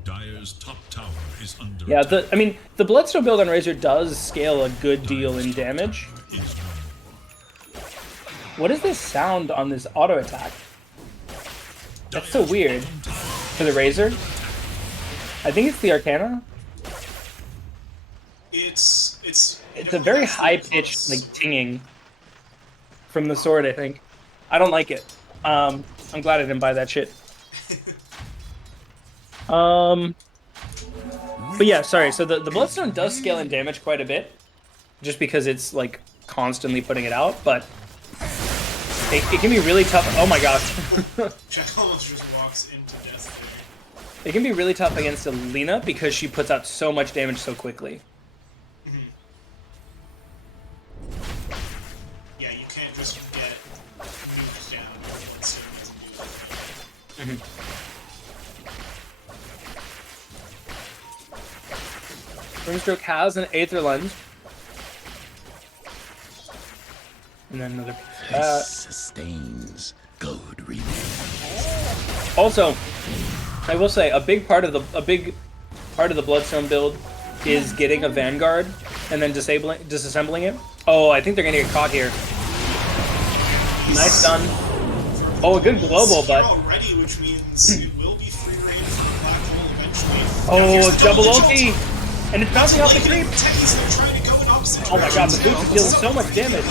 Dire's top tower is under Yeah, attack. I mean, the Bloodstone build on Razor does scale a good deal in damage. What is this sound on this auto attack? That's so weird. For the Razor? I think it's the Arcana. It's a very high-pitched, like, tinging from the sword, I think. I don't like it. I'm glad I didn't buy that shit. But yeah, sorry, so the Bloodstone does scale in damage quite a bit, just because it's, like, constantly putting it out, but it can be really tough. Oh my gosh. Jack almost just walks into death there. It can be really tough against Alina because she puts out so much damage so quickly. Yeah, you can't just get nuked down once you do it. Grimstroke has an Aether Lens. And then another piece of that. Sustains. Gold remains. Also, I will say a big part of the Bloodstone build is getting a Vanguard and then disassembling it. Oh, I think they're gonna get caught here. Nice stun. Oh, a good global, but already, which means it will be free range for the Black Hole eventually. oh, double ulti, and it's bouncing off the creep. Techie's trying to go in opposite Oh my god, the directions. boots are dealing so much damage.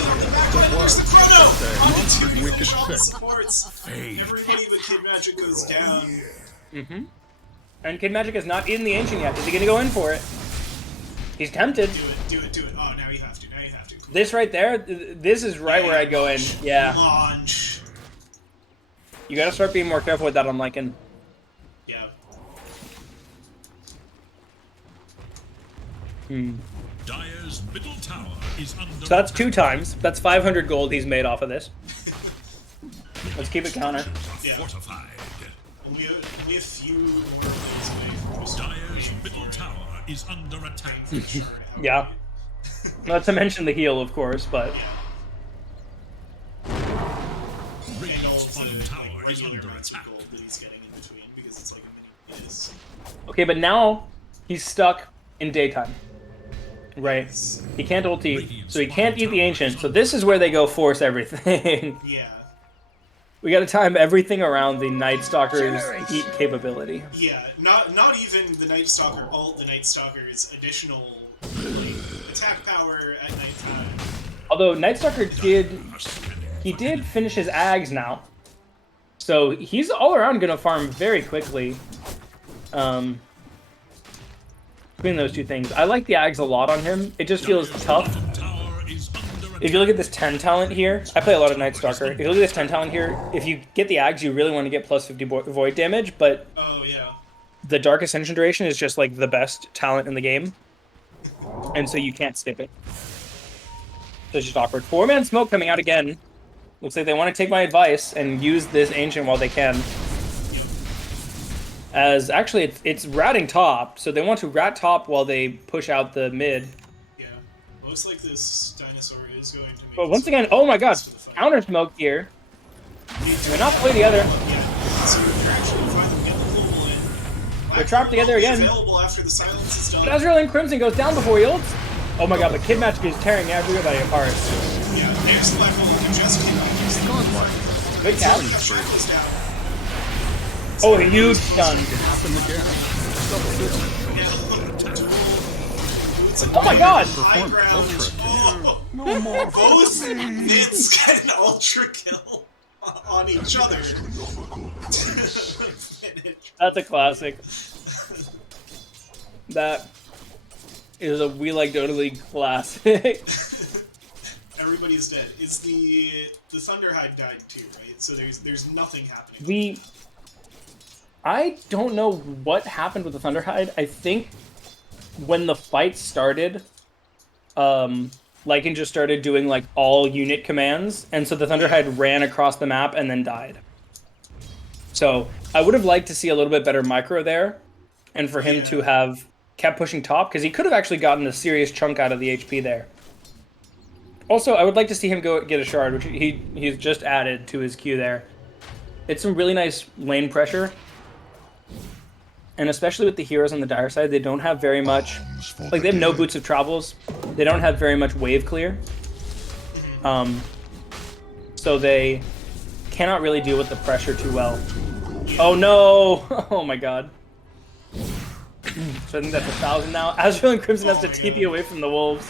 Where's the chrono? Onto Wicked the sick. supports. Everybody but Kid Magic goes down. And Kid Magic is not in the Ancient yet. Is he gonna go in for it? He's tempted. Do it. Oh, now you have to. Cool. This right there, this is right where I'd go in. Yeah. Launch. You gotta start being more careful with that on Lycan. Yeah. Dire's middle tower is under So that's 2 times. That's 500 gold he's made off of this. Let's keep it counter. Yeah. fortified. Only a few more plays away from just Dire's middle tower is under attack. Yeah. Not to mention the heal, of course, but... And all Radiant's the bottom tower like, is regular under amounts of attack. gold that he's getting in between because it's like a mini biz. Okay, but now he's stuck in daytime. Right. He can't ulti, so he can't eat the Ancient, so this is where they go force everything. Yeah. We gotta time everything around the Night Stalker's eat capability. Yeah, not even the Night Stalker ult, the Night Stalker's additional like, attack power at nighttime. Although Night Stalker did he did finish his Ags now. So he's all around going to farm very quickly. Between those two things. I like the Ags a lot on him. It just feels tough. If you look at this 10 talent here, I play a lot of Night Stalker. If you look at this 10 talent here, if you get the Ags, you really want to get plus 50 void damage, but the Dark Ascension duration is just like the best talent in the game. And so you can't skip it. So it's just awkward. 4-man smoke coming out again. Looks like they want to take my advice and use this Ancient while they can. As actually, it's ratting top, so they want to rat top while they push out the mid. Yeah, looks like this dinosaur is going to make. But once again, oh my god, counter smoke here. They're not play together. Yeah, so they're actually finally getting the global in. They're trapped together again. Available after the silence is done. But Azrael and Crimson goes down before he ults. Oh my god, the kid match is tearing everybody apart. Yeah, next level can just hit Good cap. Shackles down. Oh, a huge stun. It happened again. Oh my god! High ground. Oh, No more. both mids get an ultra kill on each other. That's a classic. That is a We Like Dota League classic. Everybody's dead. It's the Thunderhide died too, right? So there's nothing happening. I don't know what happened with the Thunderhide. I think when the fight started, Lycan just started doing like all unit commands, and so the Thunderhide ran across the map and then died. So I would have liked to see a little bit better micro there, and for him to have kept pushing top, because he could have actually gotten a serious chunk out of the HP there. Also, I would like to see him go get a shard, which he's just added to his queue there. It's some really nice lane pressure. And especially with the heroes on the dire side, they don't have very much... Like, they have no Boots of Travels. They don't have very much wave clear. So they cannot really deal with the pressure too well. Oh no! Oh my god. So I think that's 1,000 now. Azrael and Crimson has to TP away from the wolves.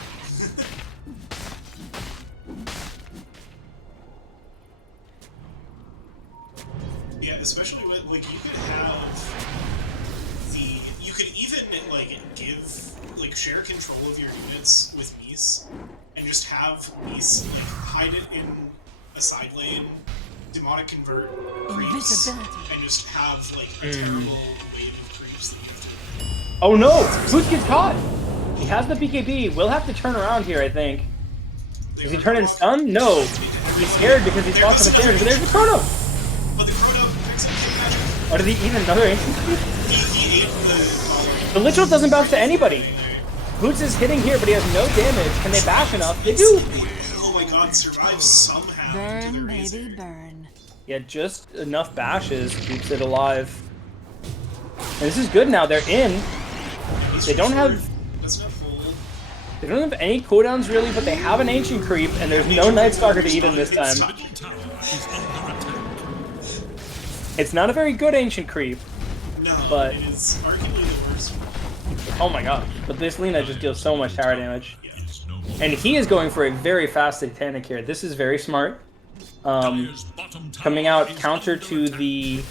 Yeah, especially with, like, you could have you could even, like, share control of your units with Mies, and just have Mies, like, hide it in a side lane, demonic convert creeps, and just have, like, a terrible wave of creeps that you have to... Oh no! Boots gets caught! He has the BKB. We'll have to turn around here, I think. Does he turn in stun? No. He's scared because he's lost on the stairs, but there's the Chrono! But the Chrono brings him to magic. Or did he eat another ancient creep? He ate The Literal doesn't bounce to anybody. Boots is hitting here, but he has no damage. Can they bash enough? They do! Oh my god, survive somehow. Burn, baby, burn. Yeah, just enough bashes keeps it alive. And this is good now. They're in. They don't have... They don't have any cooldowns really, but they have an ancient creep, and there's no Night Stalker to eat him this time. It's not a very good ancient creep. No, but it is arguably the worst one. Oh my god. But this Lina just deals so much tower damage. And he is going for a very fast Satanic here. This is very smart. Coming out counter to the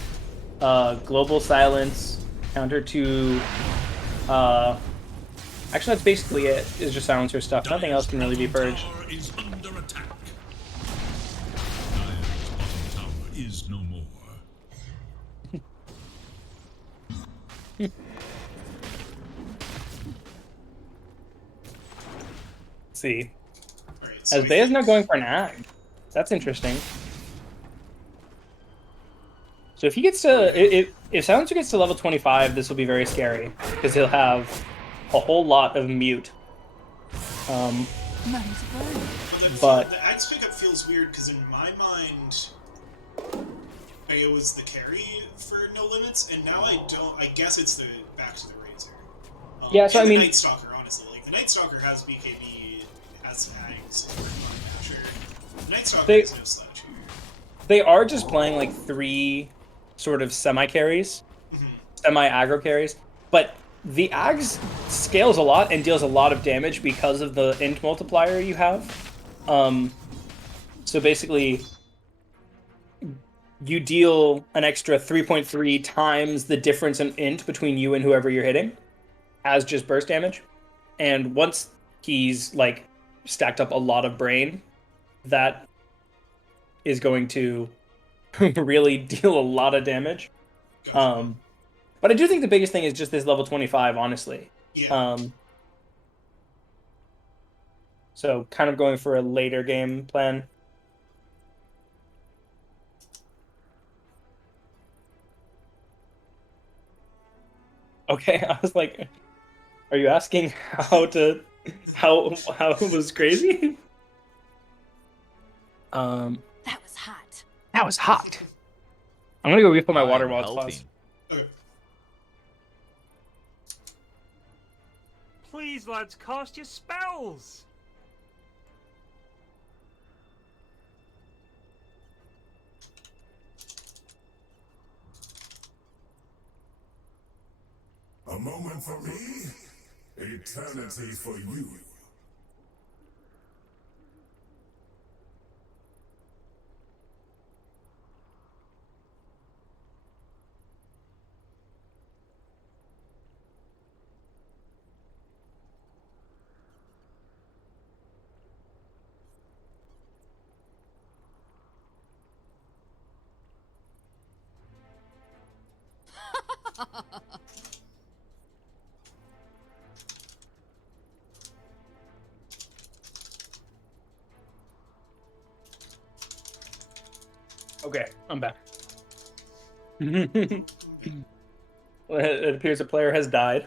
Global Silence, counter to... actually, that's basically it. It's just Silencer stuff. Nothing else can really be purged. Let's see. As Bay is now going for an ag. That's interesting. So if he gets to... If Silencer gets to level 25, this will be very scary. Because he'll have a whole lot of mute. But the axe pickup feels weird because in my mind, it was the carry for No LimitZ, and now I don't. I guess it's the back to the Razor. Yeah, so I mean, the Night Stalker, honestly, like the Night Stalker has BKB, has some ags. Sure, the Night Stalker is no slouch here. They are just playing like 3 sort of semi carries, semi aggro carries, but the Ags scales a lot and deals a lot of damage because of the int multiplier you have. So basically, you deal an extra 3.3 times the difference in int between you and whoever you're hitting as just burst damage. And once he's like stacked up a lot of brain, that is going to really deal a lot of damage. But I do think the biggest thing is just this level 25, honestly. Yeah. So kind of going for a later game plan. Okay, I was like, are you asking how it was crazy? That was hot. That was hot. I'm gonna go refill my water I'm while it's helping. paused. Okay. Please, lads, cast your spells! A moment for me, eternity for you. Okay, I'm back. Well, it appears a player has died.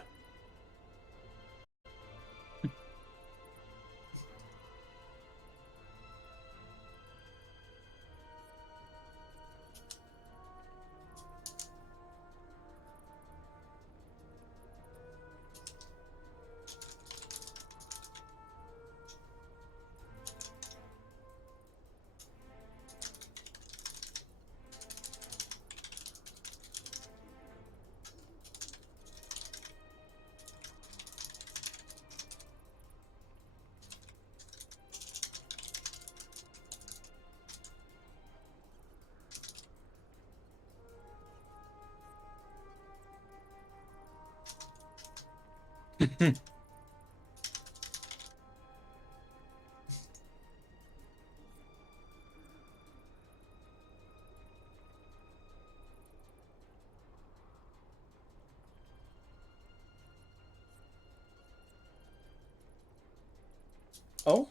Oh,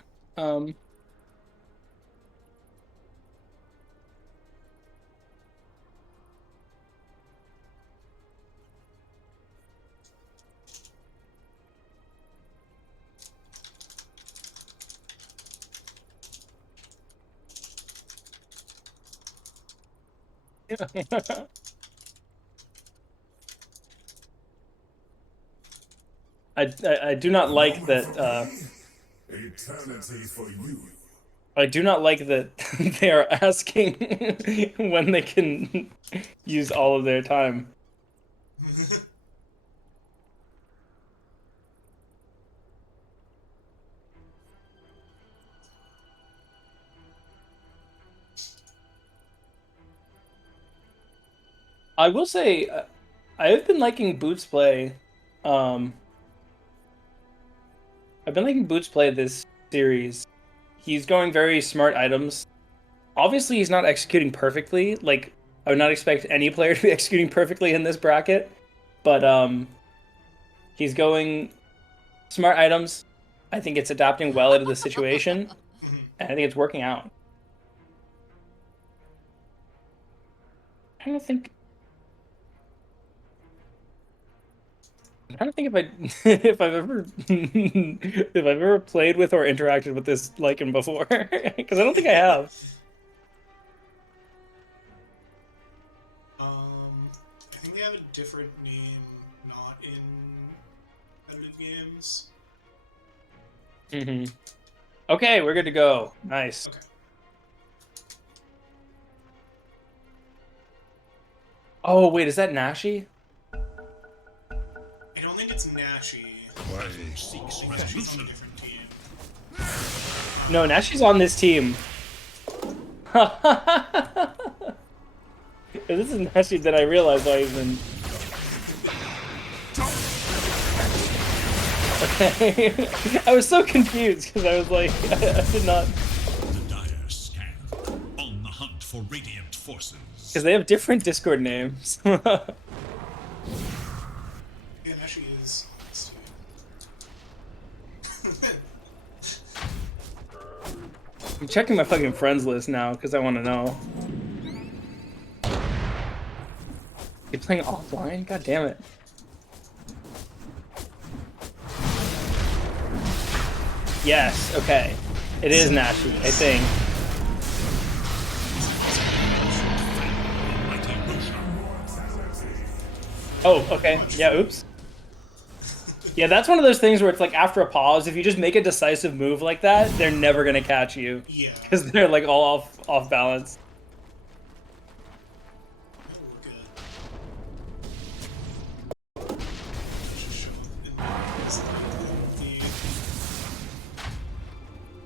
I do not like that. Eternity for you. I do not like that they are asking when they can use all of their time. I will say, I have been liking Boots play. I've been liking Boots play this series. He's going very smart items. Obviously, he's not executing perfectly. Like, I would not expect any player to be executing perfectly in this bracket. But he's going smart items. I think it's adapting well into the situation. And I think it's working out. I don't think... I'm trying to think if if I've ever if I've ever played with or interacted with this Lycan before, because I don't think I have. I think they have a different name, not in competitive games. Okay, we're good to go. Nice. Okay. Oh wait, is that Nashi? I don't think it's Nashi. Why seeks I think Nashi's on a resolution? different team. No, Nashi's on this team. If this is Nashi, then I realize why he's in. Okay. I was so confused because I was like, I did not. The dire scan. On the hunt for radiant forces. Because they have different Discord names. Yeah, Nashi is. I'm checking my fucking friends list now because I want to know. You playing offline? God damn it. Yes, okay. It is Nashi, I think. Oh, okay. Yeah, oops. Yeah, that's one of those things where it's like after a pause, if you just make a decisive move like that, they're never gonna catch you. Yeah. Because they're like all off balance.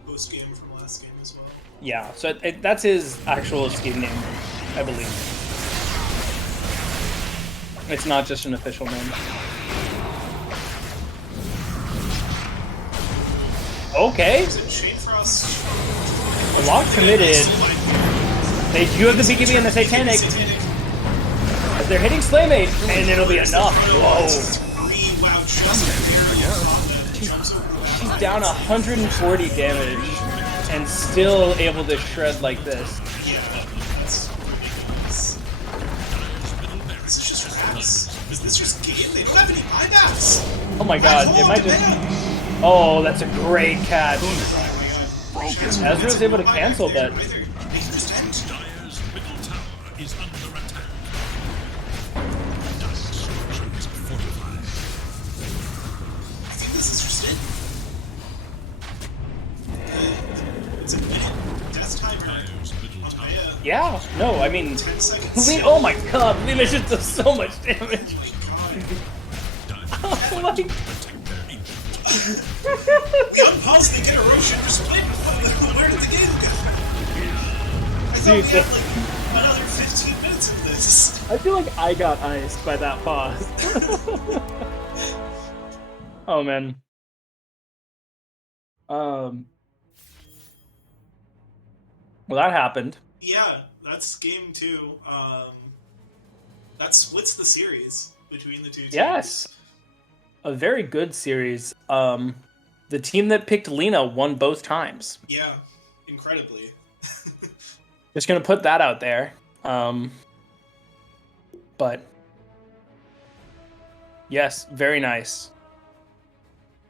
Post game from last game as well. Yeah, so that's his actual scheme name, I believe. It's not just an official name. Okay. A lot committed. They do have the BKB and the Satanic. As they're hitting Slaymate, and it'll be enough. Whoa. She's down 140 damage and still able to shred like this. This is just rats. Is this just game? They don't have any buybacks. Oh my god, it might just... Oh, that's a great catch. Ezra was able to cancel that. Dire's middle tower is under attack. Dire structures fortified. I think this is just it. It's a minute death timer. Dire's middle On tower. Maya. Yeah, no, I mean... 10 seconds. Oh my god, Lena just does so much damage. Oh my... Protect their ancient. We unpaused the get erosion, just played where did the game go? I thought we had like another 15 minutes of this. I feel like I got iced by that pause. Oh man. Well, that happened. Yeah, that's game 2. That splits the series between the two teams. Yes. A very good series. The team that picked Lena won both times. Yeah, incredibly. Just gonna put that out there. But yes, very nice.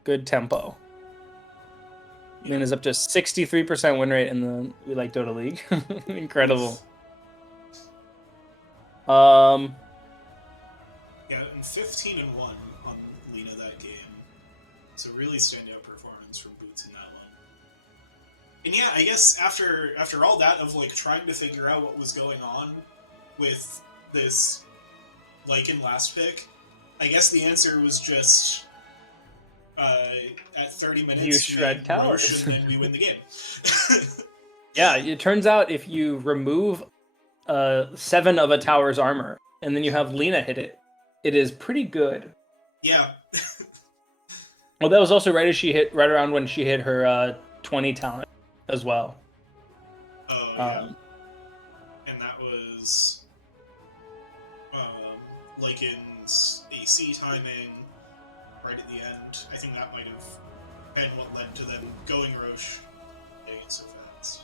Good tempo. Lena's up to 63% win rate in the We Like Dota League. Incredible. Yeah, and 15-1 on Lena that game. So really standout performance from Boots in that one. And yeah, I guess after all that of like trying to figure out what was going on with this Lycan last pick, I guess the answer was just at 30 minutes You shred towers. Roche, and then we win the game. Yeah, it turns out if you remove 7 of a tower's armor and then you have Lena hit it, it is pretty good. Yeah. Well, that was also right around when she hit her 20 talent as well. Oh, yeah. And that was Lycan's AC timing right at the end. I think that might have been what led to them going Roche getting it so fast.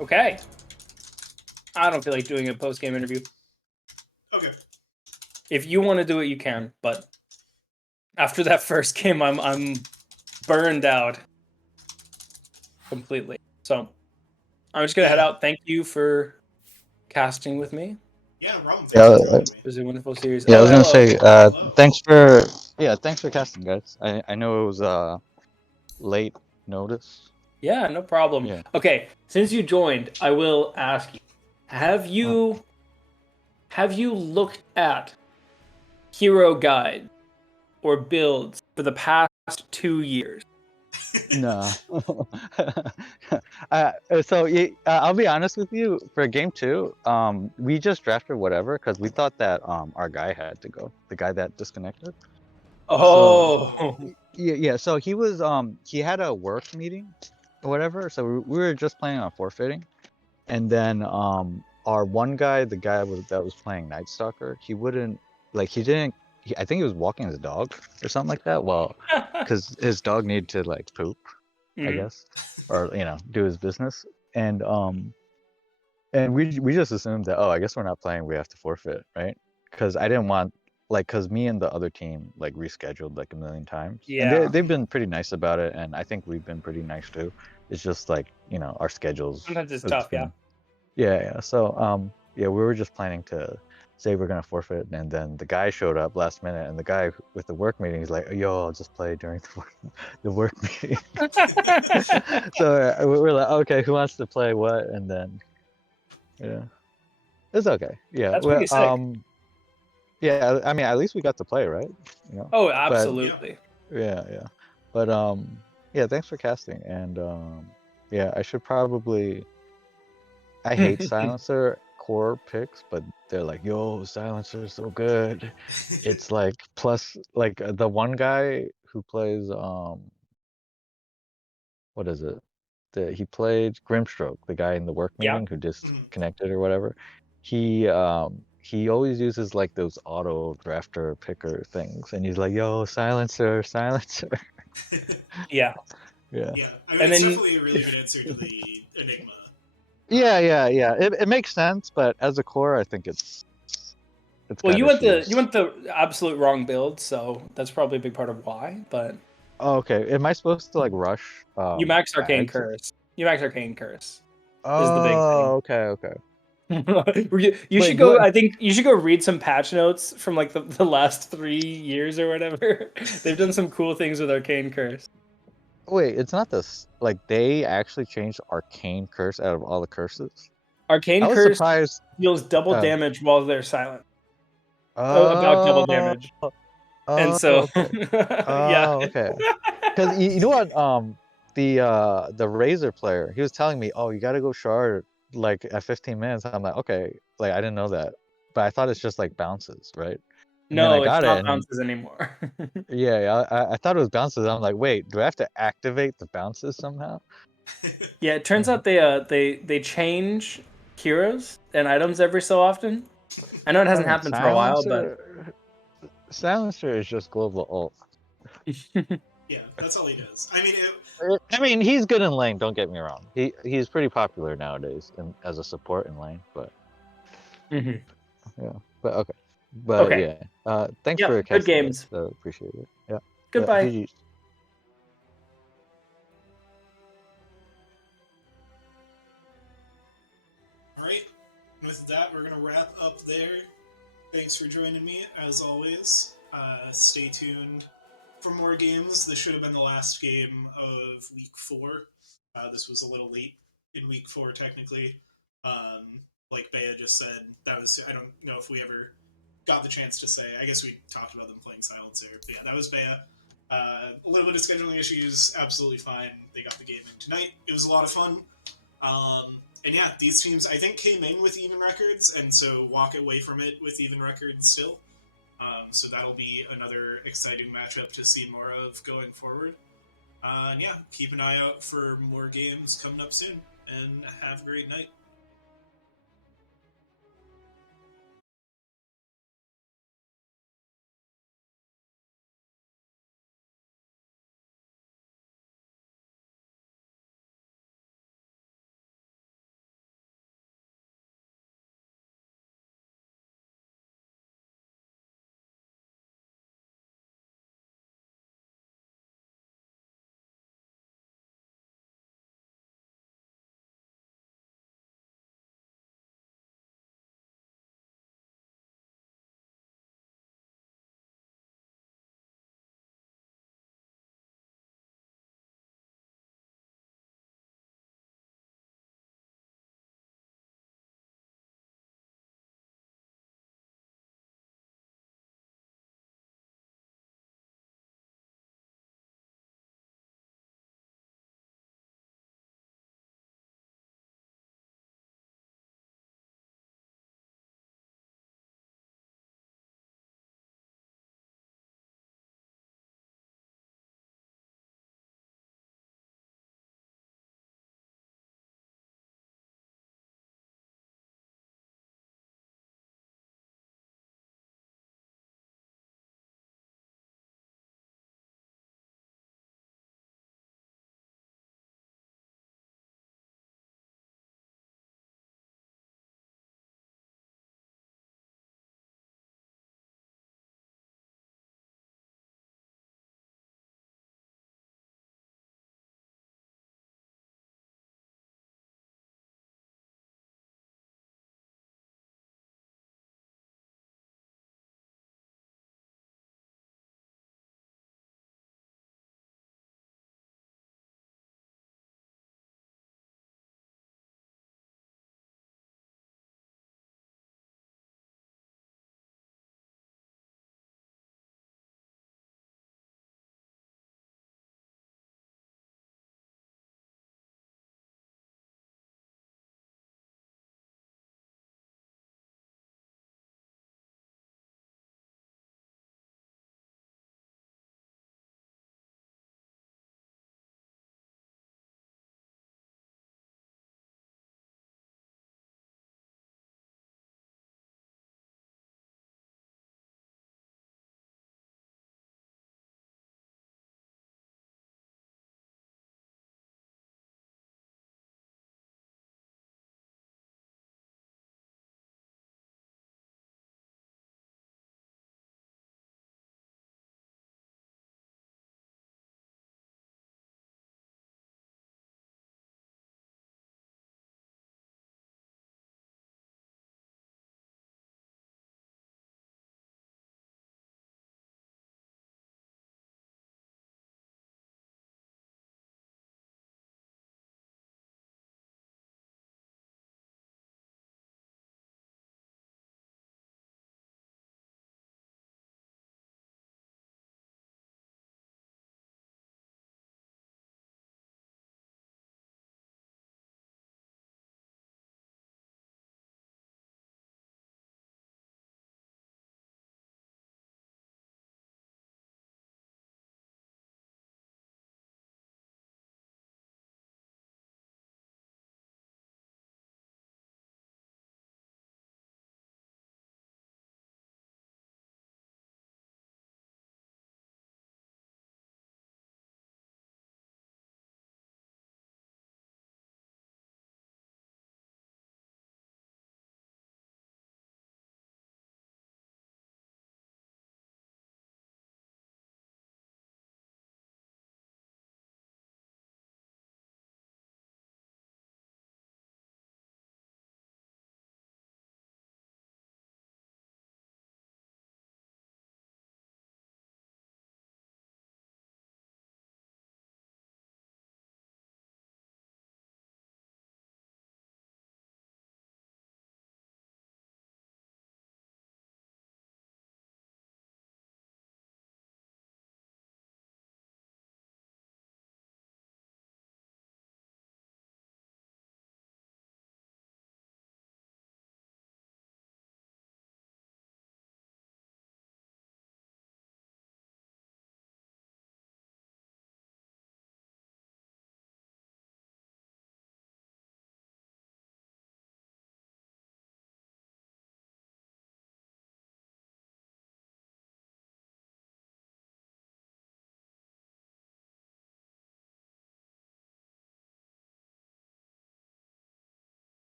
Okay. I don't feel like doing a post-game interview. Okay. If you want to do it, you can. But after that first game, I'm burned out completely. So I'm just gonna head out. Thank you for casting with me. Yeah, Robin. It was a wonderful series. Yeah, I was gonna hello. say thanks for casting, guys. I know it was late notice. Yeah, no problem. Yeah. Okay, since you joined, I will ask you: Have you looked at hero guides or builds for the past 2 years? No. I'll be honest with you. For game 2, we just drafted whatever because we thought that our guy had to go, the guy that disconnected. Oh, Yeah. So he was he had a work meeting or whatever. So we were just planning on forfeiting, and then our one guy, the guy that was playing Night Stalker, he wouldn't he didn't. I think he was walking his dog or something like that. Well, because his dog needed to like poop, I guess, or do his business, and we just assumed that, oh, I guess we're not playing, we have to forfeit, right? Because I didn't want because me and the other team like rescheduled like a million times, and yeah. they've been pretty nice about it, and I think we've been pretty nice too. It's just like our schedules. Sometimes it's has tough, yeah. been- Yeah. So yeah, we were just planning to say we're gonna forfeit, and then the guy showed up last minute, and the guy with the work meeting is like, "Yo, I'll just play during the work meeting." So we're like, "Okay, who wants to play what?" And then yeah, it's okay. Yeah, That's pretty sick. yeah. I mean, at least we got to play, right? Oh, But absolutely. yeah. But yeah. Thanks for casting, and yeah, I should probably. I hate Silencer core picks, but they're like, yo, Silencer is so good. It's like plus like the one guy who plays what is it? He played Grimstroke, the guy in the work Yeah. meeting who disconnected or whatever. He always uses like those auto drafter picker things, and he's like, yo, Silencer. Yeah. Yeah. Yeah, I mean, And it's then- definitely a really good answer to the Enigma. Yeah. It makes sense, but as a core, I think it's Well, got you went issues. the absolute wrong build, so that's probably a big part of why. But Oh, okay. Am I supposed to like rush? you max Arcane bags? Curse. You max Arcane Curse. Oh, Is the big thing. okay. You Wait, should go. what? I think you should go read some patch notes from like the last 3 years or whatever. They've done some cool things with Arcane Curse. Wait, it's not this. Like they actually changed Arcane Curse out of all the curses. Arcane I was Curse surprised. deals double Oh. damage while they're silent. About double damage. And so, Okay. yeah. Okay. Because you know what? The Razor player, he was telling me, oh, you got to go shard like at 15 minutes. I'm like, okay, like I didn't know that, but I thought it's just like bounces, right? And then I No, it's got it, not and bounces anymore. yeah, I thought it was bounces. I'm like, wait, do I have to activate the bounces somehow? Yeah, it turns out they change heroes and items every so often. I know it hasn't happened for a while, but Silencer is just global ult. Yeah, that's all he does. I mean, I mean, he's good in lane. Don't get me wrong. He's pretty popular nowadays as a support in lane. But yeah, but okay, but Okay. yeah. Thanks Yeah, for good casting. games. Appreciate it. Yeah. Goodbye. GG. alright, with that, we're going to wrap up there. Thanks for joining me, as always. Stay tuned for more games. This should have been the last game of Week 4. This was a little late in Week 4, technically. Like Bea just said, that was, I don't know if we ever got the chance to say, I guess we talked about them playing Silencer. But yeah, that was Bea. A little bit of scheduling issues, absolutely fine. They got the game in tonight. It was a lot of fun. And yeah, these teams, I think, came in with even records, and so walk away from it with even records still. So that'll be another exciting matchup to see more of going forward. And yeah, keep an eye out for more games coming up soon, and have a great night.